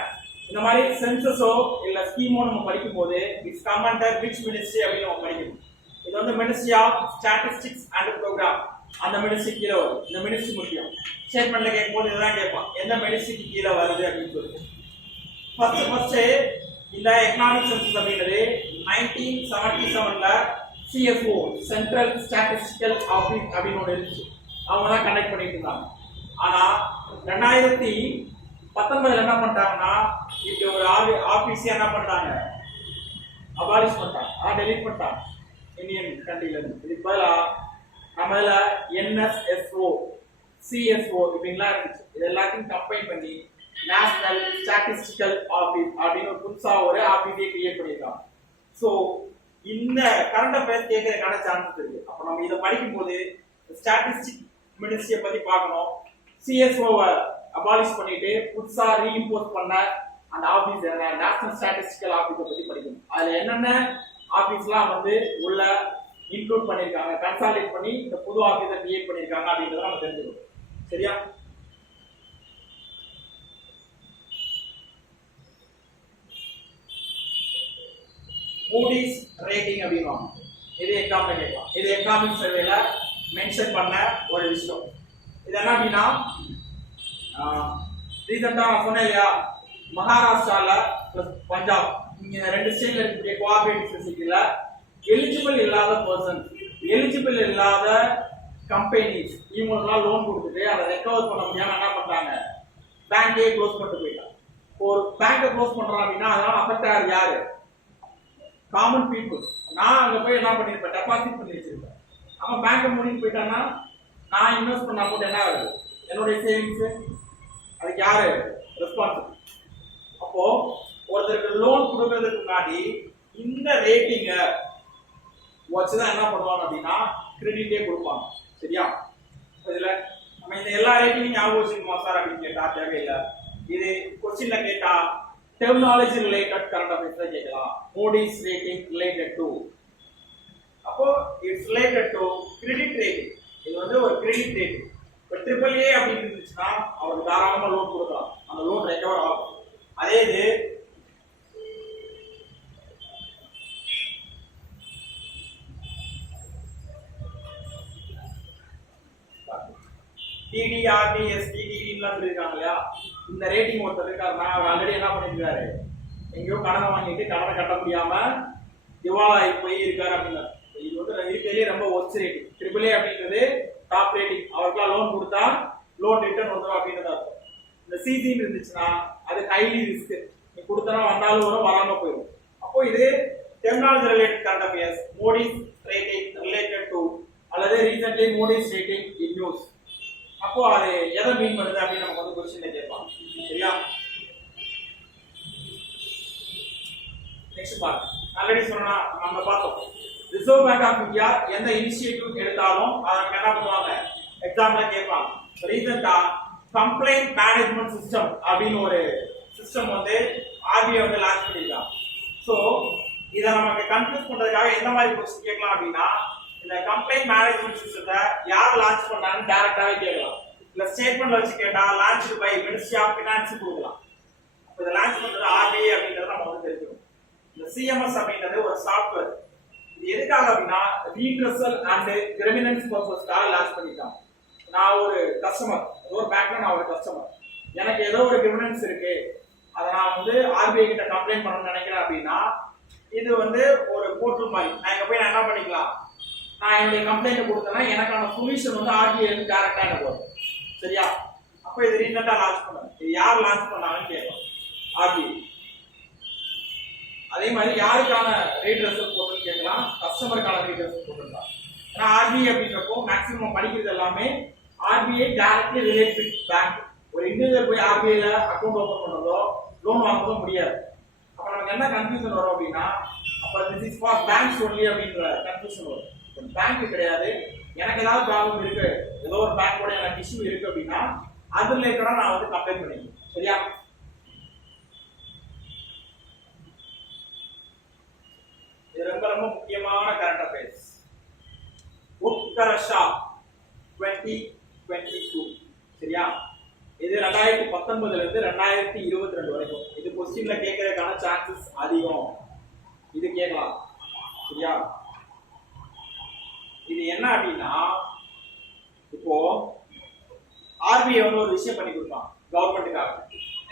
இந்த மாதிரி சென்சஸோ இல்ல ஸ்கீமோ நம்ம படிக்கும் போது it's come under which ministry அப்படின்னு நம்ம படிக்கணும். இது வந்து ministry of statistics and programme, அந்த மினிஸ்ட்ரி கீழே வரும். இந்த மினிஸ்ட்ரி முக்கியம். ஸ்டேட்மெண்ட்ல கேட்கும்போது இதுதான் கேட்பான், எந்த மினிஸ்ட்ரிக்கு கீழே வருது அப்படின்னு சொல்லிட்டு. ஃபர்ஸ்ட் இந்த எக்கனாமிக் சென்சஸ் அப்படின்றது 1977ல CSO சென்ட்ரல் ஸ்டாட்டிஸ்டிக்கல் ஆபீஸ் அப்படின்னு ஒன்று இருந்துச்சு. அவங்க தான் கண்டக்ட் பண்ணிட்டு இருந்தாங்க. ஆனா 2019ல என்ன பண்ணிட்டாங்கன்னா இப்படி ஒரு ஆபீஸ் என்ன பண்ணிட்டாங்க, அபாலிஷ் பண்ணிட்டாங்க, டெலீட் பண்ணிட்டாங்க இந்தியன் கண்ட்ரில இருந்து. இதுக்கு பதிலா நம்ம NSSO CSO இப்படின்லாம் இருந்துச்சு. இது எல்லாத்தையும் கம்பைன் பண்ணி நேஷனல் ஸ்டாட்டிஸ்டிக்கல் ஆபீஸ் அப்படின்னு புதுசா ஒரு ஆபீஸை கிரியேட் பண்ணிருக்காங்க. ஸோ இந்த கரண்ட் அஃபேர்ஸ் கேட்கறதுக்கான சான்சஸ் இருக்கு. அப்ப நம்ம இதை படிக்கும் போது ஸ்டாட்டிஸ்டிக் மினிஸ்ட்ரியை பத்தி பார்க்கணும். சிஎஸ்ஓவை அபாலிஷ் பண்ணிட்டு புதுசா ரீஇம்போஸ் பண்ண அந்த ஆபீஸ் என்ன, நேஷனல் ஸ்டாட்டிஸ்டிக்கல் ஆபீஸை பத்தி படிக்கணும். அதுல என்னென்ன ஆபீஸ்லாம் வந்து உள்ள இன்க்ளூட் பண்ணிருக்காங்க, கன்சாலிடேட் பண்ணி இந்த புது ஆபீஸை கிரியேட் பண்ணிருக்காங்க அப்படின்றத நம்ம தெரிஞ்சுக்கணும். சரியா? மூடிஸ் ரேட்டிங் அப்படின்னா இது எக்ஸாம்ல கேட்கலாம். இது எக்கனாமிக் சர்வேல மென்ஷன் பண்ண ஒரு விஷயம். இது என்ன அப்படின்னா ரீசெண்டா நான் சொன்னேன் இல்லையா, மகாராஷ்டிரால பிளஸ் பஞ்சாப் இந்த ரெண்டு ஸ்டேட்ல இருக்கக்கூடிய கோஆபரேட்டிவ் சொசைட்டில எலிஜிபிள் இல்லாத பர்சன், எலிஜிபிள் இல்லாத கம்பெனிஸ் இவங்களுக்குலாம் லோன் கொடுத்துட்டு அதை ரெக்கவர் பண்ண முடியாம என்ன பண்றாங்க, பேங்கே க்ளோஸ் பண்ணிட்டு போயிட்டாங்க. ஒரு பேங்கை க்ளோஸ் பண்றோம் அப்படின்னா அதனால அஃபெக்ட் ஆகுது யாரு, காமன் பீப்புள். நான் அங்க போய் என்ன பண்ணிருப்பேன், டெபாசிட் பண்ணி வச்சிருப்பேன். அவன் பேங்க் மூடிட்டு போயிட்டான்னா நான் இன்வெஸ்ட் பண்ண அமௌண்ட் என்ன ஆகுது, என்னுடைய சேவிங்ஸ், அதுக்கு யாரு ரெஸ்பான்சிபிள்? அப்போ ஒருத்தருக்கு லோன் கொடுக்கறதுக்கு முன்னாடி இந்த ரேட்டிங்க வச்சுதான் என்ன பண்ணுவாங்க அப்படின்னா கிரெடிட்டே கொடுப்பாங்க. சரியா? இதுல நம்ம இந்த எல்லா ரேட்டிங்கும் ஞாபகம் வச்சுக்கணுமா சார் அப்படின்னு கேட்டா தேவையில்லை. இது கொஸ்டின்ல கேட்டா terminology related current affairs கேட்கலாம். Moody's rating related to, அப்போ it's related to credit rating. இது வந்து ஒரு credit rating. இப்போ AAA அப்படின்னு இருந்துச்சுன்னா அவருக்கு தாராளமா லோன் கொடுக்கலாம், அந்த லோன் ரெக்கவர் ஆகும். அதே இது DDRDS DDலாம் சொல்லிருக்காங்க இல்லையா, இந்த ரேட்டிங் ஒருத்தர் இருக்காருன்னா அவர் ஆல்ரெடி என்ன பண்ணிருக்காரு, எங்கேயோ கடனை வாங்கிட்டு கடனை கட்ட முடியாம திவாலாகி போய் இருக்காரு அப்படின்னா இது வந்து இருக்கிறதுலே ரொம்ப ஒர்ஸ்ட் ரேட்டிங். AAA அப்படின்றது டாப் ரேட்டிங், அவருக்குலாம் லோன் கொடுத்தா லோன் ரிட்டர்ன் வந்துடும் அப்படின்றது அர்த்தம். இந்த சிசின்னு இருந்துச்சுன்னா அது ஹைலி ரிஸ்க், நீ கொடுத்தனா வந்தாலும் வரும் வராம போயிடும். அப்போ இது terminology related current affairs, Moody's rating related to அல்லது recently Moody's rating in news. அப்போ அது எதை மீன் பண்ணுது அப்படின்னு நமக்கு வந்து கொஸ்டின்ல கேட்பாங்க. சரியா? நெக்ஸ்ட் பாருங்க, ஆல்ரெடி சொன்னா நம்ம பார்த்தோம், ரிசர்வ் பேங்க் ஆஃப் இந்தியா எந்த இனிஷியேட்டிவ் எடுத்தாலும் அதை என்ன பண்ணுவாங்க, எக்ஸாம்ல கேட்பாங்க. ரீசெண்டா கம்ப்ளைண்ட் மேனேஜ்மெண்ட் சிஸ்டம் அப்படின்னு ஒரு சிஸ்டம் வந்து ஆர்பிஐ வந்து லான்ச் பண்ணிருக்காங்க. ஸோ இதை நமக்கு கன்ஃபியூஸ் பண்றதுக்காக எந்த மாதிரி கொஸ்டின் கேட்கலாம் அப்படின்னா, இந்த கம்ப்ளைண்ட் மேனேஜ்மெண்ட் சிஸ்டத்தை யார் லான்ச் பண்ணாங்கன்னு டைரக்டாவே கேட்கலாம். இல்ல ஸ்டேட்மெண்ட்ல வச்சு கேட்டா launch by ministry of finance கொடுக்கலாம். அப்ப இதை லான்ச் பண்றது ஆர்பிஐ அப்படிங்கறத நம்ம வந்து தெரிஞ்சுக்கணும். இந்த சிஎம்எஸ் அப்படின்றது ஒரு சாஃப்ட்வேர். இது எதுக்காக அப்படின்னா ரீட்ரெசல் அண்ட் கிரிமினன்ஸ் பர்பஸ்க்காக லான்ச் பண்ணிருக்காங்க. நான் ஒரு கஸ்டமர், ஒரு பேங்க்ல நான் ஒரு கஸ்டமர், எனக்கு ஏதோ ஒரு கிரிமினன்ஸ் இருக்கு, அதை நான் வந்து ஆர்பிஐ கிட்ட கம்ப்ளைண்ட் பண்ணணும்னு நினைக்கிறேன் அப்படின்னா இது வந்து ஒரு போர்ட்டல் மாதிரி. நான் இங்க போய் நான் என்ன பண்ணிக்கலாம், நான் என்னுடைய கம்ப்ளைண்ட் கொடுத்தேன்னா எனக்கான சொல்யூஷன் வந்து ஆர்பிஐ வந்து டைரக்டா எனக்கு வரும். சரியா? அப்ப இது ரீசெண்டா லான்ச் பண்ணாங்க. இது யார் லான்ச் பண்ணாங்கன்னு கேட்கலாம், ஆர்பிஐ. அதே மாதிரி யாருக்கான ரீட்ரெசல் போர்ட்டல் கேட்கலாம், கஸ்டமருக்கான ரீட்ரெசல் போர்ட்டல் தான். ஏன்னா ஆர்பிஐ அப்படின்றப்போ மேக்ஸிமம் படிக்கிறது எல்லாமே ஆர்பிஐ டைரக்ட்லி ரிலேட்டட் பேங்க். ஒரு இண்டிவிஜுவல் போய் ஆர்பிஐல அக்கௌண்ட் ஓபன் பண்ணதோ லோன் வாங்கதோ முடியாது. அப்ப நமக்கு என்ன கன்ஃபியூஷன் வரும் அப்படின்னா, அப்ப this is for banks only அப்படின்ற கன்ஃபியூஷன் வரும். பேங்க் கிடையாது, எனக்கு ஏதாவது ப்ராப்ளம் இருக்கு, ஏதோ ஒரு பேங்கோட எனக்கு இஷ்யூ இருக்கு அப்படின்னா அது ரிலேட்டடா நான் வந்து கம்ப்ளைண்ட் பண்ணிக்கிறேன். சரியா? இது ரொம்ப ரொம்ப முக்கியமான கரண்ட் அஃபேர்ஸ். உட்கரஷா 2022. சரியா? இது 2019 இருந்து 2022 வரைக்கும். இது क्वेश्चनல கேட்கறதுக்கான சான்சஸ் அதிகம். இது கேட்கலாம். சரியா? இது என்ன அப்படின்னா, இப்போ ஆர்பிஐ வந்து ஒரு விஷயம் பண்ணி கொடுப்பாங்க கவர்மெண்ட்டுக்காக.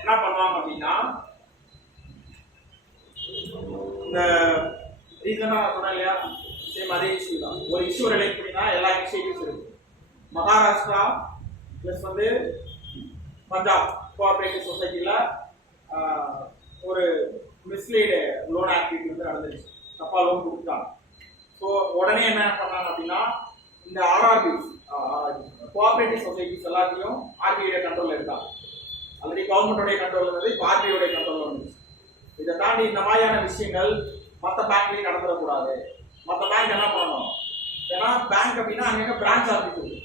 என்ன பண்ணுவாங்க அப்படின்னா, இந்த ரீசனா நான் சொன்னேன் இல்லையா, சேம் அதே இஷ்யூ தான். ஒரு இஷ்யூ ரிலேட் பண்ணினா எல்லா இனிஷியேட்டிவ்ஸ் இருக்கு. மகாராஷ்டிரா பிளஸ் வந்து பஞ்சாப் கோஆபரேட்டிவ் சொசைட்டில ஒரு மிஸ்லீடு லோன் ஆக்டிவிட்டி வந்து நடந்துருச்சு, தப்பா லோன் கொடுத்தாங்க. ஸோ உடனே என்ன பண்ணாங்க அப்படின்னா, இந்த ஆர்ஆர்பிஸ் கோஆபரேட்டிவ் சொசைட்டிஸ் எல்லாத்தையும் ஆர்பிஐ கண்ட்ரோல்ல இருக்காங்க. ஆல்ரெடி கவர்மெண்டோடைய கண்ட்ரோல் இருந்தது, இப்போ ஆர்பிஐ கண்ட்ரோல் வந்துச்சு. இதை தாண்டி இந்த மாதிரியான விஷயங்கள் மற்ற பேங்க்லையும் நடந்துடக்கூடாது. மற்ற பேங்க் என்ன பண்ணணும், ஏன்னா பேங்க் அப்படின்னா அங்கே பிரான்ச் ஆஃபீஸ் இருக்கு.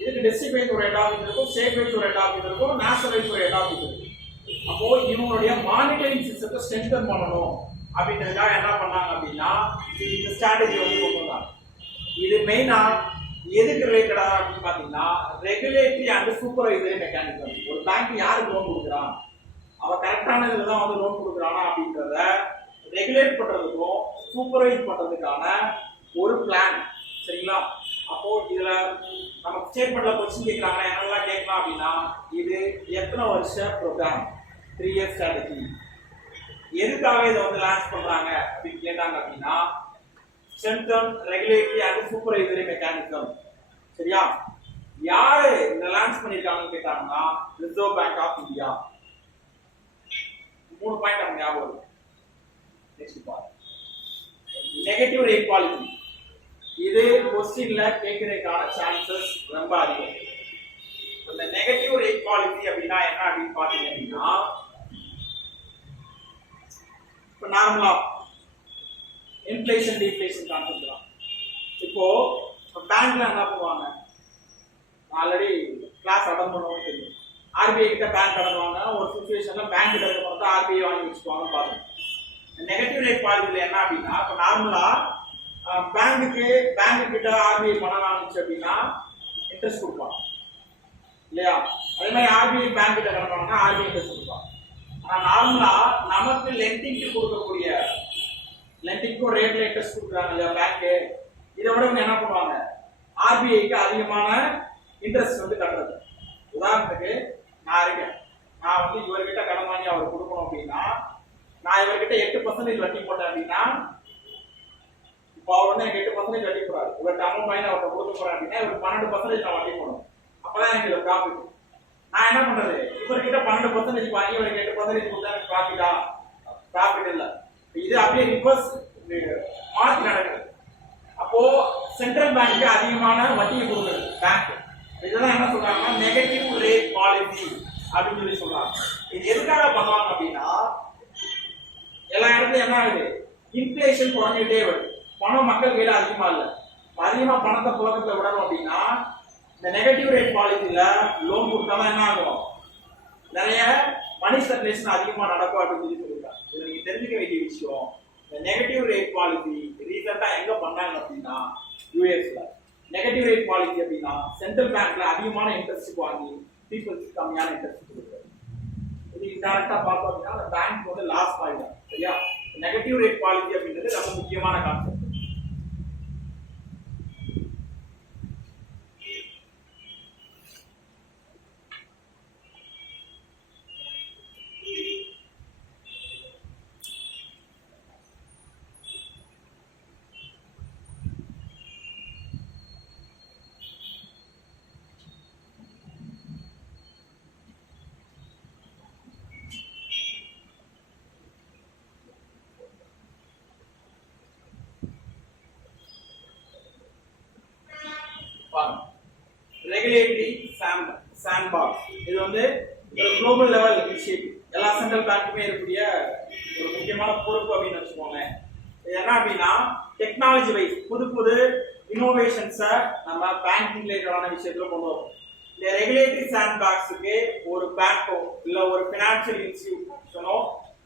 இதுக்கு டிஸ்ட்ரிக்ட் வைஸ் ஒரு ஹெட் ஆஃபீஸ் இருக்கும், ஸ்டேட் வைஸ் ஒரு ஹெட் ஆஃபீஸ் இருக்கும், நேஷனல் வைஸ் ஒரு ஹெட் ஆஃபீஸ் இருக்கு. அப்போ இவங்களுடைய மானிட்டரிங் சிஸ்டத்தை ஸ்ட்ரென்தன் பண்ணணும் அப்படின்றதுக்காக என்ன பண்ணாங்க அப்படின்னா இந்த ஸ்ட்ராட்டஜி வந்து கொண்டு வந்தாங்க. இது மெயினா எதுக்கு ரிலேட்டடா அப்படின்னு பாத்தீங்கன்னா, ரெகுலேட்டரி அண்ட் சூப்பர்வைசரி மெக்கானிசம். ஒரு பேங்க் யாருக்கு லோன் கொடுக்குறான், அவன் கரெக்டான இதுல தான் வந்து லோன் கொடுக்குறானா அப்படின்றத ரெகுலேட் பண்றதுக்கும் சூப்பர்வைஸ் பண்றதுக்கான ஒரு பிளான். சரிங்களா? அப்போ இதுல நம்ம ஸ்டேட்மெண்ட்ல கொஸ்டின் கேட்கறாங்க, என்னெல்லாம் கேட்கலாம் அப்படின்னா, இது எத்தனை வருஷ ப்ரோக்ராம், 3 இயர் ஸ்ட்ராட்டஜி, எதுக்காக இதை வந்து லான்ச் பண்றாங்க அப்படின்னு கேட்டாங்க அப்படின்னா, strengthen regulatory and supervisory mechanism. சரியா? யாரு இந்த லான்ச் பண்ணிருக்காங்கன்னு கேட்டாங்கன்னா, reserve bank of India. 3 point நமக்கு ஞாபகம் இருக்கு. நெக்ஸ்ட் பாருங்க, நெகட்டிவ் ரேட் பாலிசி. இது क्वेश्चनல கேட்கிறதுக்கான சான்சஸ் ரொம்ப அதிகம். இந்த நெகட்டிவ் ரேட் பாலிசி அப்படினா என்ன அப்படின்னு பாத்தீங்க அப்படின்னா, இப்போ நார்மலா இன்ஃப்ளேஷன் டிஃப்ளேஷன் கான்செப்ட் தான். இப்போ பேங்க்ல என்ன பண்ணுவாங்க, ஆல்ரெடி கிளாஸ் அட்டெண்ட் பண்ணுவோம் தெரியும். ஆர்பிஐ கிட்ட பேங்க் அடங்குவாங்க, ஒரு சிச்சுவேஷன்ல பேங்க் கிட்ட இருக்க மட்டும் ஆர்பிஐ வாங்கி வச்சுக்குவாங்க பாருங்க. நெகட்டிவ் ரேட் பாலிசில என்ன அப்படின்னா, இப்போ நார்மலா பேங்க் கிட்ட ஆர்பிஐ பணம் வாங்கிச்சு அப்படின்னா இன்ட்ரெஸ்ட் கொடுப்பாங்க இல்லையா? அதே மாதிரி ஆர்பிஐ பேங்க் கிட்ட கடன் வாங்கினா ஆர்பிஐ இன்ட்ரெஸ்ட் கொடுப்பாங்க. ஆனா நார்மலா நமக்கு லெண்டிங்க்கு கொடுக்கக்கூடிய லெண்டிங்க்கு ரேட்ல இன்ட்ரெஸ்ட் கொடுக்குறாங்க இல்லையா பேங்க், இதை விட என்ன பண்ணுவாங்க, ஆர்பிஐக்கு அதிகமான இன்ட்ரெஸ்ட் வந்து கட்டுறது. உதாரணத்துக்கு நான் இருக்கேன், நான் வந்து இவர்கிட்ட கடன் வாங்கி அவர் கொடுக்கணும் அப்படின்னா, நான் இவர்கிட்ட 8% வட்டி போட்டேன் அப்படின்னா, இப்போ அவர் வந்து எனக்கு 8% வட்டி போறாரு, இவர் அமௌண்ட் வாங்கி அவர்கிட்ட கொடுக்க போறேன் அப்படின்னா இவர் 12% நான் வட்டி போடணும். அப்பதான் எனக்கு இது ப்ராஃபிட். நான் என்ன பண்றது, இவர்கிட்ட 12% வாங்கி இவருக்கு 8% கொடுத்தா எனக்கு ப்ராஃபிட்டா? ப்ராஃபிட் இல்ல. இது அப்படியே ரிவர்ஸ் மார்க் நடக்குது. அப்போ சென்ட்ரல் பேங்க் அதிகமான வட்டியை கொடுக்குறது பேங்க். இதெல்லாம் என்ன சொல்றாங்கன்னா நெகட்டிவ் ரேட் பாலிசி அப்படின்னு சொல்லி சொல்றாங்க. இது எதுக்காக பண்ணுவாங்க அப்படின்னா, எல்லா இடத்துலயும் பண்ணும்போது என்ன ஆகுது, இன்ஃபிளேஷன் குறைஞ்சிட்டே வருது, பணம் மக்கள் கையில அதிகமா இல்லை. அதிகமா பணத்தை புழக்கத்துல விடணும் அப்படின்னா இந்த நெகட்டிவ் ரேட் பாலிசியில லோன் கொடுத்தாதான் என்ன ஆகும், நிறைய மணி சர்க்குலேஷன் அதிகமா நடக்கும் அப்படின்னு சொல்லி சொல்லியிருக்காங்க. இது நீங்க தெரிஞ்சுக்க வேண்டிய விஷயம். இந்த நெகட்டிவ் ரேட் பாலிசி ரீசெண்டா எங்க பண்ணாங்க அப்படின்னா யூஎஸ்ல. நெகட்டிவ் ரேட் பாலிசி அப்படின்னா சென்ட்ரல் பேங்க்ல அதிகமான இன்ட்ரெஸ்ட் வாங்கி பீப்புள்ஸ்க்கு கம்மியான இன்ட்ரெஸ்ட் கொடுக்குறது. இது இன்டைரக்டா பார்த்தோம் அப்படின்னா அந்த பேங்க் வந்து லாஸ் ஆகிடும். சரியா? நெகட்டிவ் ரேட் பாலிசி அப்படின்றது ரொம்ப முக்கியமான கான்செப்ட். ரெகுலேட்டரி சாண்ட்பாக்ஸ் இது வந்து ஒரு குளோபல் லெவல் இனிஷியேட்டிவ். எல்லா சென்ட்ரல் பேங்க்குமே இருக்கக்கூடிய ஒரு முக்கியமான பொறுப்பு அப்படின்னு வச்சுக்கோங்க. இது என்ன அப்படின்னா டெக்னாலஜி வைஸ் புது புது இனோவேஷன்ஸை நம்ம பேங்கிங் ரிலேட்டடான விஷயத்துல கொண்டு வரும். இந்த ரெகுலேட்டரி சாண்ட்பாக்ஸுக்கு ஒரு பேங்கோ இல்ல ஒரு பினான்சியல் இன்ஸ்டிடியூஷனோ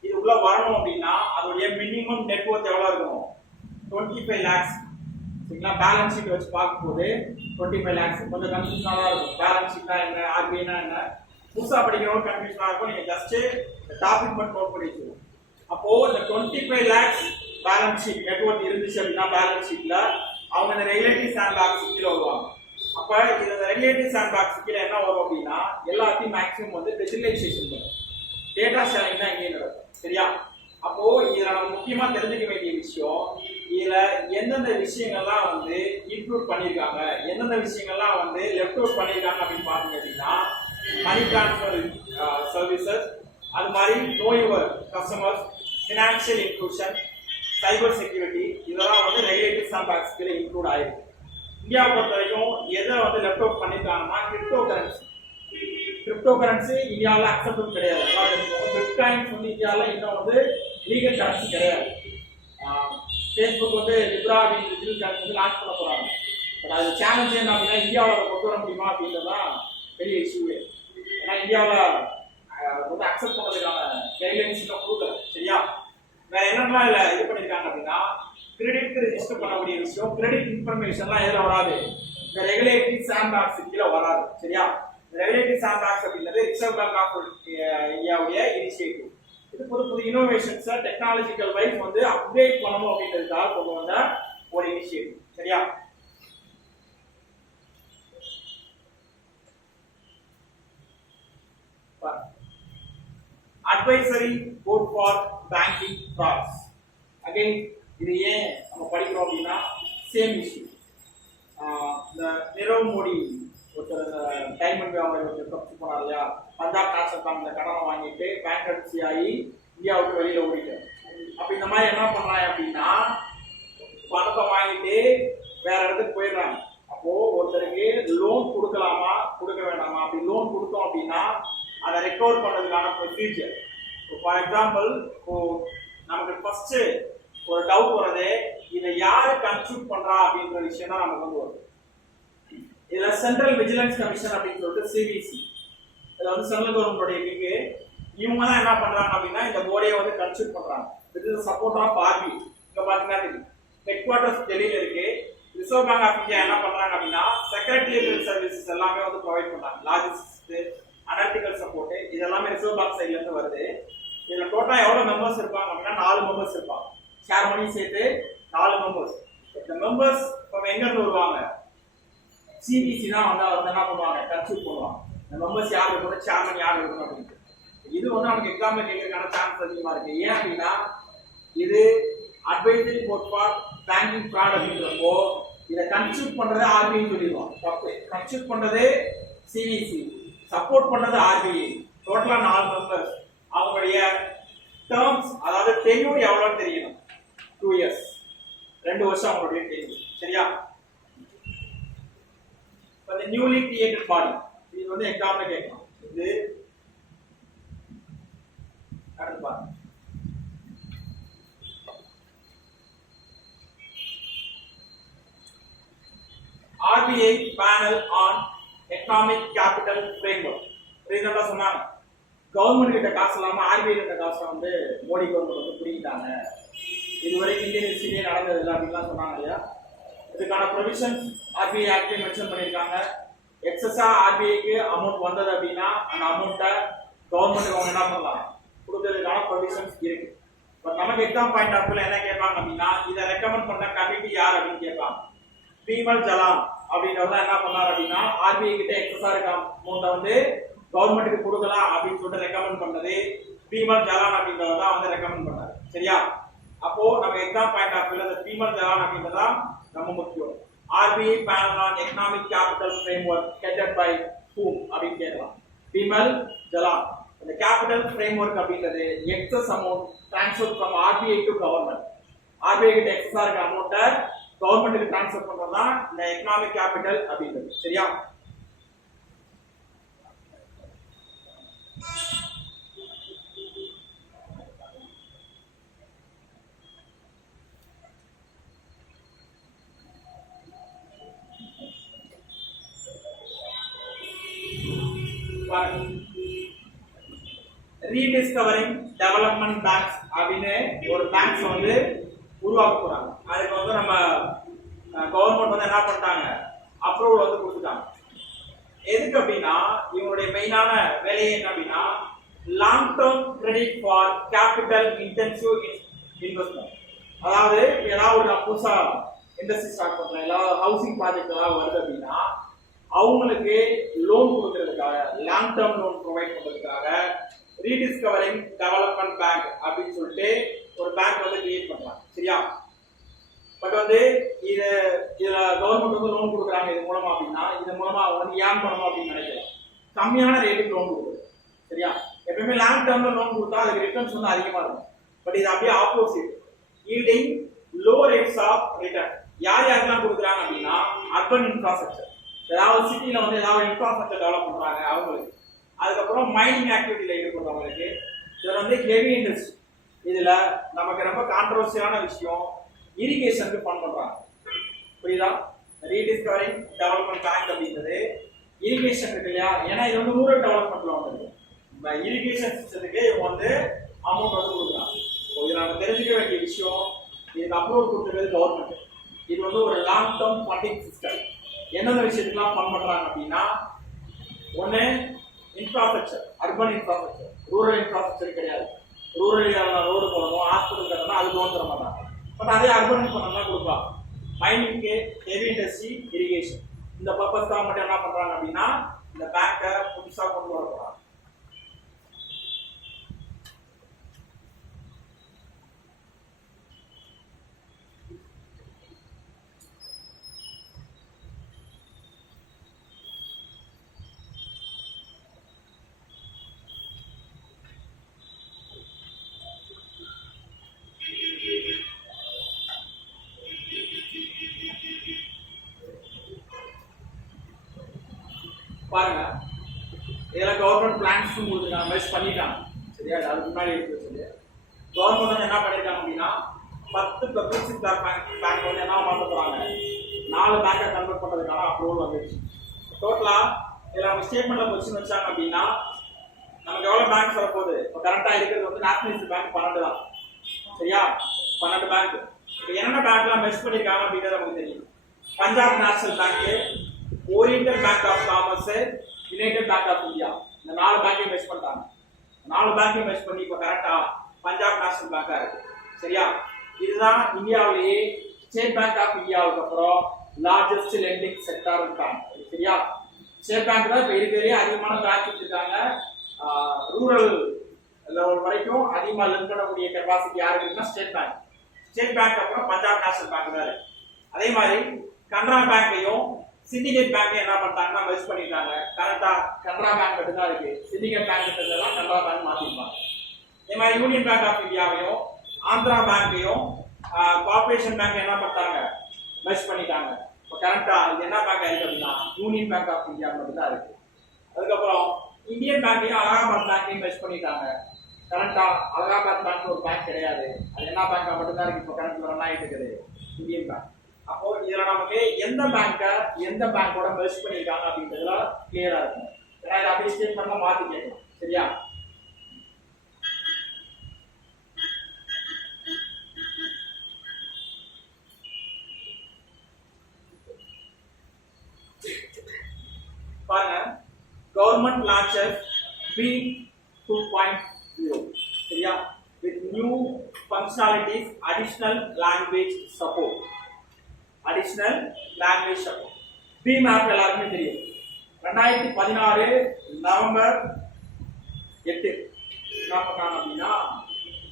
இது உள்ள வரணும் அப்படின்னா அதோடைய மினிமம் நெட்வொர்க் எவ்வளவு இருக்கணும், 25 lakhs. சரிங்களா? பேலன்ஸ் ஷீட் வச்சு பார்க்கும்போது 25 lakhs கொஞ்சம் கன்ஃபியூஷனாக இருக்கும். பேலன்ஸ் ஷீட்னா என்ன, ஆர்பிஐனா என்ன, புதுசாக படிக்கிறவங்க கன்ஃபியூஷனாக இருக்கும். நீங்கள் ஜஸ்ட் டாபிக் மட்டும் நோட் பண்ணி வச்சுக்கோங்க. அப்போ இந்த 25 lakhs பேலன்ஸ் ஷீட் நெட்வொர்க் இருந்துச்சு அப்படின்னா பேலன்ஸ் ஷீட்ல அவங்க இந்த ரெகுலேட்டரி சாண்ட்பாக்ஸ் கீழே வருவாங்க. அப்ப இந்த ரெகுலேட்டரி சாண்ட்பாக்ஸ் கீழே என்ன வரும் அப்படின்னா எல்லாத்தையும் மேக்ஸிமம் வந்து டிஜிட்டலைசேஷன் பண்ணும். டேட்டா ஷேரிங் தான் இங்கே நடக்கும். சரியா? அப்போ இதுல நம்ம முக்கியமா தெரிஞ்சுக்க வேண்டிய விஷயம், இதுல எந்தெந்த விஷயங்கள்லாம் வந்து இன்க்ளூட் பண்ணிருக்காங்க, எந்தெந்த விஷயங்கள்லாம் வந்து லெஃப்ட் அவுட் பண்ணிருக்காங்க அப்படின்னு பாத்தீங்க அப்படின்னா மணி டிரான்ஸ்ஃபர் சர்வீசஸ், அது மாதிரி know your customers, financial inclusion, cyber security, இதெல்லாம் வந்து ரெகுலேட்டரி சாண்ட்பாக்ஸ் கீழே இன்க்ளூட் ஆயிருக்கு. இந்தியாவை பொறுத்த வரைக்கும் எதை வந்து லெஃப்ட் அவுட் பண்ணிருக்காங்கன்னா கிரிப்டோ கரன்சி இந்தியாவில் அக்செப்டபிள் கிடையாது. பிட்காயின்ஸ் வந்து இந்தியாவில் இன்னும் வந்து லீகல் கரன்சி கிடையாது. ஃபேஸ்புக் வந்து லிப்ரா அப்படின்னு டிஜிட்டல் கரன்சி வந்து லான்ச் பண்ண போறாங்க. பட் அது சேலஞ்ச் என்ன அப்படின்னா இந்தியாவில் அதை கொண்டு வர முடியுமா அப்படின்றதான் பெரிய இஷ்யூவே. ஏன்னா இந்தியாவில் வந்து அக்செப்ட் பண்ணுறதுக்கான கைட்லைன்ஸ் இன்னும் கொடுக்கல. சரியா? வேற என்னெல்லாம் இல்லை இது பண்ணியிருக்காங்க அப்படின்னா கிரெடிட்க்கு ரெஜிஸ்டர் பண்ணக்கூடிய விஷயம், கிரெடிட் இன்ஃபர்மேஷன்லாம் எதில் வராது, இந்த ரெகுலேட்டரி சாண்ட்பாக்ஸ் கீழே வராது. சரியா? ரெகுலேட்டரி சாண்ட்பாக்ஸ் அப்படின்றது ரிசர்வ் பேங்க் ஆஃப் இந்தியாவுடைய இனிஷியேட்டிவ். இது புது புது இனோவேஷன்ஸை டெக்னாலஜிக்கல் வைஸ் வந்து அப்டேட் பண்ணணும் அப்படின்றதுக்காக கொண்டு வந்த ஒரு இனிஷியேட்டிவ். சரியா? Advisory board for banking frauds. Again இது ஏன் நம்ம படிக்கிறோம் அப்படின்னா சேம் இஷ்யூ. இந்த நிரவ் மோடி ஒருத்தர் டைமண்ட் வியாபாரி ஒருத்தர் தப்பு போனார் இல்லையா, பஞ்சாப் நேஷனல் பேங்க்ல கடனை வாங்கிட்டு பேங்க்ரப்சி ஆகி இந்தியாவுக்கு வெளியில ஓடிட்டார். அப்ப இந்த மாதிரி என்ன பண்றாங்க அப்படின்னா பணத்தை வாங்கிட்டு வேற இடத்துக்கு போயிடுறாங்க. அப்போ ஒருத்தருக்கு லோன் கொடுக்கலாமா கொடுக்க வேண்டாமா, அப்படி லோன் கொடுத்தோம் அப்படின்னா அதை ரெக்கவர் பண்றதுக்கான ப்ரொசீஜர். ஃபார் எக்ஸாம்பிள் இப்போ நமக்கு ஃபர்ஸ்ட் ஒரு டவுட் வரதே இதை யாரு கன்ஸ்டியூட் பண்றா அப்படின்ற விஷயம் தான் நமக்கு வந்து வரும். இதுல சென்ட்ரல் விஜிலன்ஸ் கமிஷன் அப்படின்னு சொல்லிட்டு சிவிசி, இதுல வந்து சென்ட்ரல் கவர்மெண்டோட இருக்கு. இவங்க தான் என்ன பண்றாங்க அப்படின்னா இந்த போர்டையை வந்து கன்ஸ்டியூட் பண்றாங்க. இது சப்போர்ட் ஆஃப் ஆர்பிஐ. இங்க பாத்தீங்கன்னா தெரியும் ஹெட் குவார்டர்ஸ் டெல்லியில இருக்கு. ரிசர்வ் பேங்க் ஆஃப் இந்தியா என்ன பண்றாங்க அப்படின்னா செக்ரட்டரியல் சர்வீசஸ் எல்லாமே வந்து ப்ரொவைட் பண்றாங்க. லாஜிஸ்டிக்ஸ், அனாலிட்டிக்கல் சப்போர்ட், இதெல்லாமே ரிசர்வ் பேங்க் சைட்ல இருந்து வருது. இதுல டோட்டலா எவ்வளவு மெம்பர்ஸ் இருப்பாங்க அப்படின்னா 4 மெம்பர்ஸ் இருப்பாங்க. ஷேர் பண்ணி சேர்த்து 4 மெம்பர்ஸ். இந்த மெம்பர்ஸ் இப்போ எங்க இருந்து வருவாங்க, சிபிசி தான் வந்து அவங்க என்ன பண்ணுவாங்க கன்ஸ்டியூட் பண்ணுவாங்க. இந்த மெம்பர்ஸ் யார் இருக்கணும், சேர்மன் யார் இருக்கணும் அப்படின்ட்டு. இது வந்து நமக்கு எக்ஸாம்ல கேட்கறதுக்கான சான்ஸ் அதிகமா இருக்கு. ஏன் அப்படின்னா இது advisory board for banking fraud அப்படின்றப்போ இதை கன்ஸ்டியூட் பண்றது ஆர்பிஐ சொல்லிடுவோம். தப்பு, கன்ஸ்டியூட் பண்றது சிவிசி, சப்போர்ட் பண்றது ஆர்பிஐ. டோட்டலா 4 மெம்பர்ஸ். அவங்களுடைய டேர்ம்ஸ் அதாவது டென்யூர் எவ்வளவுன்னு தெரியணும். 2 years, 2 வருஷம் அவங்களுடைய டென்யூர். சரியா? இந்த நியூலி கிரியேட்டட் பாடி இது வந்து எக்ஸாம்ல கேட்கலாம். இது அடுத்து பாருங்க. RBI panel on economic capital framework. ரீசெண்டா சொன்னாங்க கவர்மெண்ட் கிட்ட காசு இல்லாம RBI கிட்ட காசு வந்து மோடி கவர்மெண்ட் வந்து புடிங்கிட்டாங்க. இதுவரைக்கும் இந்தியன் ஹிஸ்டரியே நடந்தது இல்லை அப்படின்லாம் சொன்னாங்க இல்லையா. இதுக்கான ப்ரொவிஷன்ஸ் RBI ஆக்ட்ல மென்ஷன் பண்ணியிருக்காங்க. எக்ஸஸா RBIக்கு அமௌண்ட் வந்தது அப்படின்னா அந்த அமௌண்ட்டை கவர்மெண்ட் அவங்க என்ன பண்ணலாம் கொடுக்கறதுக்கான ப்ரொவிஷன்ஸ் இருக்கு. பட் நமக்கு எக்ஸாம் பாயிண்ட் ஆஃப் வியூல என்ன கேட்பாங்க அப்படின்னா இதை ரெக்கமெண்ட் பண்ண கமிட்டி யார் அப்படின்னு கேட்பாங்க. பீமல் ஜலான் அப்படின்றவர் என்ன பண்ணார் அப்படின்னா RBI கிட்ட எக்ஸஸா இருக்க அமௌண்ட்டை வந்து கவர்மெண்ட்டுக்கு கொடுக்கலாம் அப்படின்னு சொல்லிட்டு ரெக்கமெண்ட் பண்ணது பீமல் ஜலான் அப்படின்றவர் தான் வந்து ரெக்கமெண்ட் பண்ணாரு. சரியா? அப்போ நம்ம எக்ஸாம் பாயிண்ட் ஆஃப் வியூல இந்த பீமல் ஜலான் அப்படின்றதா ரொம்ப முக்கியம். RBI panel on economic capital framework headed by whom அப்படின்னு கேட்கலாம். பீமல் ஜலான். இந்த கேபிட்டல் ஃப்ரேம்வொர்க் அப்படின்றது excess amount transfer from RBI to government. RBI கிட்ட எக்ஸஸா இருக்க அமௌண்ட்டை கவர்மெண்ட்டுக்கு ட்ரான்ஸ்ஃபர் பண்றது தான் இந்த எக்கனாமிக் கேபிட்டல் அப்படின்றது. சரியா? ரீடிஸ்கவரிங் டெவலப்மெண்ட் பேங்க்ஸ் அப்படின்னு ஒரு பேங்க்ஸ் வந்து உருவாக்க போறாங்க. அதுக்கு வந்து நம்ம கவர்மெண்ட் வந்து என்ன பண்ணிட்டாங்க அப்ரூவல் வந்து கொடுத்துட்டாங்க. எதுக்கு அப்படின்னா இவங்களுடைய மெயினான வேலையே என்ன அப்படின்னா long term credit for capital intensive investment. அதாவது ஏதாவது நான் புதுசா இண்டஸ்ட்ரி ஸ்டார்ட் பண்றேன், ஏதாவது ஹவுசிங் ப்ராஜெக்ட் ஏதாவது வருது அப்படின்னா அவங்களுக்கு லோன் கொடுக்கறதுக்காக லாங் டேர்ம் லோன் ப்ரொவைட் பண்றதுக்காக ரீடிஸ்கவரிங் டெவலப்மெண்ட் பேங்க் அப்படின்னு சொல்லிட்டு ஒரு பேங்க் வந்து கிரியேட் பண்றாங்க. சரியா? பட் வந்து இதுல கவர்மெண்ட் வந்து லோன் கொடுக்குறாங்க இது மூலமா அப்படின்னா இது மூலமா அவங்க வந்து ஏன் பண்ணணும் அப்படின்னு நினைக்கலாம். கம்மியான ரேட்டுக்கு லோன் கொடுக்குது. சரியா? எப்பவுமே லாங் டேர்ம்ல லோன் கொடுத்தா அதுக்கு ரிட்டர்ன்ஸ் வந்து அதிகமா இருக்கும். பட் இது அப்படியே opposite, yielding low rates of return. யார் யாருக்கெல்லாம் கொடுக்குறாங்க அப்படின்னா அர்பன் இன்ஃப்ராஸ்ட்ரக்சர், ஏதாவது சிட்டில வந்து ஏதாவது இன்ஃப்ராஸ்ட்ரக்சர் டெவலப் பண்றாங்க அவங்களுக்கு, அதுக்கப்புறம் மைனிங் ஆக்டிவிட்டியில ஈடுபடுறவங்களுக்கு, இதுல வந்து ஹெவி இண்டஸ்ட்ரி. இதுல நமக்கு ரொம்ப கான்ட்ரோவர்சியான விஷயம் இரிகேஷனுக்கு ஃபண்ட் பண்றாங்க. புரியுதா? ரீடிஸ்கவரிங் டெவலப்மெண்ட் பேங்க் அப்படின்றது இரிகேஷன் இருக்கு இல்லையா, ஏன்னா இது வந்து ரூரல் டெவலப்மெண்ட்ல வந்து இரிகேஷன் சிஸ்டத்துக்கு இவங்க வந்து அமௌண்ட் வந்து கொடுக்குறாங்க. இது நம்ம தெரிஞ்சுக்க வேண்டிய விஷயம். இதுக்கு அப்ரூவல் கொடுத்துருக்கிறது கவர்மெண்ட். இது வந்து ஒரு லாங் டேர்ம் ஃபண்டிங் சிஸ்டம். என்னென்ன விஷயத்துக்குலாம் ஃபண்ட் பண்றாங்க அப்படின்னா ஒன்னு infrastructure, urban infrastructure, rural infrastructure கிடையாது. ரூரல் ஏரியாவில் ரோடு போடணும், ஹாஸ்பிட்டல் கட்டணும், அது லோன் தர மாட்டாங்க. பட் அதே அர்பன் பண்ணலாம் கொடுப்பாங்க. மைனிங்க்கு, ஹெவி இண்டஸ்ட்ரி, இரிகேஷன், இந்த பர்பஸ்க்காக மட்டும் என்ன பண்றாங்க அப்படின்னா இந்த பேங்கை புதுசாக கொண்டு வர போறாங்க. பாருங்க, இதெல்லாம் கவர்மெண்ட் பிளான்ஸ் கொடுத்துருக்காங்க, மெர்ஜ் பண்ணிட்டாங்க. சரியா? அதுக்கு முன்னாடி இருக்கு சொல்லி கவர்மெண்ட் வந்து என்ன பண்ணிருக்காங்க அப்படின்னா 10 பப்ளிக் செக்டார் பேங்க் வந்து என்ன மாற்ற போறாங்க, 4 பேங்கை கன்வெர்ட் பண்றதுக்கான அப்ரூவல் வந்துருச்சு. டோட்டலா இதுல அவங்க ஸ்டேட்மெண்ட்ல கொஸ்டின் வச்சாங்க அப்படின்னா நமக்கு எவ்வளவு பேங்க் வரப்போகுது. இப்போ கரண்டா இருக்கிறது வந்து நேஷனலைஸ்ட் பேங்க் 12 தான். சரியா? 12 பேங்க். இப்போ என்னென்ன பேங்க்லாம் மெர்ஜ் பண்ணிருக்காங்க அப்படின்றது நமக்கு தெரியும். Punjab national bank, oriental bank of commerce, united bank of India, இந்த 4 பேங்கையும் மெர்ஜ் பண்ணிட்டாங்க. 4 பேங்கையும் மெர்ஜ் பண்ணி இப்போ கரெக்டா பஞ்சாப் நேஷனல் பேங்கா இருக்கு. சரியா? இதுதான் இந்தியாவிலேயே ஸ்டேட் பேங்க் ஆஃப் இந்தியாவுக்கு அப்புறம் லார்ஜஸ்ட் லெண்டிங் செக்டார் பேங்க். சரியா? ஸ்டேட் பேங்க் தான் இப்போ இருக்கிறதே அதிகமான பிரான்ச் வச்சிருக்காங்க. ரூரல் லெவல் வரைக்கும் அதிகமாக லெண்ட் பண்ணக்கூடிய கெப்பாசிட்டி யாருக்கு இருக்குன்னா ஸ்டேட் பேங்க். ஸ்டேட் பேங்க் அப்புறம் பஞ்சாப் நேஷனல் பேங்க் தான் இருக்கு. அதே மாதிரி கனரா பேங்கையும் சிண்டிகேட் பேங்க் என்ன பண்ணிட்டாங்கன்னா மெர்ஜ் பண்ணிட்டாங்க. கரெக்டா கனரா பேங்க் மட்டும் தான் இருக்கு. சிண்டிகேட் பேங்க் கிட்டலாம் கனரா பேங்க் மாத்திருப்பாங்க. அதே மாதிரி யூனியன் பேங்க் ஆஃப் இந்தியாவையும் ஆந்திரா பேங்கையும் கார்பரேஷன் பேங்க் என்ன பண்ணிட்டாங்க மெர்ஜ் பண்ணிட்டாங்க. இப்போ கரெக்டா இது என்ன பேங்க் இருக்கு அப்படின்னா யூனியன் பேங்க் ஆஃப் இந்தியா மட்டும் தான் இருக்கு. அதுக்கப்புறம் இந்தியன் பேங்கையும் அலகாபாத் பேங்கையும் மெர்ஜ் பண்ணிட்டாங்க. கரெக்டா அலகாபாத் பேங்க் ஒரு பேங்க் கிடையாது. அது என்ன பேங்கா மட்டும் தான் இருக்கு. இப்போ கரெக்ட் ரன் ஆகிட்டு இருக்குது இந்தியன் பேங்க். அப்போ இதுல நமக்கு எந்த பேங்கோட மெர்ஜ் பண்ணிருக்காங்க அப்படின்றதுல கிளியரா இருக்கும். ஏன்னா இதை அப்படியே ஸ்டேட்மெண்ட்ல மாத்தி கேட்கலாம். சரியா? பாருங்க, government launches BEAM 2.0. சரியா? with new functionalities, additional language support. BEAM app எல்லாருக்குமே தெரியும். 2016 நவம்பர் 8 என்ன பண்ணாங்க அப்படின்னா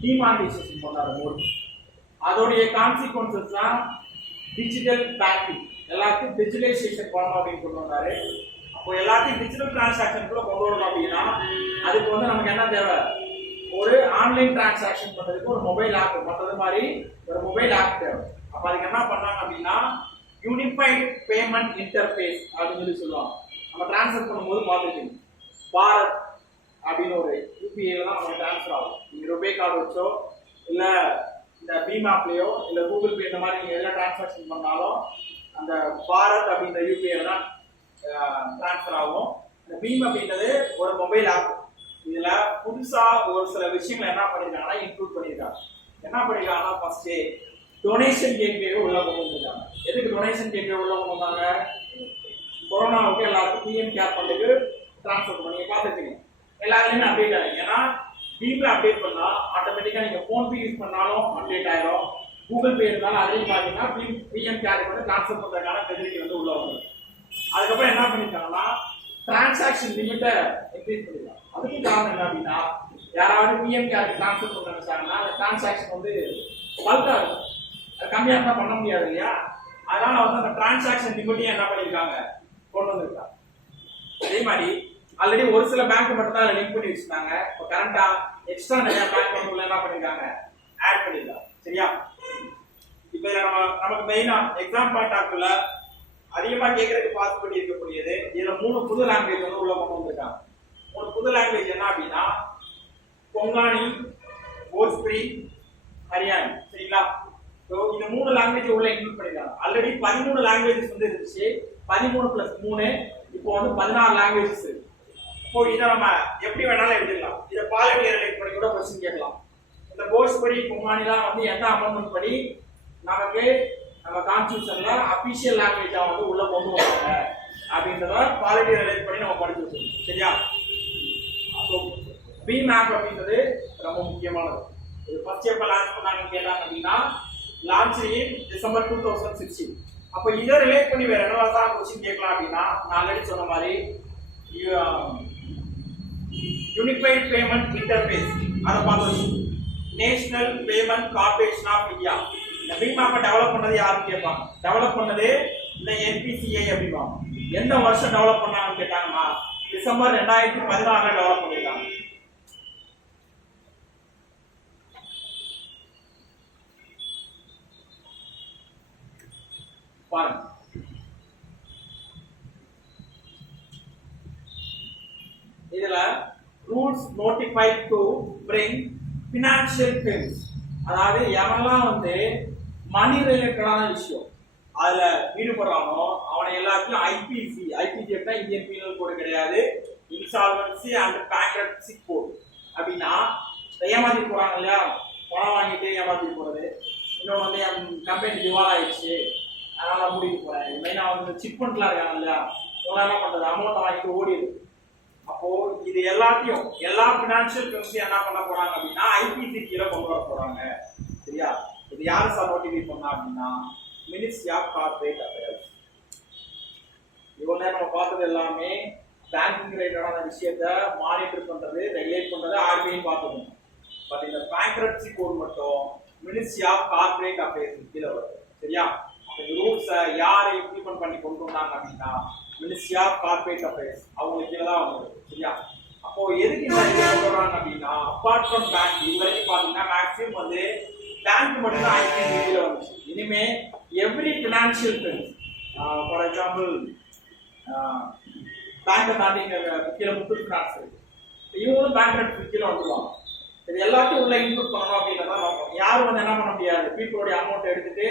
டிமானிட்டைசேஷன் பண்ணாரு மோடி. அதோடைய கான்சிக்வன்சஸ் தான் டிஜிட்டல் பேங்கிங், எல்லாத்தையும் டிஜிட்டலைசேஷன் பண்ணணும் அப்படின்னு கொண்டு வந்தாரு. அப்போ எல்லாத்தையும் டிஜிட்டல் டிரான்சாக்ஷனுக்குள்ள கொண்டு வரணும் அப்படின்னா அதுக்கு வந்து நமக்கு என்ன தேவை? ஒரு ஆன்லைன் டிரான்சாக்ஷன் பண்றதுக்கு ஒரு மொபைல் ஆப், மற்றது மாதிரி ஒரு மொபைல் ஆப் தேவை. அப்ப அதுக்கு என்ன பண்ணாங்க அப்படின்னா யூனிஃபைட் பேமெண்ட் இன்டர்ஃபேஸ் அப்படின்னு சொல்லி சொல்லுவாங்க. நம்ம டிரான்ஸ்ஃபர் பண்ணும்போது பார்த்துருக்கீங்க, பாரத் அப்படின்னு ஒரு யூபிஐல தான் நம்ம டிரான்ஸ்ஃபர் ஆகும். நீங்க ரூபே கார்டு வச்சோ இல்ல இந்த பீம் ஆப்லயோ இல்ல கூகுள் பே இந்த மாதிரி நீங்க எல்லாம் டிரான்சாக்ஷன் பண்ணாலும் அந்த பாரத் அப்படின்ற யூபிஐல தான் டிரான்ஸ்ஃபர் ஆகும். இந்த பீம் அப்படின்றது ஒரு மொபைல் ஆப். இதுல புதுசா ஒரு சில விஷயங்கள் என்ன பண்ணிருக்காங்கன்னா இன்க்ளூட் பண்ணிருக்காங்க. என்ன பண்ணிருக்காங்கன்னா ஃபர்ஸ்ட் டொனேஷன் கேட்வே உள்ள கொண்டு வந்திருக்காங்க. எதுக்கு டொனேஷன் கேட்வே உள்ள கொண்டு வந்தாங்க? கொரோனாவுக்கு எல்லாருக்கும் பிஎம் கேர் ஃபண்டுக்கு டிரான்ஸ்ஃபர் பண்ணி பார்த்துருக்கீங்க. எல்லாருமே அப்டேட் ஆகும். ஏன்னா பீம்ல அப்டேட் பண்ணா ஆட்டோமேட்டிக்கா நீங்க போன்பே யூஸ் பண்ணாலும் அப்டேட் ஆயிடும். கூகுள் பே இருந்தாலும் அதையும் பாத்தீங்கன்னா பிஎம் கேர் ஃபண்ட் டிரான்ஸ்ஃபர் பண்றதுக்கான ஃபெசிலிட்டி வந்து உள்ள வரும். அதுக்கப்புறம் என்ன பண்ணிருக்காங்கன்னா டிரான்சாக்ஷன் லிமிட்டை இன்க்ரீஸ் பண்ணிருக்காங்க. அதுக்கு காரணம் என்ன அப்படின்னா யாராவது பிஎம் கேர் டிரான்ஸ்ஃபர் பண்ண நினைச்சாங்கன்னா அந்த டிரான்சாக்ஷன் வந்து பல்கா இருக்கும், அது கம்மியா இருந்தா பண்ண முடியாது இல்லையா? அதனால வந்து அந்த டிரான்சாக்ஷன் லிமிட்டையும் என்ன பண்ணிருக்காங்க, கொண்டு வந்திருக்காங்க. அதே மாதிரி ஆல்ரெடி ஒரு சில பேங்க் மட்டும் தான் லிங்க் பண்ணி வச்சிருந்தாங்க. இப்போ கரண்டா எக்ஸ்ட்ரா நிறைய பேங்க் உள்ள என்ன பண்ணிருக்காங்க, ஆட் பண்ணிருக்காங்க. சரியா? இப்போ நமக்கு மெயினா எக்ஸாம் பாயிண்ட் ஆஃப்ல அதிகமா கேட்கறதுக்கு பாசிபிலிட்டி இருக்கக்கூடியது இதுல 3 புது லாங்குவேஜ் வந்து உள்ள கொண்டு வந்திருக்காங்க. 3 புது லாங்குவேஜ் என்ன அப்படின்னா கொங்கானி, போஜ்புரி, ஹரியானி. சரிங்களா? ஸோ இந்த 3 லாங்குவேஜ் உள்ள இன்க்ளூட் பண்ணிருக்காங்க. ஆல்ரெடி 13 லாங்குவேஜஸ் வந்து இருந்துச்சு. 13 + 3 இப்போ வந்து 16 லாங்குவேஜஸ். இப்போ இதை நம்ம எப்படி வேணாலும் எடுத்துக்கலாம். இதை பாலிட்டி ரிலேட் பண்ணி கூட கொஸ்டின் கேட்கலாம். இந்த போஜ்புரி, கொங்கானிலாம் வந்து எந்த அமெண்ட்மெண்ட் படி நமக்கு நம்ம கான்ஸ்டிடியூஷன்ல அபிஷியல் லாங்குவேஜா வந்து உள்ள கொண்டு வராங்க அப்படின்றத பாலிட்டி ரிலேட் பண்ணி நம்ம படிச்சு வச்சிருக்கோம். சரியா? ஸோ பீம் ஆப் அப்படின்றது ரொம்ப முக்கியமானது. இது ஃபர்ஸ்ட் எப்போ லான்ச் பண்ணாங்கன்னு கேட்டாங்க அப்படின்னா லான்ச் இன் டிசம்பர் 2016. அப்போ இதை ரிலேட் பண்ணி வேற என்னெல்லாம் கொஸ்டின் கேட்கலாம் அப்படின்னா நான் ஆல்ரெடி சொன்ன மாதிரி யூனிஃபைட் பேமெண்ட் இன்டர்ஃபேஸ் அதை பார்த்து national payment corporation of India. இந்த பீம் ஆப்பை டெவலப் பண்ணது யாருன்னு கேட்பாங்க. டெவலப் பண்ணது இந்த என்பிசிஐ அப்படிம்பாங்க. எந்த வருஷம் டெவலப் பண்ணாங்கன்னு கேட்டாங்கன்னா டிசம்பர் 2016 டெவலப் பண்ணிருக்காங்க. பாருங்க, இதுல rules notified to bring financial crimes, அதாவது எவெல்லாம் வந்து மணி ரிலேட்டடான விஷயம் அதுல ஈடுபடுறானோ அவனை எல்லாத்தையும் ஐபிசி அப்படின்னா இந்தியன் பீனல் கோடு கிடையாது, இன்சால்வன்சி அண்ட் பேங்க்ரப்சி கோட். அப்படின்னா ஏமாத்தி போறாங்க இல்லையா, பணம் வாங்கிட்டு ஏமாத்தி போறது. இன்னொன்று வந்து என் கம்பெனி திவால் ஆயிடுச்சு அதனால மூடிட்டு போறேன். மெயினா வந்து சிட் ஃபண்ட்லாம் இருக்காங்க இல்லையா, இவங்க என்ன பண்றது, அமௌண்ட்டை வாங்கிட்டு ஓடிடுது. அப்போ இது எல்லாத்தையும் எல்லா பினான்சியல் கிரைம்ஸையும் என்ன பண்ண போறாங்க அப்படின்னா ஐபிசி கீழே கொண்டு வர போறாங்க. சரியா? இது யாரு சார் நோட்டிஃபை பண்ணா அப்படின்னா மினிஸ்ட்ரி ஆஃப் கார்ப்பரேட் அஃபேர்ஸ். இவ்வளவு நேரம் நம்ம பார்த்தது எல்லாமே பேங்கிங் ரிலேட்டடான விஷயத்த மானிட்டர் பண்றது, ரெகுலேட் பண்றது ஆர்பிஐன்னு பார்த்துக்கணும். பட் இந்த பேங்க்ரப்சி கோட் மட்டும் மினிஸ்ட்ரி ஆஃப் கார்ப்பரேட் அஃபேர்ஸ் கீழே வருது. சரியா? இந்த ரூல்ஸை யார் இம்ப்ளிமெண்ட் பண்ணி கொண்டு வந்தாங்க அப்படின்னா மினிஸ்ட்ரி ஆஃப் கார்ப்பரேட் அஃபேர்ஸ் அவங்களுக்கு கீழே தான் வந்தது. சரியா? அப்போ எதுக்கு இந்த ஐடியா கொண்டு வராங்க அப்படின்னா அப்பார்ட் ஃப்ரம் பேங்க் இது வரைக்கும் பார்த்தீங்கன்னா மேக்ஸிமம் வந்து பேங்க் மட்டும் தான் ஐபிசி கீழே வந்துச்சு. இனிமே every financial crimes, for example பேங்கை தாண்டி கீழே முத்தூட் ஃபினான்ஸ் இருக்கு, இவங்களும் பேங்க் கீழே வந்துடுவாங்க. இது எல்லாத்தையும் உள்ள இன்க்ளூட் பண்ணணும் அப்படின்றத யாரும் வந்து என்ன பண்ண முடியாது, பீப்புளோடைய அமௌண்ட் எடுத்துட்டு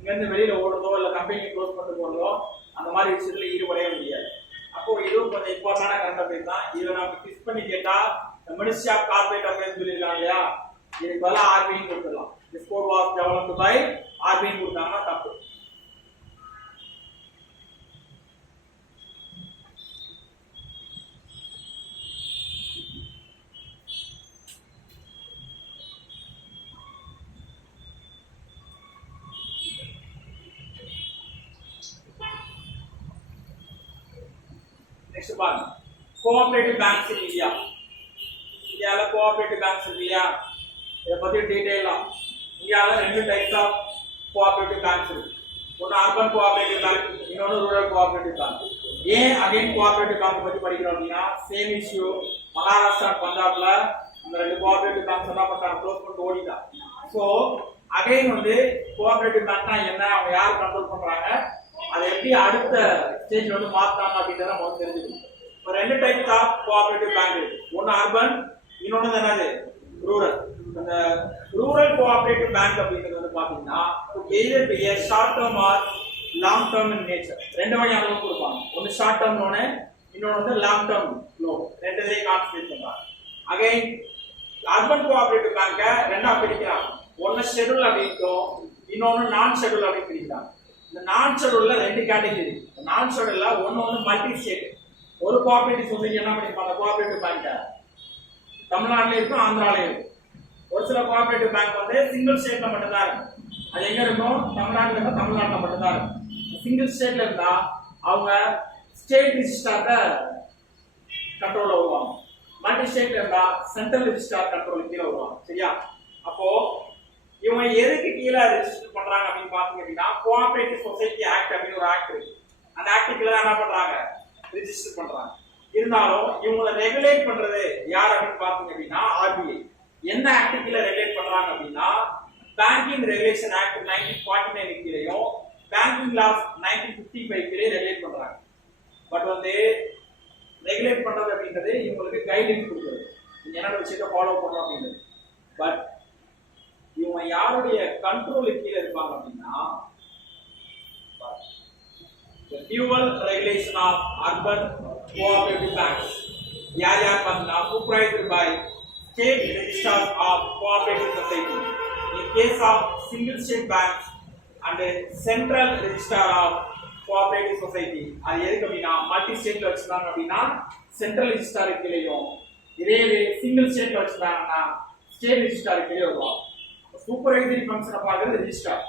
இங்க இருந்து வெளியில ஓடுறதோ இல்ல கம்பெனி க்ளோஸ் பண்ணிட்டு போறதோ அந்த மாதிரி விஷயத்துல ஈடுபடவே முடியாது. அப்போ இதுவும் கொஞ்சம் இம்பார்ட்டன்டான கரண்ட் அஃபேர்ஸ் தான். இதை நம்ம கிளிக் பண்ணி கேட்டா மினிஸ்ட்ரி ஆஃப் கார்ப்பரேட் அஃபேர்ஸ் சொல்லிருக்காங்க இல்லையா, இதுக்கு பதிலா ஆர்பிஐ கொடுத்துடலாம். This code was developed by RBI கொடுத்தாங்கன்னா தப்பு. Next one, cooperative banks in India. இந்தியால cooperative banks இருக்கு இல்லையா, இதை பத்தி டீடைலா இந்தியால ரெண்டு டைப்ஸ் ஆஃப் cooperative banks இருக்கு. ஒன்னு அர்பன் cooperative bank, இன்னொன்னு ரூரல் cooperative bank. ஏன் அகைன் cooperative bank பத்தி படிக்கிறோம் அப்படின்னா சேம் இஷ்யூ மகாராஷ்டிரா பஞ்சாப்ல அந்த ரெண்டு cooperative banks என்ன பண்றாங்க, க்ளோஸ் பண்ணிட்டு ஓடிட்டாங்க. சோ அகைன் வந்து cooperative bankனா என்ன, அவங்க யார் கண்ட்ரோல் பண்றாங்க, அதை எப்படி அடுத்த ஸ்டேஜ்ல வந்து மாத்தாங்க அப்படின்றத நம்ம தெரிஞ்சுக்கணும். இப்போ ரெண்டு டைப்ஸ் ஆஃப் கோஆபரேட்டிவ் பேங்க் இருக்கு. ஒன்னு அர்பன், இன்னொன்னு என்னது ரூரல். அந்த ரூரல் கோஆபரேட்டிவ் பேங்க் அப்படிங்கிறது வந்து பாத்தீங்கன்னா either be a short term or long term in nature. ரெண்டு வகையான லோன் கொடுப்பாங்க. ஒன்னு ஷார்ட் டர்ம் லோனு, இன்னொன்னு வந்து லாங் டர்ம் லோன். ரெண்டு இதுலயே கான்சென்ட்ரேட் பண்றாங்க. அகைன் அர்பன் கோஆபரேட்டிவ் பேங்க ரெண்டா பிரிக்கிறாங்க. ஒன்னு ஷெட்யூல் அப்படின்னும் இன்னொன்னு நான் ஷெட்யூல் அப்படின்னு பிரிக்கிறாங்க. இந்த நான் ஷெட்யூல்ல ரெண்டு கேட்டகரி. நான் ஷெட்யூல்ல ஒன்னு வந்து மல்டி ஸ்டேட். ஒரு கோஆபரேட்டிவ் சொசைட்டி என்ன பண்ணிருப்பாங்க, கோஆபரேட்டிவ் பேங்க் தமிழ்நாட்டுல இருக்கும், ஆந்திரால இருக்கும். ஒரு சில கோஆபரேட்டிவ் பேங்க் வந்து சிங்கிள் ஸ்டேட்ல மட்டும் தான் இருக்கும். அது எங்க இருக்கும், தமிழ்நாட்டுல இருந்தா தமிழ்நாட்டுல மட்டும் தான் இருக்கும். சிங்கிள் ஸ்டேட்ல இருந்தா அவங்க ஸ்டேட் ரிஜிஸ்டர்ல கண்ட்ரோல்ல வருவாங்க. மல்டி ஸ்டேட்ல இருந்தா சென்ட்ரல் ரிஜிஸ்டர் கண்ட்ரோல் கீழே வருவாங்க. சரியா? அப்போ இவங்க எதுக்கு கீழே ரெஜிஸ்டர் பண்றாங்க அப்படின்னு பாத்தீங்க அப்படின்னா கோஆபரேட்டிவ் சொசைட்டி ஆக்ட் அப்படின்னு ஒரு ஆக்ட் இருக்கு. அந்த ஆக்ட் கீழே என்ன பண்றாங்க, ரெஜிஸ்டர் பண்றாங்க. இருந்தாலும் இவங்களை ரெகுலேட் பண்றது யார் அப்படின்னு பாத்தீங்க அப்படின்னா ஆர்பிஐ. எந்த ஆக்ட் கீழே ரெகுலேட் பண்றாங்க அப்படின்னா பேங்கிங் ரெகுலேஷன் ஆக்ட் 1949 கீழேயும் பேங்கிங் லாஸ் 1955 கீழே ரெகுலேட் பண்றாங்க. பட் வந்து ரெகுலேட் பண்றது அப்படின்றது இவங்களுக்கு கைட்லைன்ஸ் கொடுக்குறது, நீங்க என்ன விஷயத்தை ஃபாலோ பண்ணணும் அப்படின்றது. பட் இவங்க யாருடைய கண்ட்ரோலுக்கு கீழே இருப்பாங்க அப்படின்னா the dual regulation of urban cooperative banks. யார் யார் பார்த்தா supervised by state registers of cooperative society. In case of single state banks and central register of cooperative society. அது எதுக்கு அப்படின்னா மல்டி ஸ்டேட்ல வச்சிருக்காங்க அப்படின்னா சென்ட்ரல் ரெஜிஸ்டர் கீழேயும், இதே சிங்கிள் ஸ்டேட்ல வச்சிருக்காங்கன்னா ஸ்டேட் ரெஜிஸ்டர் கீழே வருவாங்க. சூப்பர்வைசரி ஃபங்க்ஷனை பார்க்கறது ரெஜிஸ்டர்,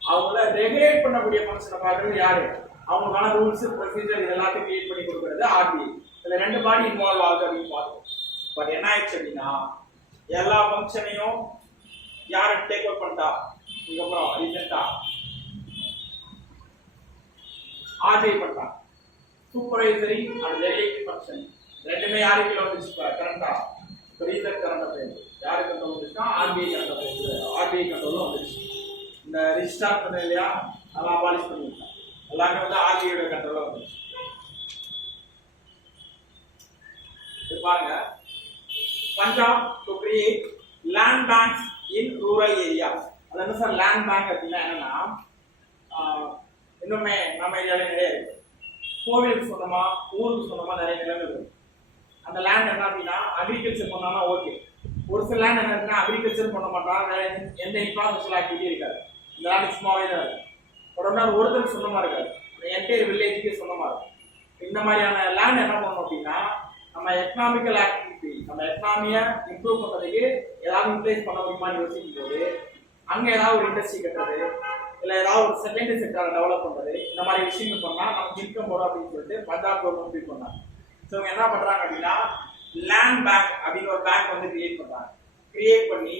அவங்கள ரெகுலேட் பண்ணக்கூடிய ஃபங்க்ஷனை பார்க்கறது யாரு, அவங்களுக்கான ரூல்ஸ் ப்ரொசீஜர் இது எல்லாத்தையும் கிரியேட் பண்ணி கொடுக்கறது ஆர்பிஐ. இதுல ரெண்டு பாடி இன்வால்வ் ஆகுது அப்படின்னு பார்த்தோம். பட் என்ன ஆயிடுச்சு அப்படின்னா எல்லா ஃபங்க்ஷனையும் யாரு டேக் ஓவர் பண்ணிட்டா, இதுக்கப்புறம் ரீசெண்டா ஆர்பிஐ பண்ணிட்டாங்க. சூப்பர்வைசரி அண்ட் ரெகுலேட்டரி ஃபங்க்ஷன் ரெண்டுமே யாரு கீழே வந்துச்சு கரண்டா, ரீசெண்ட் கரண்ட் அஃபேர்ஸ் யாரு கண்ட்ரோல் வந்துச்சுன்னா RBI current affairs, RBI control வந்துச்சு. இந்த ரிஜிஸ்டர் பண்ண இல்லையா அதெல்லாம் அபாலிஷ் பண்ணிருக்காங்க, எல்லாமே வந்து ஆர்பிஐயோட கண்ட்ரோல்ல வந்துச்சு. பாருங்க, Punjab to create land banks in rural areas. அது என்ன சார் லேண்ட் பேங்க் அப்படின்னா என்னன்னா இன்னுமே நம்ம ஏரியால நிறைய இருக்கு. கோவிலுக்கு சொந்தமா ஊருக்கு சொந்தமா நிறைய நிலம் இருக்கு. அந்த லேண்ட் என்ன அப்படின்னா அக்ரிகல்ச்சர் பண்ணாம ஓகே. ஒரு சில லேண்ட் என்ன இருக்குன்னா அக்ரிகல்ச்சர் பண்ண மாட்டாங்க, வேற எந்த இன்ஃப்ராஸ்ட்ரக்சர் ஆக்டிவிட்டி இருக்காது. இந்த லேண்ட் சும்மாவே தான் இருக்கும். ஒருத்தருக்கு சொந்தமா இருக்காது, என்டையர் வில்லேஜுக்கு சொந்தமா இருக்கும். இந்த மாதிரியான லேண்ட் என்ன பண்ணணும் அப்படின்னா நம்ம எக்கனாமிக்கல் ஆக்டிவிட்டி, நம்ம எக்கனாமியை இம்ப்ரூவ் பண்றதுக்கு ஏதாவது யூட்டிலைஸ் பண்ண முடியுமான்னு யோசிக்கும் போது அங்க ஏதாவது ஒரு இண்டஸ்ட்ரி கட்டுறது இல்ல ஏதாவது ஒரு செகண்டரி செக்டரை டெவலப் பண்றது, இந்த மாதிரி விஷயங்கள் பண்ணா நமக்கு இன்கம் வரும் அப்படின்னு சொல்லிட்டு பஞ்சாப் கவர்மெண்ட் ஃபீல் பண்ணாங்க. ஸோ இவங்க என்ன பண்றாங்க அப்படின்னா லேண்ட் பேங்க் அப்படின்னு ஒரு பேங்க் வந்து கிரியேட் பண்றாங்க. கிரியேட் பண்ணி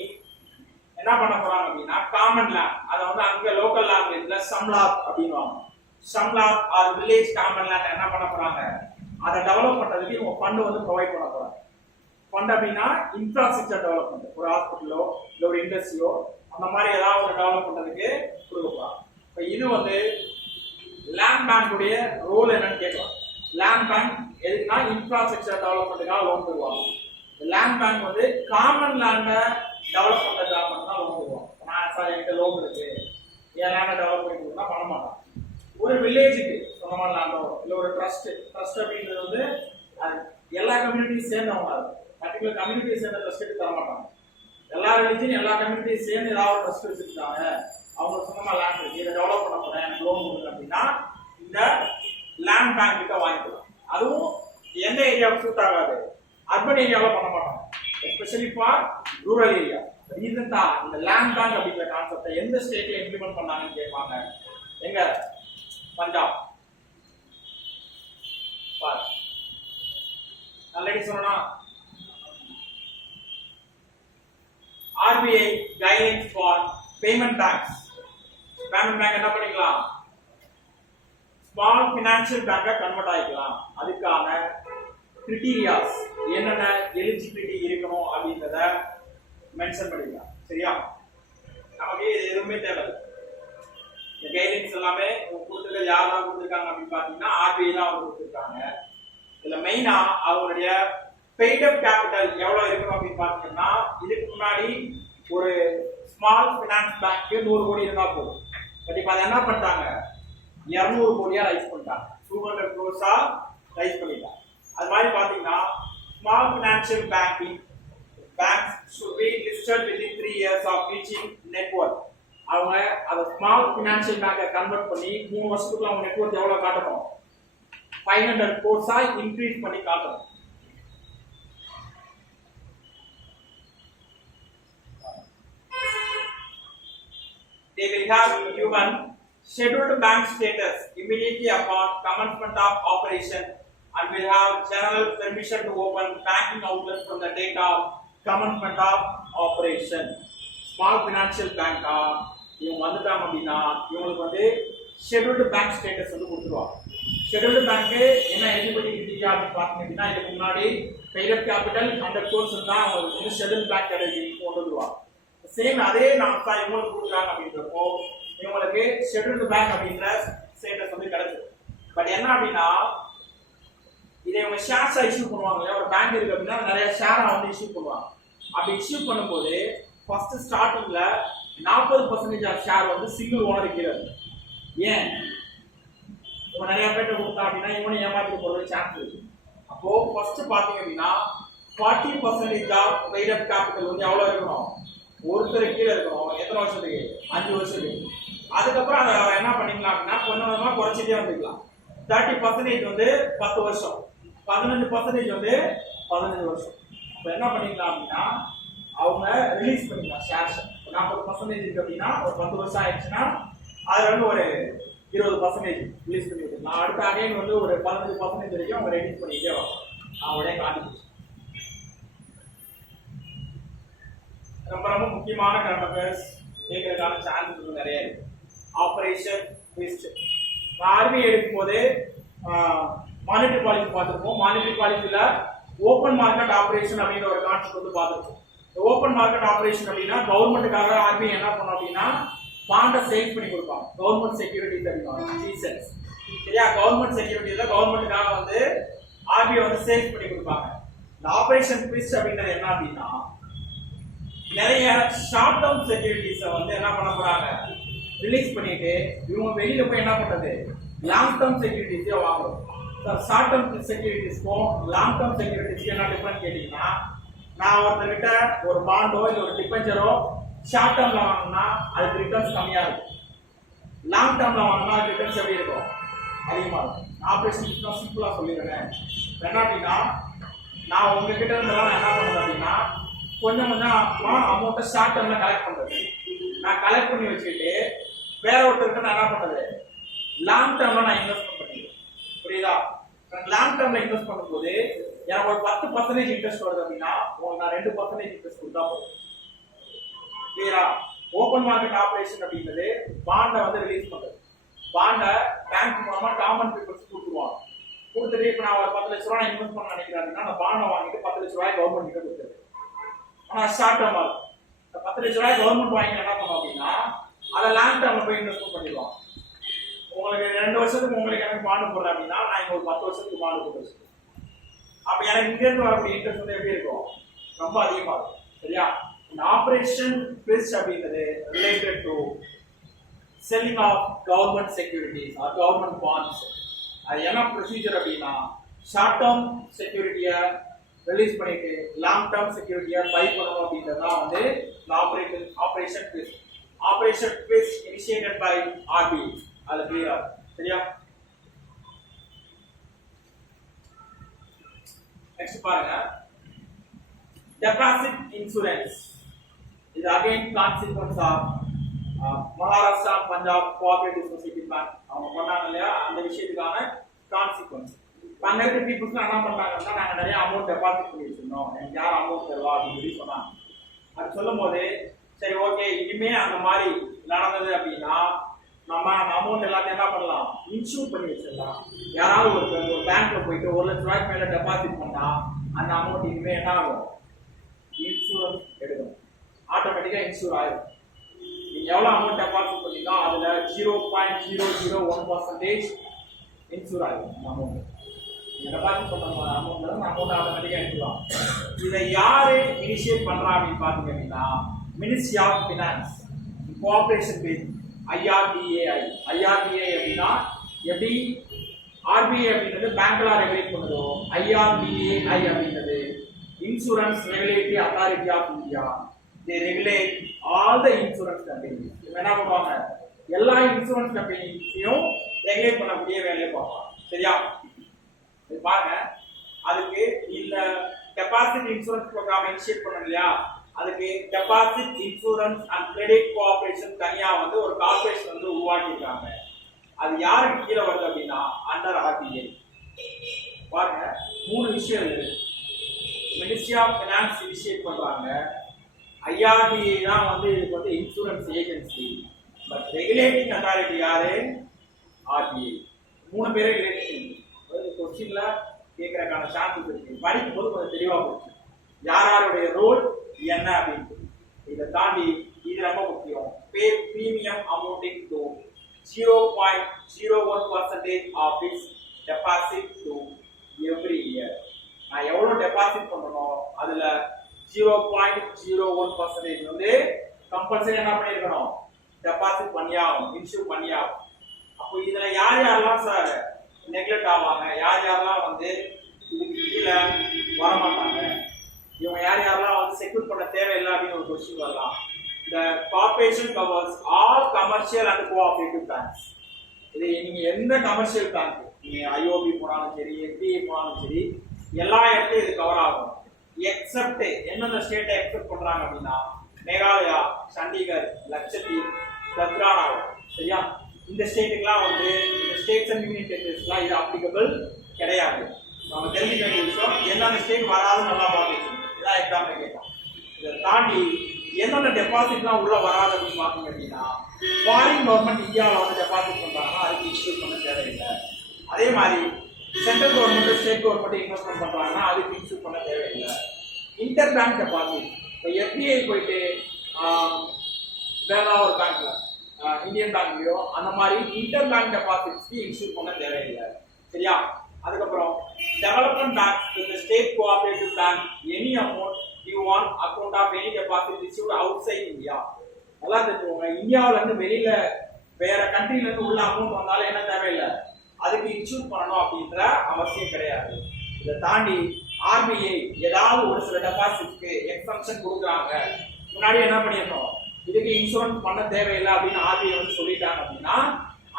என்ன பண்ண போறாங்க அப்படின்னா காமன் லேண்ட், அதை வந்து அங்க லோக்கல் லாங்குவேஜ்ல சம்லாப் அப்படின்வாங்க. சம்லாப் ஆர் வில்லேஜ் காமன் லேண்ட் என்ன பண்ண போறாங்க, அதை டெவலப் பண்றதுக்கு இவங்க ஃபண்ட் வந்து ப்ரொவைட் பண்ண போறாங்க. ஃபண்ட் அப்படின்னா இன்ஃப்ராஸ்ட்ரக்சர் டெவலப்மெண்ட், ஒரு ஹாஸ்பிட்டலோ இல்லை ஒரு இண்டஸ்ட்ரியோ அந்த மாதிரி ஏதாவது ஒரு டெவலப் பண்றதுக்கு கொடுக்க போறாங்க. இப்போ இது வந்து லேண்ட் பேங்குடைய ரோல் என்னன்னு கேட்கலாம். லேண்ட் பேங்க் எதுக்குன்னா இன்ஃப்ராஸ்ட்ரக்சர் டெவலப்மெண்ட்டுக்காக லோன் தருவாங்க. லேண்ட் பேங்க் வந்து காமன் லேண்டை டெவலப் பண்றதுக்காக மட்டும் தான் லோன் தருவாங்க. நான் சார் என்கிட்ட லோன் இருக்கு, என் லேண்டை டெவலப் வில்லேஜுக்கு சொந்தமான லேண்டோ இல்லை ஒரு ட்ரஸ்ட் அப்படின்றது வந்து எல்லா கம்யூனிட்டியும் சேர்ந்தவங்க பர்டிகுலர் கம்யூனிட்டியை சேர்ந்த ட்ரஸ்ட்டுக்கு தர மாட்டாங்க. எல்லா ரிலிஜன் எல்லா கம்யூனிட்டியும் சேர்ந்து ஏதாவது ஒரு ட்ரஸ்ட் வச்சுருக்காங்க, அவங்க சொந்தமாக லேண்ட் இருக்கு, இதை டெவலப் பண்ண போறேன், எனக்கு லோன் கொடுங்க அப்படின்னா இந்த லேண்ட் பேங்க் கிட்ட வாங்கிக்கலாம். அதுவும் எந்த ஏரியாவுக்கு சூட் ஆகாது, அர்பன் ஏரியாவில் பண்ண மாட்டாங்க, especially for rural area. Reason தான் இந்த லேண்ட் பேங்க் அப்படிங்கிற கான்செப்டை எந்த ஸ்டேட்ல இம்ப்ளிமெண்ட் பண்ணாங்கன்னு கேட்பாங்க. எங்க? பஞ்சாப். ஆல்ரெடி சொன்னா RBI guidelines for payment banks. Payment bank என்ன பண்ணிக்கலாம்? ஸ்மால் ஃபினான்ஷியல் பேங்கா கன்வெர்ட் ஆகிக்கலாம். அதுக்கான கிரைட்டீரியாஸ் என்னென்ன எலிஜிபிலிட்டி இருக்கணும் அப்படின்றத மென்ஷன் பண்ணிக்கலாம். சரியா? நமக்கு இது எதுவுமே தேவையில்லை. இந்த கைட்லைன்ஸ் எல்லாமே கொடுத்துருக்க யாரெல்லாம் கொடுத்துருக்காங்க அப்படின்னு பார்த்தீங்கன்னா RBI தான் அவங்க கொடுத்துருக்காங்க. இதுல மெயினா அவங்களுடைய பெய்ட் அப் கேபிட்டல் எவ்வளவு இருக்கணும் அப்படின்னு பார்த்தீங்கன்னா இதுக்கு முன்னாடி ஒரு ஸ்மால் ஃபினான்ஸ் பேங்க் 100 கோடி இருந்தா போதும். பட் இப்போ அதை என்ன பண்ணிட்டாங்க? 200 கோடியா ரைஸ் பண்ணிட்டாங்க. 200 crores ரைஸ் பண்ணிட்டாங்க. அது மாதிரி பார்த்தீங்கன்னா small financial banks should be listed within 3 years of reaching net worth. அவங்க அதை ஸ்மால் ஃபினான்ஷியல் பேங்கை கன்வெர்ட் பண்ணி 3 வருஷத்துக்குள்ள அவங்க நெட் ஒர்த் எவ்வளவு காட்டணும்? 500 crores இன்க்ரீஸ் பண்ணி காட்டணும். They will have given scheduled bank status immediately upon commencement of operation and will have general permission to open banking outlets from the date of commencement of operation. Small financial bank இவங்க வந்துட்டாங்க அப்படின்னா இவங்களுக்கு வந்து scheduled bank status வந்து கொடுத்துருவாங்க. scheduled bank என்ன எலிஜிபிலிட்டி கிரைட்டீரியா அப்படின்னு பார்த்தீங்கன்னா இதுக்கு முன்னாடி paid up capital 100 crores தான் அவங்க வந்து scheduled bank கேட்டகரி கொண்டு வருவாங்க. சேம் அதே நாம இவங்களுக்கு கொடுக்குறாங்க அப்படின்றப்போ இவங்களுக்கு ஷெட்யூல்டு பேங்க் அப்படின்ற ஸ்டேட்டஸ் வந்து கிடைச்சது. பட் என்ன அப்படின்னா இதை இவங்க ஷேர்ஸா இஷ்யூ பண்ணுவாங்க இல்லையா? ஒரு பேங்க் இருக்கு அப்படின்னா நிறைய ஷேரை வந்து இஷ்யூ பண்ணுவாங்க. அப்படி இஷ்யூ பண்ணும்போது ஃபர்ஸ்ட் ஸ்டார்டிங்ல 40% ஆஃப் ஷேர் வந்து சிங்கிள் ஓனர் கீழே. ஏன் இவங்க நிறைய பேர்ட்ட கொடுத்தா அப்படின்னா இவனை ஏமாத்திட்டு போறது சான்ஸ் இருக்கு. அப்போ ஃபர்ஸ்ட் பாத்தீங்க அப்படின்னா 40% ஆஃப் பெய்ட் அப் கேபிட்டல் வந்து எவ்வளவு இருக்கணும்? ஒருத்தர் கீழே இருக்கணும். எத்தனை வருஷத்துக்கு? 5 வருஷத்துக்கு. அதுக்கப்புறம் அதை என்ன பண்ணிக்கலாம் அப்படின்னா கொஞ்சம் கொஞ்சமா குறைச்சிட்டே வந்துக்கலாம். 30% வந்து 10 வருஷம், 15% வந்து 15 வருஷம். இப்போ என்ன பண்ணிக்கலாம் அப்படின்னா அவங்க ரிலீஸ் பண்ணிக்கலாம் ஷேர்ஸ். 40% இருக்கு அப்படின்னா ஒரு 10 வருஷம் ஆயிடுச்சுன்னா அதுல வந்து ஒரு 20% ரிலீஸ் பண்ணி விட்டுக்கலாம். அடுத்த அகைன் வந்து ஒரு 15% வரைக்கும் அவங்க ரிலீஸ் பண்ணிட்டே வரும். அவங்களுடைய கான்ட்ரிபியூஷன் ரொம்ப ரொம்ப முக்கியமான கரண்ட் அஃபேர்ஸ் கேட்கறதுக்கான சான்சஸ் நிறைய இருக்கு. ஆபரேஷன் ட்விஸ்ட் RBI எடுக்கும் போது மானிட்டரி பாலிசி பார்த்துருப்போம். மானிட்டரி பாலிசியில ஓப்பன் மார்க்கெட் ஆபரேஷன் அப்படிங்கிற ஒரு கான்செப்ட் வந்து பார்த்துருப்போம். ஓப்பன் மார்க்கெட் ஆபரேஷன் அப்படின்னா கவர்மெண்ட்டுக்காக RBI என்ன பண்ணும் அப்படின்னா பாண்டை சேல்ஸ் பண்ணி கொடுப்பாங்க. கவர்மெண்ட் செக்யூரிட்டிஸ் அப்படின்னா ஜிசெட்ஸ். சரியா? கவர்மெண்ட் செக்யூரிட்டிஸ்ல கவர்மெண்ட்டுக்காக வந்து RBI வந்து சேல்ஸ் பண்ணி கொடுப்பாங்க. இந்த ஆபரேஷன் ட்விஸ்ட் அப்படின்றது என்ன அப்படின்னா நிறைய ஷார்ட் டேர்ம் செக்யூரிட்டிஸை வந்து என்ன பண்ண போறாங்க? ரிலீஸ் பண்ணிட்டு இவங்க வெளியில போய் என்ன பண்றது? லாங் டேர்ம் செக்யூரிட்டிஸே வாங்குறோம். ஷார்ட் டேர்ம் செக்யூரிட்டிஸ்க்கும் லாங் டேர்ம் செக்யூரிட்டிஸ்க்கும் என்ன டிஃபரன்ஸ் கேட்டீங்கன்னா நான் ஒருத்தர்கிட்ட ஒரு பாண்டோ இல்லை ஒரு டிபெஞ்சரோ ஷார்ட் டேர்ம்ல வாங்கினா அதுக்கு ரிட்டர்ன்ஸ் கம்மியா இருக்கும். லாங் டேர்ம்ல வாங்கினா அது ரிட்டர்ன்ஸ் எப்படி இருக்கும்? அதிகமா இருக்கும். ஆபரேஷன் சிம்பிளா சொல்லிடுறேன். என்ன அப்படின்னா நான் உங்ககிட்ட இருந்தெல்லாம் என்ன பண்றது அப்படின்னா கொஞ்சம் அமௌண்ட்டை ஷார்ட் டேர்ம்ல கலெக்ட் பண்றது. நான் கலெக்ட் பண்ணி வச்சுட்டு வேற ஒருத்தருக்கு நான் என்ன பண்றது? லாங் டேர்ம்ல நான் இன்வெஸ்ட்மெண்ட் பண்ணிடுவேன். புரியுதா? லாங் டேர்ம்ல இன்வெஸ்ட் பண்ணும்போது எனக்கு ஒரு 10% இன்ட்ரெஸ்ட் வருது அப்படின்னா உங்களுக்கு நான் 2% இன்ட்ரெஸ்ட் கொடுத்தா போதும். கிளியரா? ஓப்பன் மார்க்கெட் ஆபரேஷன் அப்படிங்கிறது பாண்டை வந்து ரிலீஸ் பண்றது. பாண்டை பேங்க் மூலமா காமன் பீப்புள்ஸ் கொடுத்துருவாங்க. கொடுத்துட்டு இப்போ நான் ஒரு 10 லட்ச ரூபாய் இன்வெஸ்ட் பண்ண நினைக்கிறேன் அப்படின்னா அந்த பாண்டை வாங்கிட்டு 10 லட்ச ரூபாய் கவர்மெண்ட் கிட்ட கொடுத்துரு. ஆனா ஷார்ட் டேர்மா இருக்கும். 10 லட்ச ரூபாய் கவர்மெண்ட் வாங்கி என்ன பண்ணும் அப்படின்னா அதை லாங் டேர்ம்ல போய் இன்வெஸ்ட் பண்ணிடுவாங்க. உங்களுக்கு 2 வருஷத்துக்கு உங்களுக்கு எனக்கு பாண்டு போடுறேன் அப்படின்னா நான் இங்க ஒரு 10 வருஷத்துக்கு பாண்டு போட்டு வச்சுக்கேன். அப்ப எனக்கு இங்க இருந்து வரக்கூடிய இன்ட்ரெஸ்ட் வந்து எப்படி இருக்கும்? ரொம்ப அதிகமா இருக்கும். சரியா? இந்த ஆபரேஷன் ட்விஸ்ட் அப்படிங்கிறது related to selling of government securities or government bonds. அது என்ன ப்ரொசீஜர் அப்படின்னா, ஷார்ட் டேர்ம் செக்யூரிட்டியை ரிலீஸ் பண்ணிட்டு லாங் டேர்ம் செக்யூரிட்டியை பை பண்ணணும் அப்படின்றது தான் வந்து operation twist. Operation twist initiated by RBI. அது கிளியரா? சரியா? நெக்ஸ்ட் பாருங்க, டெபாசிட் இன்சூரன்ஸ். இது again consequence of Maharashtra Punjab cooperative society bank அவங்க பண்ணாங்க இல்லையா, அந்த விஷயத்துக்கான கான்சிக்வன்ஸ். அங்க இருக்க பீப்புள்ஸ் என்ன பண்ணாங்கன்னா, நாங்க நிறைய அமௌண்ட் டெபாசிட் பண்ணி வச்சிருந்தோம், எனக்கு யார் அமௌண்ட் தருவா அப்படின்னு சொல்லி சொன்னாங்க. அது சொல்லும் போது சரி ஓகே, இனிமே அந்த மாதிரி நடந்தது அப்படின்னா நம்ம அந்த அமௌண்ட் எல்லாத்தையும் என்ன பண்ணலாம், இன்சூர் பண்ணி வச்சிடலாம். யாராவது ஒரு பேங்க்ல போயிட்டு 1 லட்ச ரூபாய்க்கு மேல டெபாசிட் பண்ணா அந்த அமௌண்ட் இனிமே என்ன ஆகும், இன்சூரன்ஸ் எடுக்கணும், ஆட்டோமேட்டிக்கா இன்சூர் ஆயிடும். நீங்க எவ்வளவு அமௌண்ட் டெபாசிட் பண்ணீங்களோ அதுல 0.001% இன்சூர் ஆகும் அமௌண்ட். டெபாசிட் பண்ண அமௌண்ட் ஆட்டோமேட்டிக்கா எடுக்கலாம். இதை யாரு இனிஷியேட் பண்றா அப்படின்னு பாத்தீங்க அப்படின்னா, ministry of finance cooperation with IRDAI. IRDAI அப்படின்னா எப்படி RBI அப்படின்றது பேங்க்ல ரெகுலேட் பண்ணுதோ, IRDAI அப்படின்றது insurance regulatory authority of India. they regulate all the insurance companies. என்ன பண்ணுவாங்க, எல்லா இன்சூரன்ஸ் கம்பெனிஸையும் ரெகுலேட் பண்ணக்கூடிய வேலையை பார்ப்பாங்க. சரியா? பாருங்க, அதுக்கு இந்த டெபாசிட் இன்சூரன்ஸ் ப்ரோக்ராம் இனிஷியேட் பண்ணணும் இல்லையா, அதுக்கு deposit insurance and credit cooperation தனியா வந்து ஒரு கார்ப்பரேஷன் வந்து உருவாக்கி இருக்காங்க. அது யாருக்கு கீழே வருது அப்படின்னா அண்டர் RBI. பாருங்க, 3 விஷயம் இருக்கு. மினிஸ்ட்ரி ஆஃப் பினான்ஸ் இனிஷியேட் பண்றாங்க, IRDAI தான் வந்து இதுக்கு வந்து insurance agency, but regulating authority யாரு, RBI. 3 பேரை ரிலேஷன் கொஸ்டின்ல கேட்கறதுக்கான சான்சஸ் இருக்கு. படிக்கும் போது கொஞ்சம் தெளிவா போச்சு யார் யாருடைய ரோல் என்ன அப்படின்னு. இதை தாண்டி இது ரொம்ப முக்கியம், pay premium amounting to 0.01% of its deposit to every year. நான் எவ்வளவு டெபாசிட் பண்ணணும் அதுல 0.01% வந்து கம்பல்சரி என்ன பண்ணிருக்கணும், டெபாசிட் பண்ணியாகும், இன்சூர் பண்ணியாகும். அப்போ இதுல யார் யாரெல்லாம் சார் நெக்லெக்ட் ஆவாங்க, யார் யாரெல்லாம் வந்து இதுக்கு கீழே வரமாட்டாங்க, இவங்க யார் யாரெல்லாம் வந்து செக்யூர் பண்ண தேவையில்லை அப்படின்னு ஒரு கொஸ்டின் வரலாம். The corporation covers all commercial and cooperative banks. இது நீங்க எந்த கமர்ஷியல் பேங்க், நீங்க IOB போனாலும் சரி, SBI போனாலும் சரி, எல்லா இடத்துலயும் இது கவர் ஆகும். எக்ஸப்ட் எந்தெந்த ஸ்டேட்டை எக்ஸப்ட் பண்றாங்க அப்படின்னா மேகாலயா, சண்டிகர், லட்சத்தீப், தத்ரானா. சரியா? இந்த ஸ்டேட்டுக்குலாம் வந்து இந்த ஸ்டேட்ஸ் அண்ட் யூனியன் டெரிட்டரிஸ்லாம் இது அப்ளிகபிள் கிடையாது. நம்ம தெரிஞ்சுக்க வேண்டிய விஷயம், எந்தெந்த ஸ்டேட் வராதுன்னு நல்லா பார்த்துக்கணும். இதான் எக்ஸாம்பிள் கேட்கலாம். இதை தாண்டி என்னென்ன டெபாசிட்லாம் உள்ள வராது அப்படின்னு பார்த்தீங்க அப்படின்னா, ஃபாரின் கவர்மெண்ட் இந்தியாவில் வந்து டெபாசிட் பண்றாங்கன்னா அதுக்கு இன்சூர் பண்ண தேவையில்லை. அதே மாதிரி central government, state government investment பண்றாங்கன்னா அதுக்கு இன்சூர் பண்ண தேவையில்லை. இன்டர் பேங்க் டெபாசிட், இப்போ SBI போயிட்டு வேற ஒரு பேங்க்ல இந்தியன் பேங்க்லயோ அந்த மாதிரி இன்டர் பேங்க் டெபாசிட்ஸ்க்கு இன்சூர் பண்ண தேவையில்லை. சரியா? அதுக்கப்புறம் டெவலப்மெண்ட் பேங்க், இந்த state cooperative bank, any amount you want account of any deposit received outside India. நல்லா தெரிஞ்சுக்கோங்க, இந்தியாவுல இருந்து வெளியில வேற கண்ட்ரில இருந்து உள்ள அமௌண்ட் வந்தாலும் என்ன தேவையில்லை, அதுக்கு இன்சூர் பண்ணணும் அப்படின்ற அவசியம் கிடையாது. இதை தாண்டி RBI ஏதாவது ஒரு சில டெபாசிட்க்கு எக்ஸம்ஷன் கொடுக்குறாங்க, முன்னாடி என்ன பண்ணிருக்கோம், இதுக்கு இன்சூரன்ஸ் பண்ண தேவையில்லை அப்படின்னு RBI வந்து சொல்லிட்டாங்க அப்படின்னா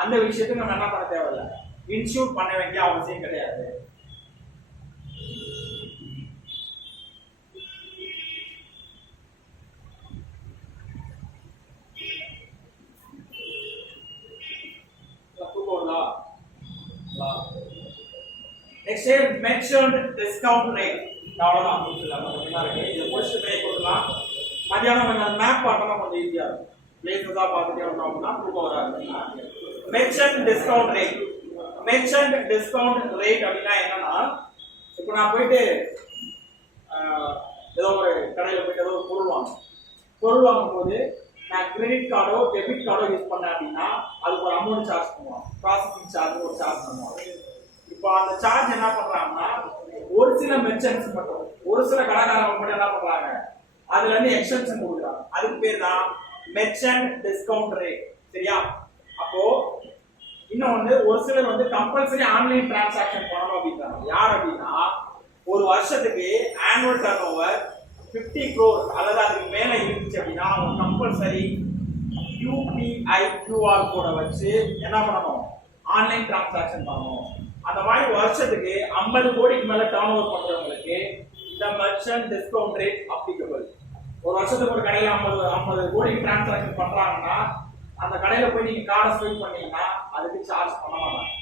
அந்த விஷயத்துக்கு நம்ம என்ன பண்ண தேவையில்லை, இன்சூர் பண்ண வேண்டிய அவசியம் கிடையாது. Next is mentioned discount rate. அவ்வளவுதான் முடிச்சிடலாம். கொஞ்சம் இருக்கு, இதை முடிச்சு பிரேக் கொடுக்கலாம். மதியானம் கொஞ்சம் மேப் பார்த்தோம்னா கொஞ்சம் ஈஸியா இருக்கும். பிளேஸஸ் தான் பார்த்துட்டே வந்தோம்னா தூக்கம் வராது. mentioned discount rate. mentioned discount rate அப்படின்னா என்னன்னா, இப்போ நான் போயிட்டு ஏதோ ஒரு கடையில் போயிட்டு ஏதோ ஒரு பொருள் வாங்கும் போது நான் கிரெடிட் கார்டோ டெபிட் கார்டோ யூஸ் பண்ணேன் அப்படின்னா அதுக்கு ஒரு அமௌண்ட் சார்ஜ் பண்ணுவோம், ப்ராசஸிங் சார்ஜ் ஒரு சார்ஜ் பண்ணுவோம். இப்போ அந்த சார்ஜ் என்ன பண்றாங்கன்னா ஒரு சில மெர்ச்சன்ட்ஸ் மட்டும், ஒரு சில கடைக்காரங்க மட்டும் என்ன பண்றாங்க, அதுல இருந்து எக்ஸ்டென்ஷன் கொடுக்குறாங்க. அதுக்கு பேர் தான் மெர்ச்சன்ட் டிஸ்கவுண்ட் ரேட். சரியா? அப்போ இன்னும் வந்து ஒரு சிலர் வந்து கம்பல்சரி ஆன்லைன் டிரான்சாக்ஷன் பண்ணணும் அப்படின்றாங்க. யார் அப்படின்னா ஒரு வருஷத்துக்கு ஆனுவல் டர்ன் ஓவர் 50 crore அல்லது அதுக்கு மேல இருந்துச்சு அப்படின்னா அவங்க கம்பல்சரி யூபிஐ QR கோடை வச்சு என்ன பண்ணணும், ஆன்லைன் டிரான்சாக்ஷன் பண்ணணும். அந்த மாதிரி வருஷத்துக்கு 50 கோடிக்கு மேல டர்ன் ஓவர் பண்றவங்களுக்கு இந்த மர்ச்சன்ட் டிஸ்கவுண்ட் ரேட் அப்ளிகபிள். ஒரு வருஷத்துக்கு ஒரு கடையில 50 கோடி டிரான்சாக்ஷன் பண்றாங்கன்னா அந்த கடையில போய் நீங்க கார்டை ஸ்வைப் பண்ணீங்கன்னா அதுக்கு சார்ஜ் பண்ண மாட்டாங்க.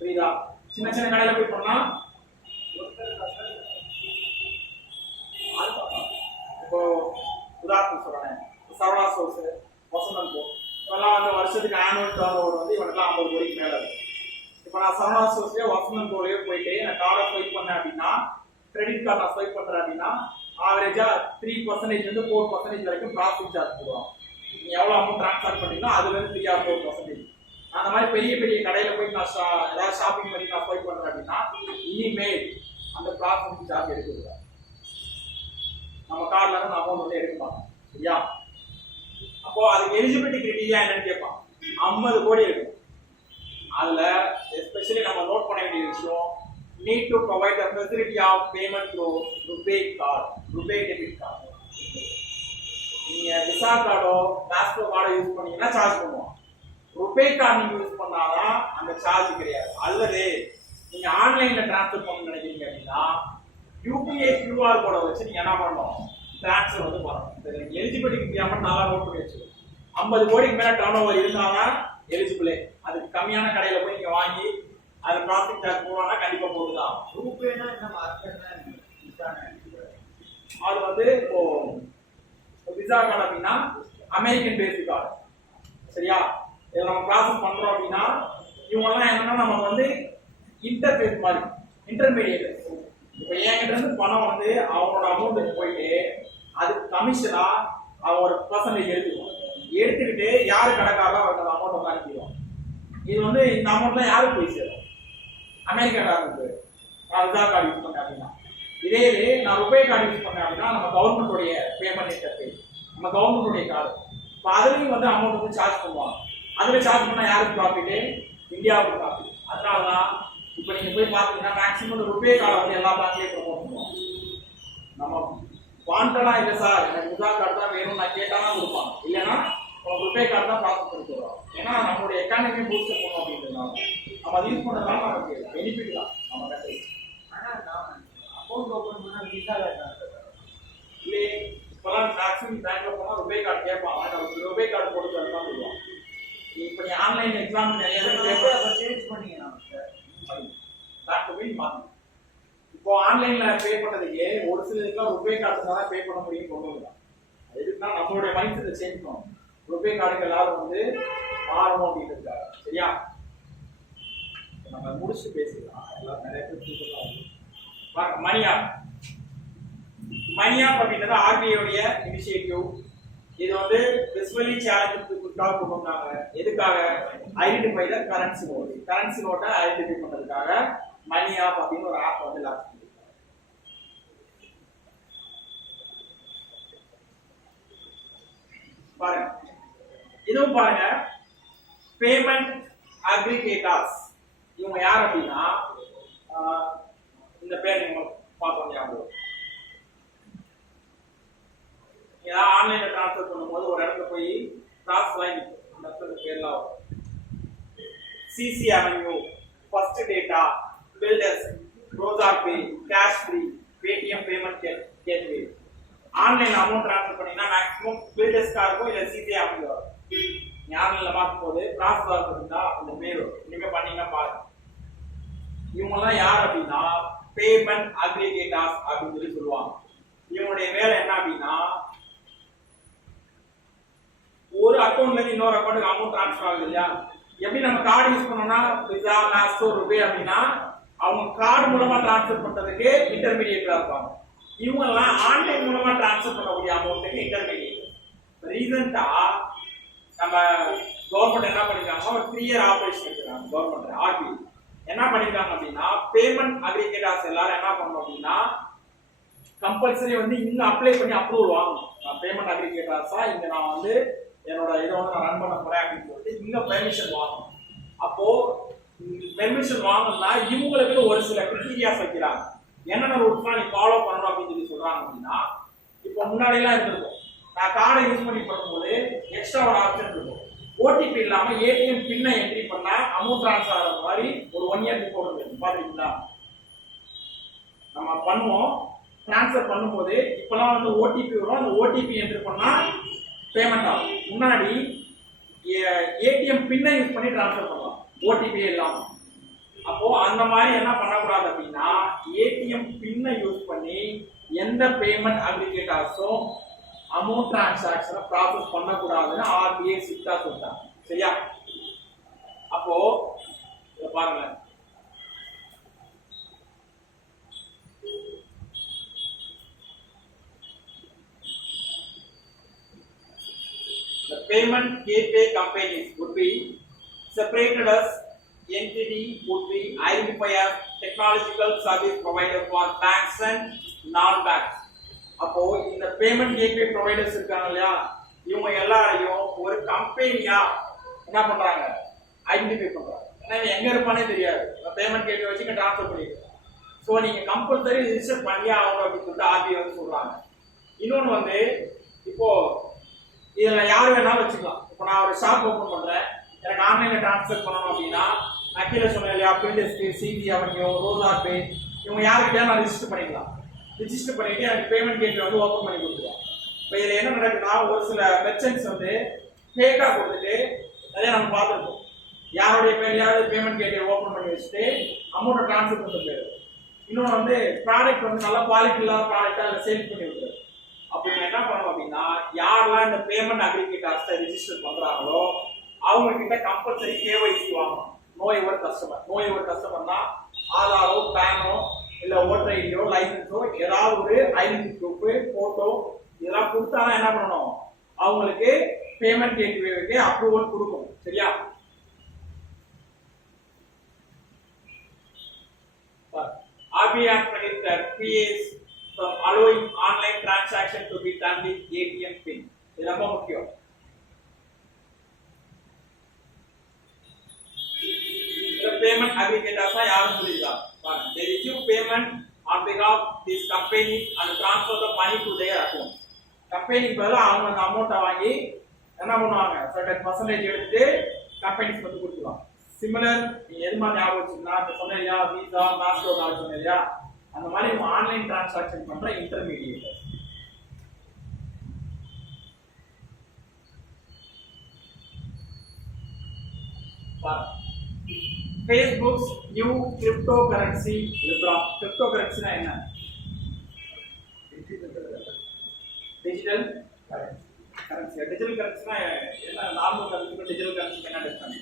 புரியுதா? சின்ன சின்ன கடையில போய் பண்ணா இப்போ உதாரணம் சொல்றேன், சரவணா ஸ்டோர்ஸ், வசந்தன் கோ இதெல்லாம் வந்து வருஷத்துக்கு ஆனுவல் டர்ன் ஓவர் வந்து இவனுக்குலாம் 50 கோடிக்கு மேல இருக்கு. இப்போ நான் சரவணா ஸ்டோர்ஸ்லயோ வசந்தன் கோலயோ போயிட்டு நான் கார்டை ஸ்வைப் பண்ணேன் அப்படின்னா, கிரெடிட் கார்டு நான் ஸ்வைப் பண்றேன் அப்படின்னா ஆவரேஜா 3% இருந்து 4% வரைக்கும் ப்ராசஸிங் சார்ஜ் போடுவாங்க. நீங்க எவ்வளவு அமௌண்ட் ட்ரான்ஸ்ஃபர் பண்ணீங்களோ அதுல இருந்து 3 or 4%. அந்த மாதிரி பெரிய பெரிய கடையில போய் நான் ஏதாவது ஷாப்பிங் பண்ணி நான் ஸ்வைப் பண்றேன் அப்படின்னா இனிமேல் அந்த ப்ராசஸிங் சார்ஜ் எடுக்கிறது நம்ம கார்டுல இருந்து அமௌண்ட் வந்து எடுக்க மாட்டோம். சரியா? அப்போ அதுக்கு எலிஜிபிலிட்டி கிரைட்டீரியா என்னன்னு கேட்பான். 50 கோடி இருக்கும். அதுல எஸ்பெஷலி நம்ம நோட் பண்ண வேண்டிய விஷயம், need to provide the facility of payment through RuPay card, RuPay debit card. நீங்க விசா கார்டோ மாஸ்டர் கார்டோ யூஸ் பண்ணீங்கன்னா சார்ஜ் பண்ணுவோம். RuPay கார்டு நீங்க யூஸ் பண்ணாதான் அந்த சார்ஜ் கிடையாது. அல்லது நீங்க ஆன்லைன்ல டிரான்ஸ்ஃபர் பண்ணணும்னு நினைக்கிறீங்க அப்படின்னா யூபிஐ QR கோடை வச்சு நீங்க என்ன பண்ணணும், டிரான்ஸ்ஃபர் வந்து பண்ணணும். எலிஜிபிலிட்டி கிரைட்டீரியா நல்லா நோட் பண்ணி வச்சுக்கோங்க. 50 கோடிக்கு மேல டர்ன் ஓவர் இருந்தாதான் எலிஜிபிளே. அதுக்கு கம்மியான கடையில போய் நீங்க வாங்கி அது ப்ராசஸிங் சார்ஜ் போடுவானா கண்டிப்பா போட்டுதான். ரூபேனா நம்ம அர்த்தம் அது வந்து இப்போ விசா கார்டு அப்படின்னா அமெரிக்கன் பேசிக் கார்டு. சரியா? இதில் நம்ம ப்ராசஸ் பண்றோம் அப்படின்னா இவங்கெல்லாம் என்னன்னா நமக்கு வந்து இன்டர்ஃபேஸ் மாதிரி இன்டர்மீடியேட். இப்போ என்கிட்ட இருந்து பணம் வந்து அவங்களோட அமௌண்ட்டுக்கு போயிட்டு அதுக்கு கமிஷனா அவங்க ஒரு பர்சன்டேஜ் எடுத்துக்கிட்டு யாரு கடைக்காரோ அவருக்கு அந்த அமௌண்ட் வந்து அனுப்பிடுவோம். இது வந்து இந்த அமௌண்ட்லாம் யாருக்கு போய் சேரும்? அமெரிக்காக்காரருக்கு. நான் விசா கார்டு யூஸ் பண்ணேன் அப்படின்னா, இதே நான் RuPay கார்டு யூஸ் பண்ணேன் அப்படின்னா நம்ம கவர்மெண்ட்டுடைய பேமெண்ட் இன்டர்ஃபேஸ், நம்ம கவர்மெண்ட்டுடைய கார்டு. இப்போ அதுலேயும் வந்து அமௌண்ட் வந்து சார்ஜ் பண்ணுவாங்க. அதில் சார்ஜ் பண்ணால் யாருக்கு ப்ராஃபிட்டு? இந்தியாவுக்கு ப்ராஃபிட். அதனால தான் இப்போ நீங்கள் போய் பார்த்தீங்கன்னா மேக்ஸிமம் RuPay கார்டை வந்து எல்லா பேங்க்லேயும் ப்ரொமோட் பண்ணுவோம். நம்ம வாண்டடா இல்லை சார் எனக்கு விசா கார்டு தான் வேணும் நான் கேட்டாலும் கொடுப்பாங்க. இல்லைன்னா RuPay கார்டு தான் ப்ராசஸ் பண்ணி தருவோம். ஏன்னா நம்மளுடைய எக்கானமி பூஸ்ட் பண்ணணும் அப்படின்றதுனால நம்ம அதை யூஸ் பண்ணுறதுனால நமக்கு பெனிஃபிட் தான் நம்ம கட்டை. ஆனால் நான் அக்கௌண்ட் ஓப்பன் பண்ணால் விசா இல்லையே இப்போலாம் மேக்ஸிமம் பேங்க்ல போனால் RuPay கார்டு கேட்பாங்க. நமக்கு RuPay கார்டு போட்டு தான் சொல்லுவாங்க. இப்போ நீ ஆன்லைன் எக்ஸாம் நிறைய சேஞ்ச் பண்ணிக்கலாம் பேங்க் போய் மாற்றணும். இப்போ ஆன்லைன்ல பே பண்ணதுக்கு ஒரு சிலருக்குலாம் RuPay கார்டு தான் பே பண்ண முடியும் கொண்டு வரலாம். எதுக்குன்னா நம்மளுடைய மைண்ட் செட்டை சேஞ்ச் பண்ணணும். RuPay கார்டுக்கு எல்லாரும் வந்து மாறணும் அப்படின்றதுக்காக. சரியா? நம்ம முடிச்சு பேசிக்கலாம். எல்லாம் நிறைய பேர் மணி ஆப் அப்படின்றது ஆர்பிஐ இனிஷியேட்டிவ். இது வந்து விசுவலி சேலஞ்சுக்காக கொண்டு வந்தாங்க. எதுக்காக? Identify the currency note. Currency நோட்டை ஐடென்டிஃபை பண்றதுக்காக மணி ஆப் அப்படின்னு ஒரு ஆப் வந்து லான்ச் பண்ணிருக்காங்க. பாருங்க, இதுவும் பாருங்க, பேமெண்ட் அக்ரிகேட்டர்ஸ். இவங்க யார் அப்படின்னா இந்த பேர் நீங்க பார்த்தோம் ஞாபகம். ஏதாவது ஆன்லைன்ல டிரான்ஸ்ஃபர் பண்ணும்போது ஒரு இடத்துல போய் கிராஸ் லைன் அந்த இடத்துல பேர்லாம் வரும். CC avenue, first data, builders, Razorpay, Cashfree, Paytm payment gateway. ஆன்லைன்ல அமௌண்ட் டிரான்ஸ்ஃபர் பண்ணீங்கன்னா மேக்ஸிமம் பில்டர்ஸ்க்கா இருக்கும், இல்ல சிசி அவென்யூ வரும். நீ ஆன்லைன்ல பார்க்கும் போது ப்ராசஸ் இருந்தா அந்த பேர் வரும். இனிமே பண்ணீங்கன்னா பாருங்க. இவங்கெல்லாம் யார் அப்படின்னா பேமெண்ட் அக்ரிகேட்டர்ஸ் அப்படின்னு சொல்லி சொல்லுவாங்க. இவங்களுடைய வேலை என்ன அப்படின்னா ஒரு அக்கௌண்ட்ல இருந்து இன்னொரு அக்கௌண்ட்டுக்கு அமௌண்ட் டிரான்ஸ்ஃபர் ஆகுது இல்லையா? எப்படி நம்ம கார்டு யூஸ் பண்ணோம்னா விசா, மாஸ்டர், RuPay அப்படின்னா அவங்க கார்டு மூலமா டிரான்ஸ்ஃபர் பண்றதுக்கு இன்டர்மீடியேட்டா இருப்பாங்க. இவங்க எல்லாம் ஆன்லைன் மூலமா டிரான்ஸ்ஃபர் பண்ணக்கூடிய அமௌண்ட்டுக்கு இன்டர்மீடியேட். ரீசெண்டா நம்ம கவர்மெண்ட் என்ன பண்ணிருக்காங்க, ஒரு 3 year ஆபரேஷன் எடுத்துருக்காங்க. கவர்மெண்ட் ஆர்பிஐ என்ன பண்ணிருக்காங்க அப்படின்னா பேமெண்ட் அக்ரிகேட்டர்ஸ் எல்லாரும் என்ன பண்ணணும் அப்படின்னா கம்பல்சரி வந்து இங்க அப்ளை பண்ணி அப்ரூவல் வாங்கணும். நான் பேமெண்ட் அக்ரிகேட்டர்ஸா இங்க நான் வந்து என்னோட இதை வந்து நான் ரன் பண்ண போறேன் அப்படின்னு சொல்லிட்டு இங்க பெர்மிஷன் வாங்கணும். அப்போ பெர்மிஷன் வாங்கணும்னா இவங்களுக்கு ஒரு சில கிரிட்டீரியாஸ் வைக்கிறாங்க. என்னென்ன ரூல்ஸ்லாம் நீ ஃபாலோ பண்ணணும் அப்படின்னு சொல்லி சொல்றாங்க அப்படின்னா, இப்போ முன்னாடிலாம் இருந்திருக்கும், நான் கார்டை யூஸ் பண்ணி பண்ணும்போது எக்ஸ்ட்ரா ஒரு ஆப்ஷன் இருக்கும், ஓடிபி இல்லாம ஏடிஎம் பின்னை என்ட்ரி பண்ண அமௌண்ட் ட்ரான்ஸ்ஃபர் ஆகிற மாதிரி ஒரு 1 இயர் பிஃபோர் இருக்கு. பாத்தீங்களா, நம்ம பண்ணுவோம் ட்ரான்ஸ்ஃபர் பண்ணும்போது இப்பெல்லாம் வந்து ஓடிபி வரும், அந்த ஓடிபி என்ட்ரி பண்ணா பேமெண்ட் ஆகும். முன்னாடி ஏடிஎம் பின்னை யூஸ் பண்ணி ட்ரான்ஸ்ஃபர் பண்ணலாம் ஓடிபி இல்லாம. அப்போ அந்த மாதிரி என்ன பண்ணக்கூடாது அப்படின்னா, ஏடிஎம் பின்னை யூஸ் பண்ணி எந்த பேமெண்ட் அக்ரிகேட்டர்ஸும் அமௌண்ட் டிரான்சாக்ஷனை ப்ராசஸ் பண்ணக்கூடாதுன்னு ஆர்பிஐ ஸ்ட்ரிக்டா சொல்லிட்டாங்க. சரியா? அப்போ இத பாருங்க, the payment gateway companies would be separated as entity would be identified as technological service provider for banks and non-banks. அப்போ இந்த பேமெண்ட் கேட்வே ப்ரொவைடர்ஸ் இருக்காங்க இல்லையா, இவங்க எல்லாரையும் ஒரு கம்பெனியா என்ன பண்றாங்க, ஐடென்டிஃபை பண்றாங்க. ஏன்னா எங்க இருப்பானே தெரியாது, பேமெண்ட் கேட்வே வச்சு ட்ரான்ஸ்ஃபர் பண்ணிடுறாங்க. ஸோ நீங்க கம்பல்சரி ரிஜிஸ்டர் பண்ணியே ஆகணும் அப்படின்னு சொல்லிட்டு ஆர்பிஐ வந்து சொல்றாங்க. இன்னொன்று வந்து இப்போ இதுல யார் வேணாலும் வச்சுக்கலாம். இப்போ நான் ஒரு ஷாப் ஓப்பன் பண்றேன், எனக்கு ஆன்லைன்ல ட்ரான்ஸ்ஃபர் பண்ணணும் அப்படின்னா நான் கீழே சொன்னேன் இல்லையா, பில்டர்ஸ்க்கு, சிடி அவனியோ, ரோசா பே, இவங்க யாருக்கிட்டே நான் ரிஜிஸ்டர் பண்ணிக்கலாம். ரிஜிஸ்டர் பண்ணிட்டு எனக்கு பேமெண்ட் கேட்வே வந்து ஓப்பன் பண்ணி கொடுத்துருவோம். இப்போ இதில் என்ன நடக்குதுன்னா, ஒரு சில மெர்ச்சன்ட்ஸ் வந்து ஃபேக்காக கொடுத்துட்டு நிறைய நம்ம பார்த்துருக்கோம், யாருடைய பேர்லையாவது பேமெண்ட் கேட்வே ஓப்பன் பண்ணி வச்சுட்டு அமௌண்ட்டை ட்ரான்ஸ்ஃபர் பண்ண பேர். இன்னொன்று வந்து ப்ராடக்ட் வந்து நல்லா குவாலிட்டி இல்லாத ப்ராடக்டாக அதில் சேல் பண்ணி விட்டுரு. அப்போ என்ன பண்ணணும் அப்படின்னா, யாரெல்லாம் இந்த பேமெண்ட் அக்ரிகேட்டர்ஸை ரிஜிஸ்டர் பண்ணுறாங்களோ அவங்க கிட்ட கம்பல்சரி கேஒய்சி வாங்கணும். Know your customer. Know your கஸ்டமர்னா ஆதாரோ, பேனோ, இல்ல ஓட்டர் ஐடியோ, லைசன்ஸோ, ஏதாவது ஒரு ஐடென்டி ப்ரூஃப், போட்டோ இதெல்லாம் கொடுத்தாலும் என்ன பண்ணணும், அவங்களுக்கு பேமெண்ட் கேட்வேக்கு அப்ரூவல் கொடுக்கணும். சரியா? RBI Act 20 from allowing online transaction to be done with ATM PIN. இது ரொம்ப முக்கியம். இந்த பேமெண்ட் அக்ரிகேட்டர்ஸ் யாரும் சொல்லிருக்காங்க பாருங்க, they receive payment on behalf of these companies and transfer the money to their account. கம்பெனிக்கு பதிலா அவங்க அந்த அமௌண்ட்டை வாங்கி என்ன பண்ணுவாங்க, சர்டன் பர்சன்டேஜ் எடுத்து கம்பெனிக்கு வந்து கொடுத்துருவாங்க. சிமிலர் நீங்க எது மாதிரி ஞாபகம் வச்சுன்னா, இப்போ சொன்னேன் இல்லையா, விசா, மாஸ்டர் கார்டு சொன்னேன் இல்லையா, அந்த மாதிரி ஆன்லைன் டிரான்சாக்ஷன் பண்ற intermediate. Facebook's new cryptocurrency Libra. Cryptocurrency na enna? Digital currency. Digital currency na enna, normal currency ku digital currency enna difference?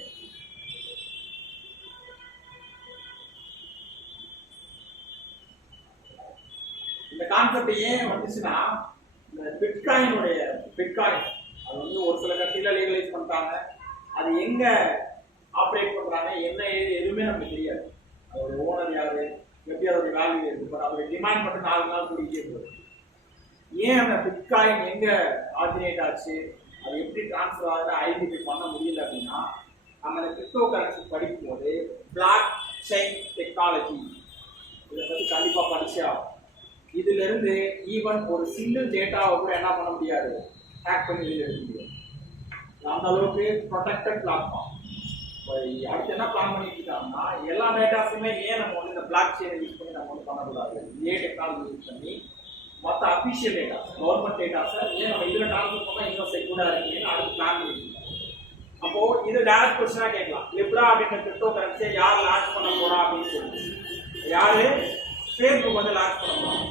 இந்த கான்செப்ட் ஏன் வந்துச்சுன்னா, இந்த பிட்காயின் அது வந்து ஒரு சில கண்ட்ரில லீகலைஸ் பண்ணிட்டாங்க. அது எங்க ஆப்ரேட் பண்றாங்க, என்ன ஏது எதுவுமே நமக்கு தெரியாது. அதோட ஓனர் யாரு, எப்படி அதோட வேல்யூ இருக்கு, பட் அதோட டிமாண்ட் மட்டும் 4 நாள் கூடிட்டே போகுது. ஏன் அந்த பிட்காயின் எங்க ஆரிஜினேட் ஆச்சு, அது எப்படி டிரான்ஸ்ஃபர் ஆகுது ஐடென்டிஃபை பண்ண முடியல அப்படின்னா, நம்ம இந்த கிரிப்டோ கரன்சி படிக்கும் போது பிளாக் செயின் டெக்னாலஜி இதை பத்தி கண்டிப்பா படிச்சே ஆகும். இதுல இருந்து ஈவன் ஒரு சிங்கிள் டேட்டாவை கூட என்ன பண்ண முடியாது, ஹேக் பண்ணி வெளியே எடுக்க முடியாது. அந்த அளவுக்கு ப்ரொடெக்டட் பிளாட்ஃபார்ம். அடுத்து என்ன பிளான் பண்ணிட்டு இருக்காங்கன்னா, எல்லா டேட்டாஸுமே ஏன் நம்ம வந்து இந்த பிளாக் செயினை யூஸ் பண்ணி நம்ம வந்து பண்ணக்கூடாது, இதே டெக்னாலஜி யூஸ் பண்ணி மற்ற அஃபிஷியல் டேட்டா, கவர்மெண்ட் டேட்டாஸை ஏன் நம்ம இதில் ட்ரான்ஸ்ஃபர் பண்ணால் இன்னும் செக்யூர்டாக இருக்குன்னு அடுத்து பிளான் பண்ணிட்டு. அப்போ இது டைரக்ட் கொஸ்டினா கேட்கலாம், லிப்ரா அப்படின்ற கிரிப்டோ கரன்சியை யார் லான்ச் பண்ண போறா அப்படின்னு சொல்லிட்டு. யாரு? ஃபேஸ்புக் வந்து லான்ச் பண்ண போறோம்.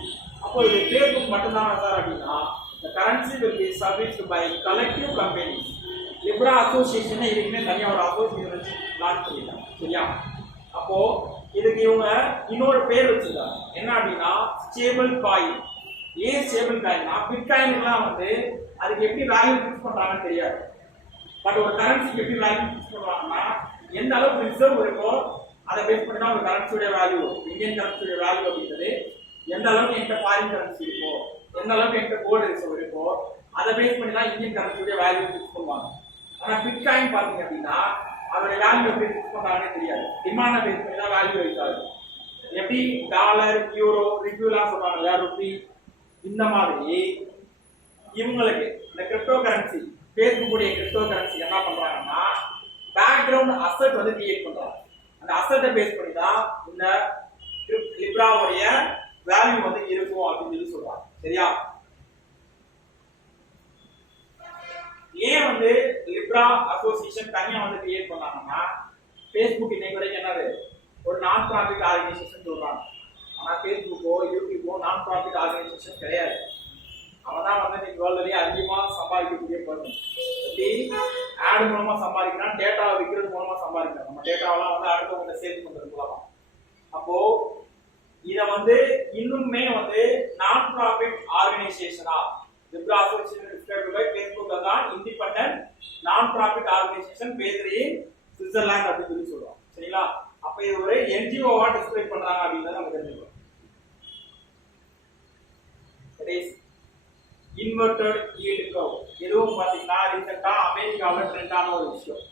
அப்போ இது ஃபேஸ்புக் மட்டும்தான் சார் அப்படின்னா, the currency will be serviced by collective companies. Libre association இதுக்குமே தனியாக ஒரு அசோசியேஷன் வச்சு லான்ச் பண்ணிட்டாங்க. சரியா? அப்போ இதுக்கு இவங்க இன்னொரு பேர் வச்சிருக்காங்க, என்ன அப்படின்னா ஸ்டேபிள் காயின். ஏன் ஸ்டேபிள் காயின்னா, பிட்காயின்லாம் வந்து அதுக்கு எப்படி வேல்யூ ஃபிக்ஸ் பண்றாங்கன்னு தெரியாது. பட் ஒரு கரன்சிக்கு எப்படி வேல்யூ ஃபிக்ஸ் பண்ணுவாங்கன்னா, எந்த அளவுக்கு ரிசர்வ் இருக்கோ அதை பேஸ் பண்ணி தான் ஒரு கரன்சியோட வேல்யூ. இந்தியன் கரன்சியோட வேல்யூ அப்படின்றது எந்த அளவுக்கு என்கிட்ட ஃபாரின் கரன்சி இருக்கோ, எந்த அளவுக்கு என்கிட்ட கோல்டு ரிசர்வ் இருக்கோ, அதை பேஸ் பண்ணி தான் இந்தியன் கரன்சியோட வேல்யூ ஃபிக்ஸ் பண்ணுவாங்க. ஆனா பிட்காயின் பாத்தீங்க அப்படின்னா அதோட வேல்யூ எப்படி ஃபிக்ஸ் பண்றாங்கன்னு தெரியாது. டிமாண்டை பேஸ் பண்ணி தான் வேல்யூ ரைஸ் ஆகுது. எப்படி டாலர், யூரோ, ரிவ்யூலாம் சொல்றாங்க, ருபி, இந்த மாதிரி இவங்களுக்கு இந்த கிரிப்டோ கரன்சி, பேஸ்புக் உடைய கிரிப்டோ கரன்சி என்ன பண்றாங்கன்னா பேக்ரவுண்ட் அசெட் வந்து கிரியேட் பண்றாங்க. அந்த அசெட்டை பேஸ் பண்ணி தான் இந்த லிப்ராவுடைய வேல்யூ வந்து இருக்கும் அப்படின்னு சொல்லி சொல்றாங்க. சரியா? ஏன் வந்து லிப்ரா அசோசியேஷன் தனியா வந்து கிரியேட் பண்ணாங்கன்னா பேஸ்புக் இன்னைக்கு வரைக்கும் என்னது ஒரு நான் ப்ராஃபிட் ஆர்கனைசேஷன் சொல்றாங்க. ஆனா பேஸ்புக்கோ யூடியூபோ நான் ப்ராஃபிட் ஆர்கனைசேஷன் கிடையாது. அவன் தான் வந்து இன்னைக்கு வேர்ல்ட்லயே அதிகமா சம்பாதிக்கக்கூடிய பர்சன். எப்படி ஆட் மூலமா சம்பாதிக்கிறான், டேட்டாவை விற்கிறது மூலமா சம்பாதிக்கிறான். நம்ம டேட்டாவெல்லாம் வந்து அடுத்தவங்க சேல்ஸ் பண்றது மூலமா. அப்போ இத வந்து இன்னுமே வந்து நான் ப்ராஃபிட் ஆர்கனைசேஷனா Libra association described by Facebook தான் independent non profit organisation based in Switzerland அப்படின்னு சொல்லி சொல்றோம். சரிங்களா? அப்ப இது ஒரு என்ஜிஓவா டிஸ்கிரைப் பண்றாங்க அப்படின்றத நம்ம தெரிஞ்சுக்கணும். That is inverted yield curve. இதுவும் பாத்தீங்கன்னா ரீசெண்டா அமெரிக்காவில் ட்ரெண்டான ஒரு விஷயம்.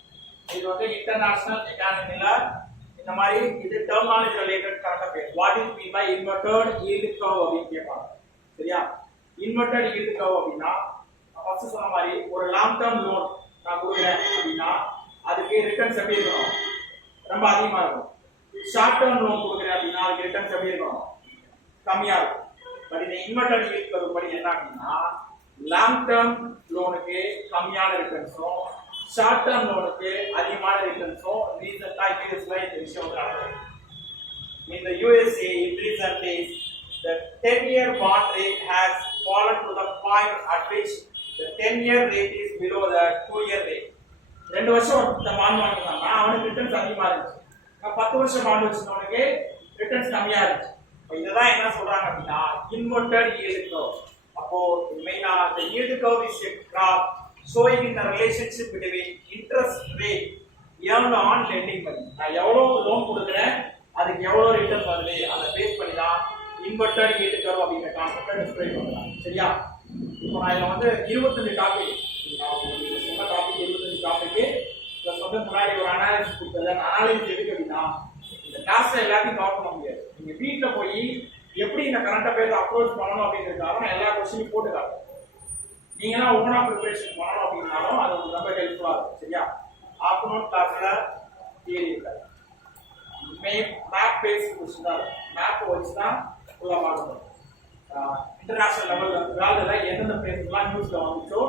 இது வந்து இன்டர்நேஷனல் எக்கானமில இந்த மாதிரி இது டெர்மினாலஜி ரிலேட்டட் கரெக்டா பேர். What is mean by inverted yield curve அப்படின்னு கேட்பாங்க. சரியா? இன்வெர்டட் yield curve அப்படின்னா ஃபர்ஸ்ட் சொன்ன மாதிரி ஒரு லாங் டர்ம் லோன் நான் கொடுக்குறேன் அப்படின்னா அதுக்கு ரிட்டர்ன்ஸ் எப்படி இருக்கணும்? ரொம்ப அதிகமா இருக்கும். ஷார்ட் டர்ம் லோன் கொடுக்குறேன் அப்படின்னா அதுக்கு ரிட்டர்ன்ஸ் எப்படி இருக்கணும்? கம்மியா இருக்கும். பட் இந்த இன்வெர்டட் yield curve படி என்ன அப்படின்னா லாங் டர்ம் லோனுக்கு கம்மியான ரிட்டர்ன்ஸும் ஷார்ட் டர்ம் லோனுக்கு அதிகமான ரிட்டர்ன்ஸும் ரீசெண்டா யூஎஸ்ல இந்த விஷயம் நடக்குது. In the USA in recent days the 10-year bond rate has fallen to the point at which the 10-year rate is below the 2-year rate. 2 வருஷம் இந்த பாண்ட் வாங்கினாங்க அவனுக்கு ரிட்டர்ன்ஸ் அதிகமா இருந்துச்சு. 10 வருஷம் பாண்ட் வச்சிருந்தவனுக்கு ரிட்டர்ன்ஸ் கம்மியா இருந்துச்சு. இதுதான் என்ன சொல்றாங்க அப்படின்னா இன்வெர்டட் yield curve. அப்போ மெயினா the yield curve is a graph showing in the relationship between interest rate earned on lending money. நான் எவ்வளவு லோன் கொடுக்குறேன் அதுக்கு எவ்வளவு ரிட்டர்ன் வருது அதை பேஸ் பண்ணி தான் இன்வெர்டட் yield curve அப்படிங்கிற கான்செப்டை டிஸ்கிரைப் பண்றாங்க. சரியா? இப்போ நான் இதுல வந்து 25 டாபிக் நான் உங்களுக்கு சொன்ன டாபிக் 25 டாபிக் பிளஸ் வந்து முன்னாடி ஒரு அனாலிசிஸ் கொடுத்தது. அந்த அனாலிசிஸ் எதுக்கு அப்படின்னா இந்த கிளாஸ்ல எல்லாத்தையும் கவர் பண்ண முடியாது. நீங்க வீட்டுல போய் எப்படி இந்த கரண்ட் அஃபேர்ஸ் அப்ரோச் பண்ணணும் அப்படிங்கிறதுக்காக நான் எல்லா கொஸ்டினையும் போட்டு காட்டுறேன். நீங்கன்னா ஓனா ப்ரிப்பரேஷன் பண்ணணும் அப்படின்னாலும் அது உங்களுக்கு ரொம்ப ஹெல்ப்ஃபுல்லா இருக்கும். சரியா? ஆஃப்டர்நூன் கிளாஸ்ல தியரி இல்லை, மேப் பேஸ் கொஸ்டின் தான். மேப் வச்சு தான் ஃபுல்லா பார்க்கணும். இன்டர்நேஷனல் லெவல்ல வேர்ல்டுல எந்தெந்த பிளேஸ்லாம் நியூஸ்ல வந்துச்சோ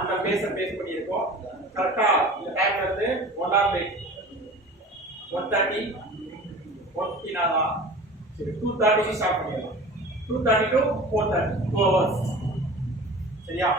அந்த பிளேஸை பேஸ் பண்ணியிருக்கோம். கரெக்டா இந்த டைம்ல இருந்து 1:30 1:15 சரி 2:30 ஸ்டார்ட் பண்ணிடலாம். 2:30 to 4:30 2 hours. சரியா?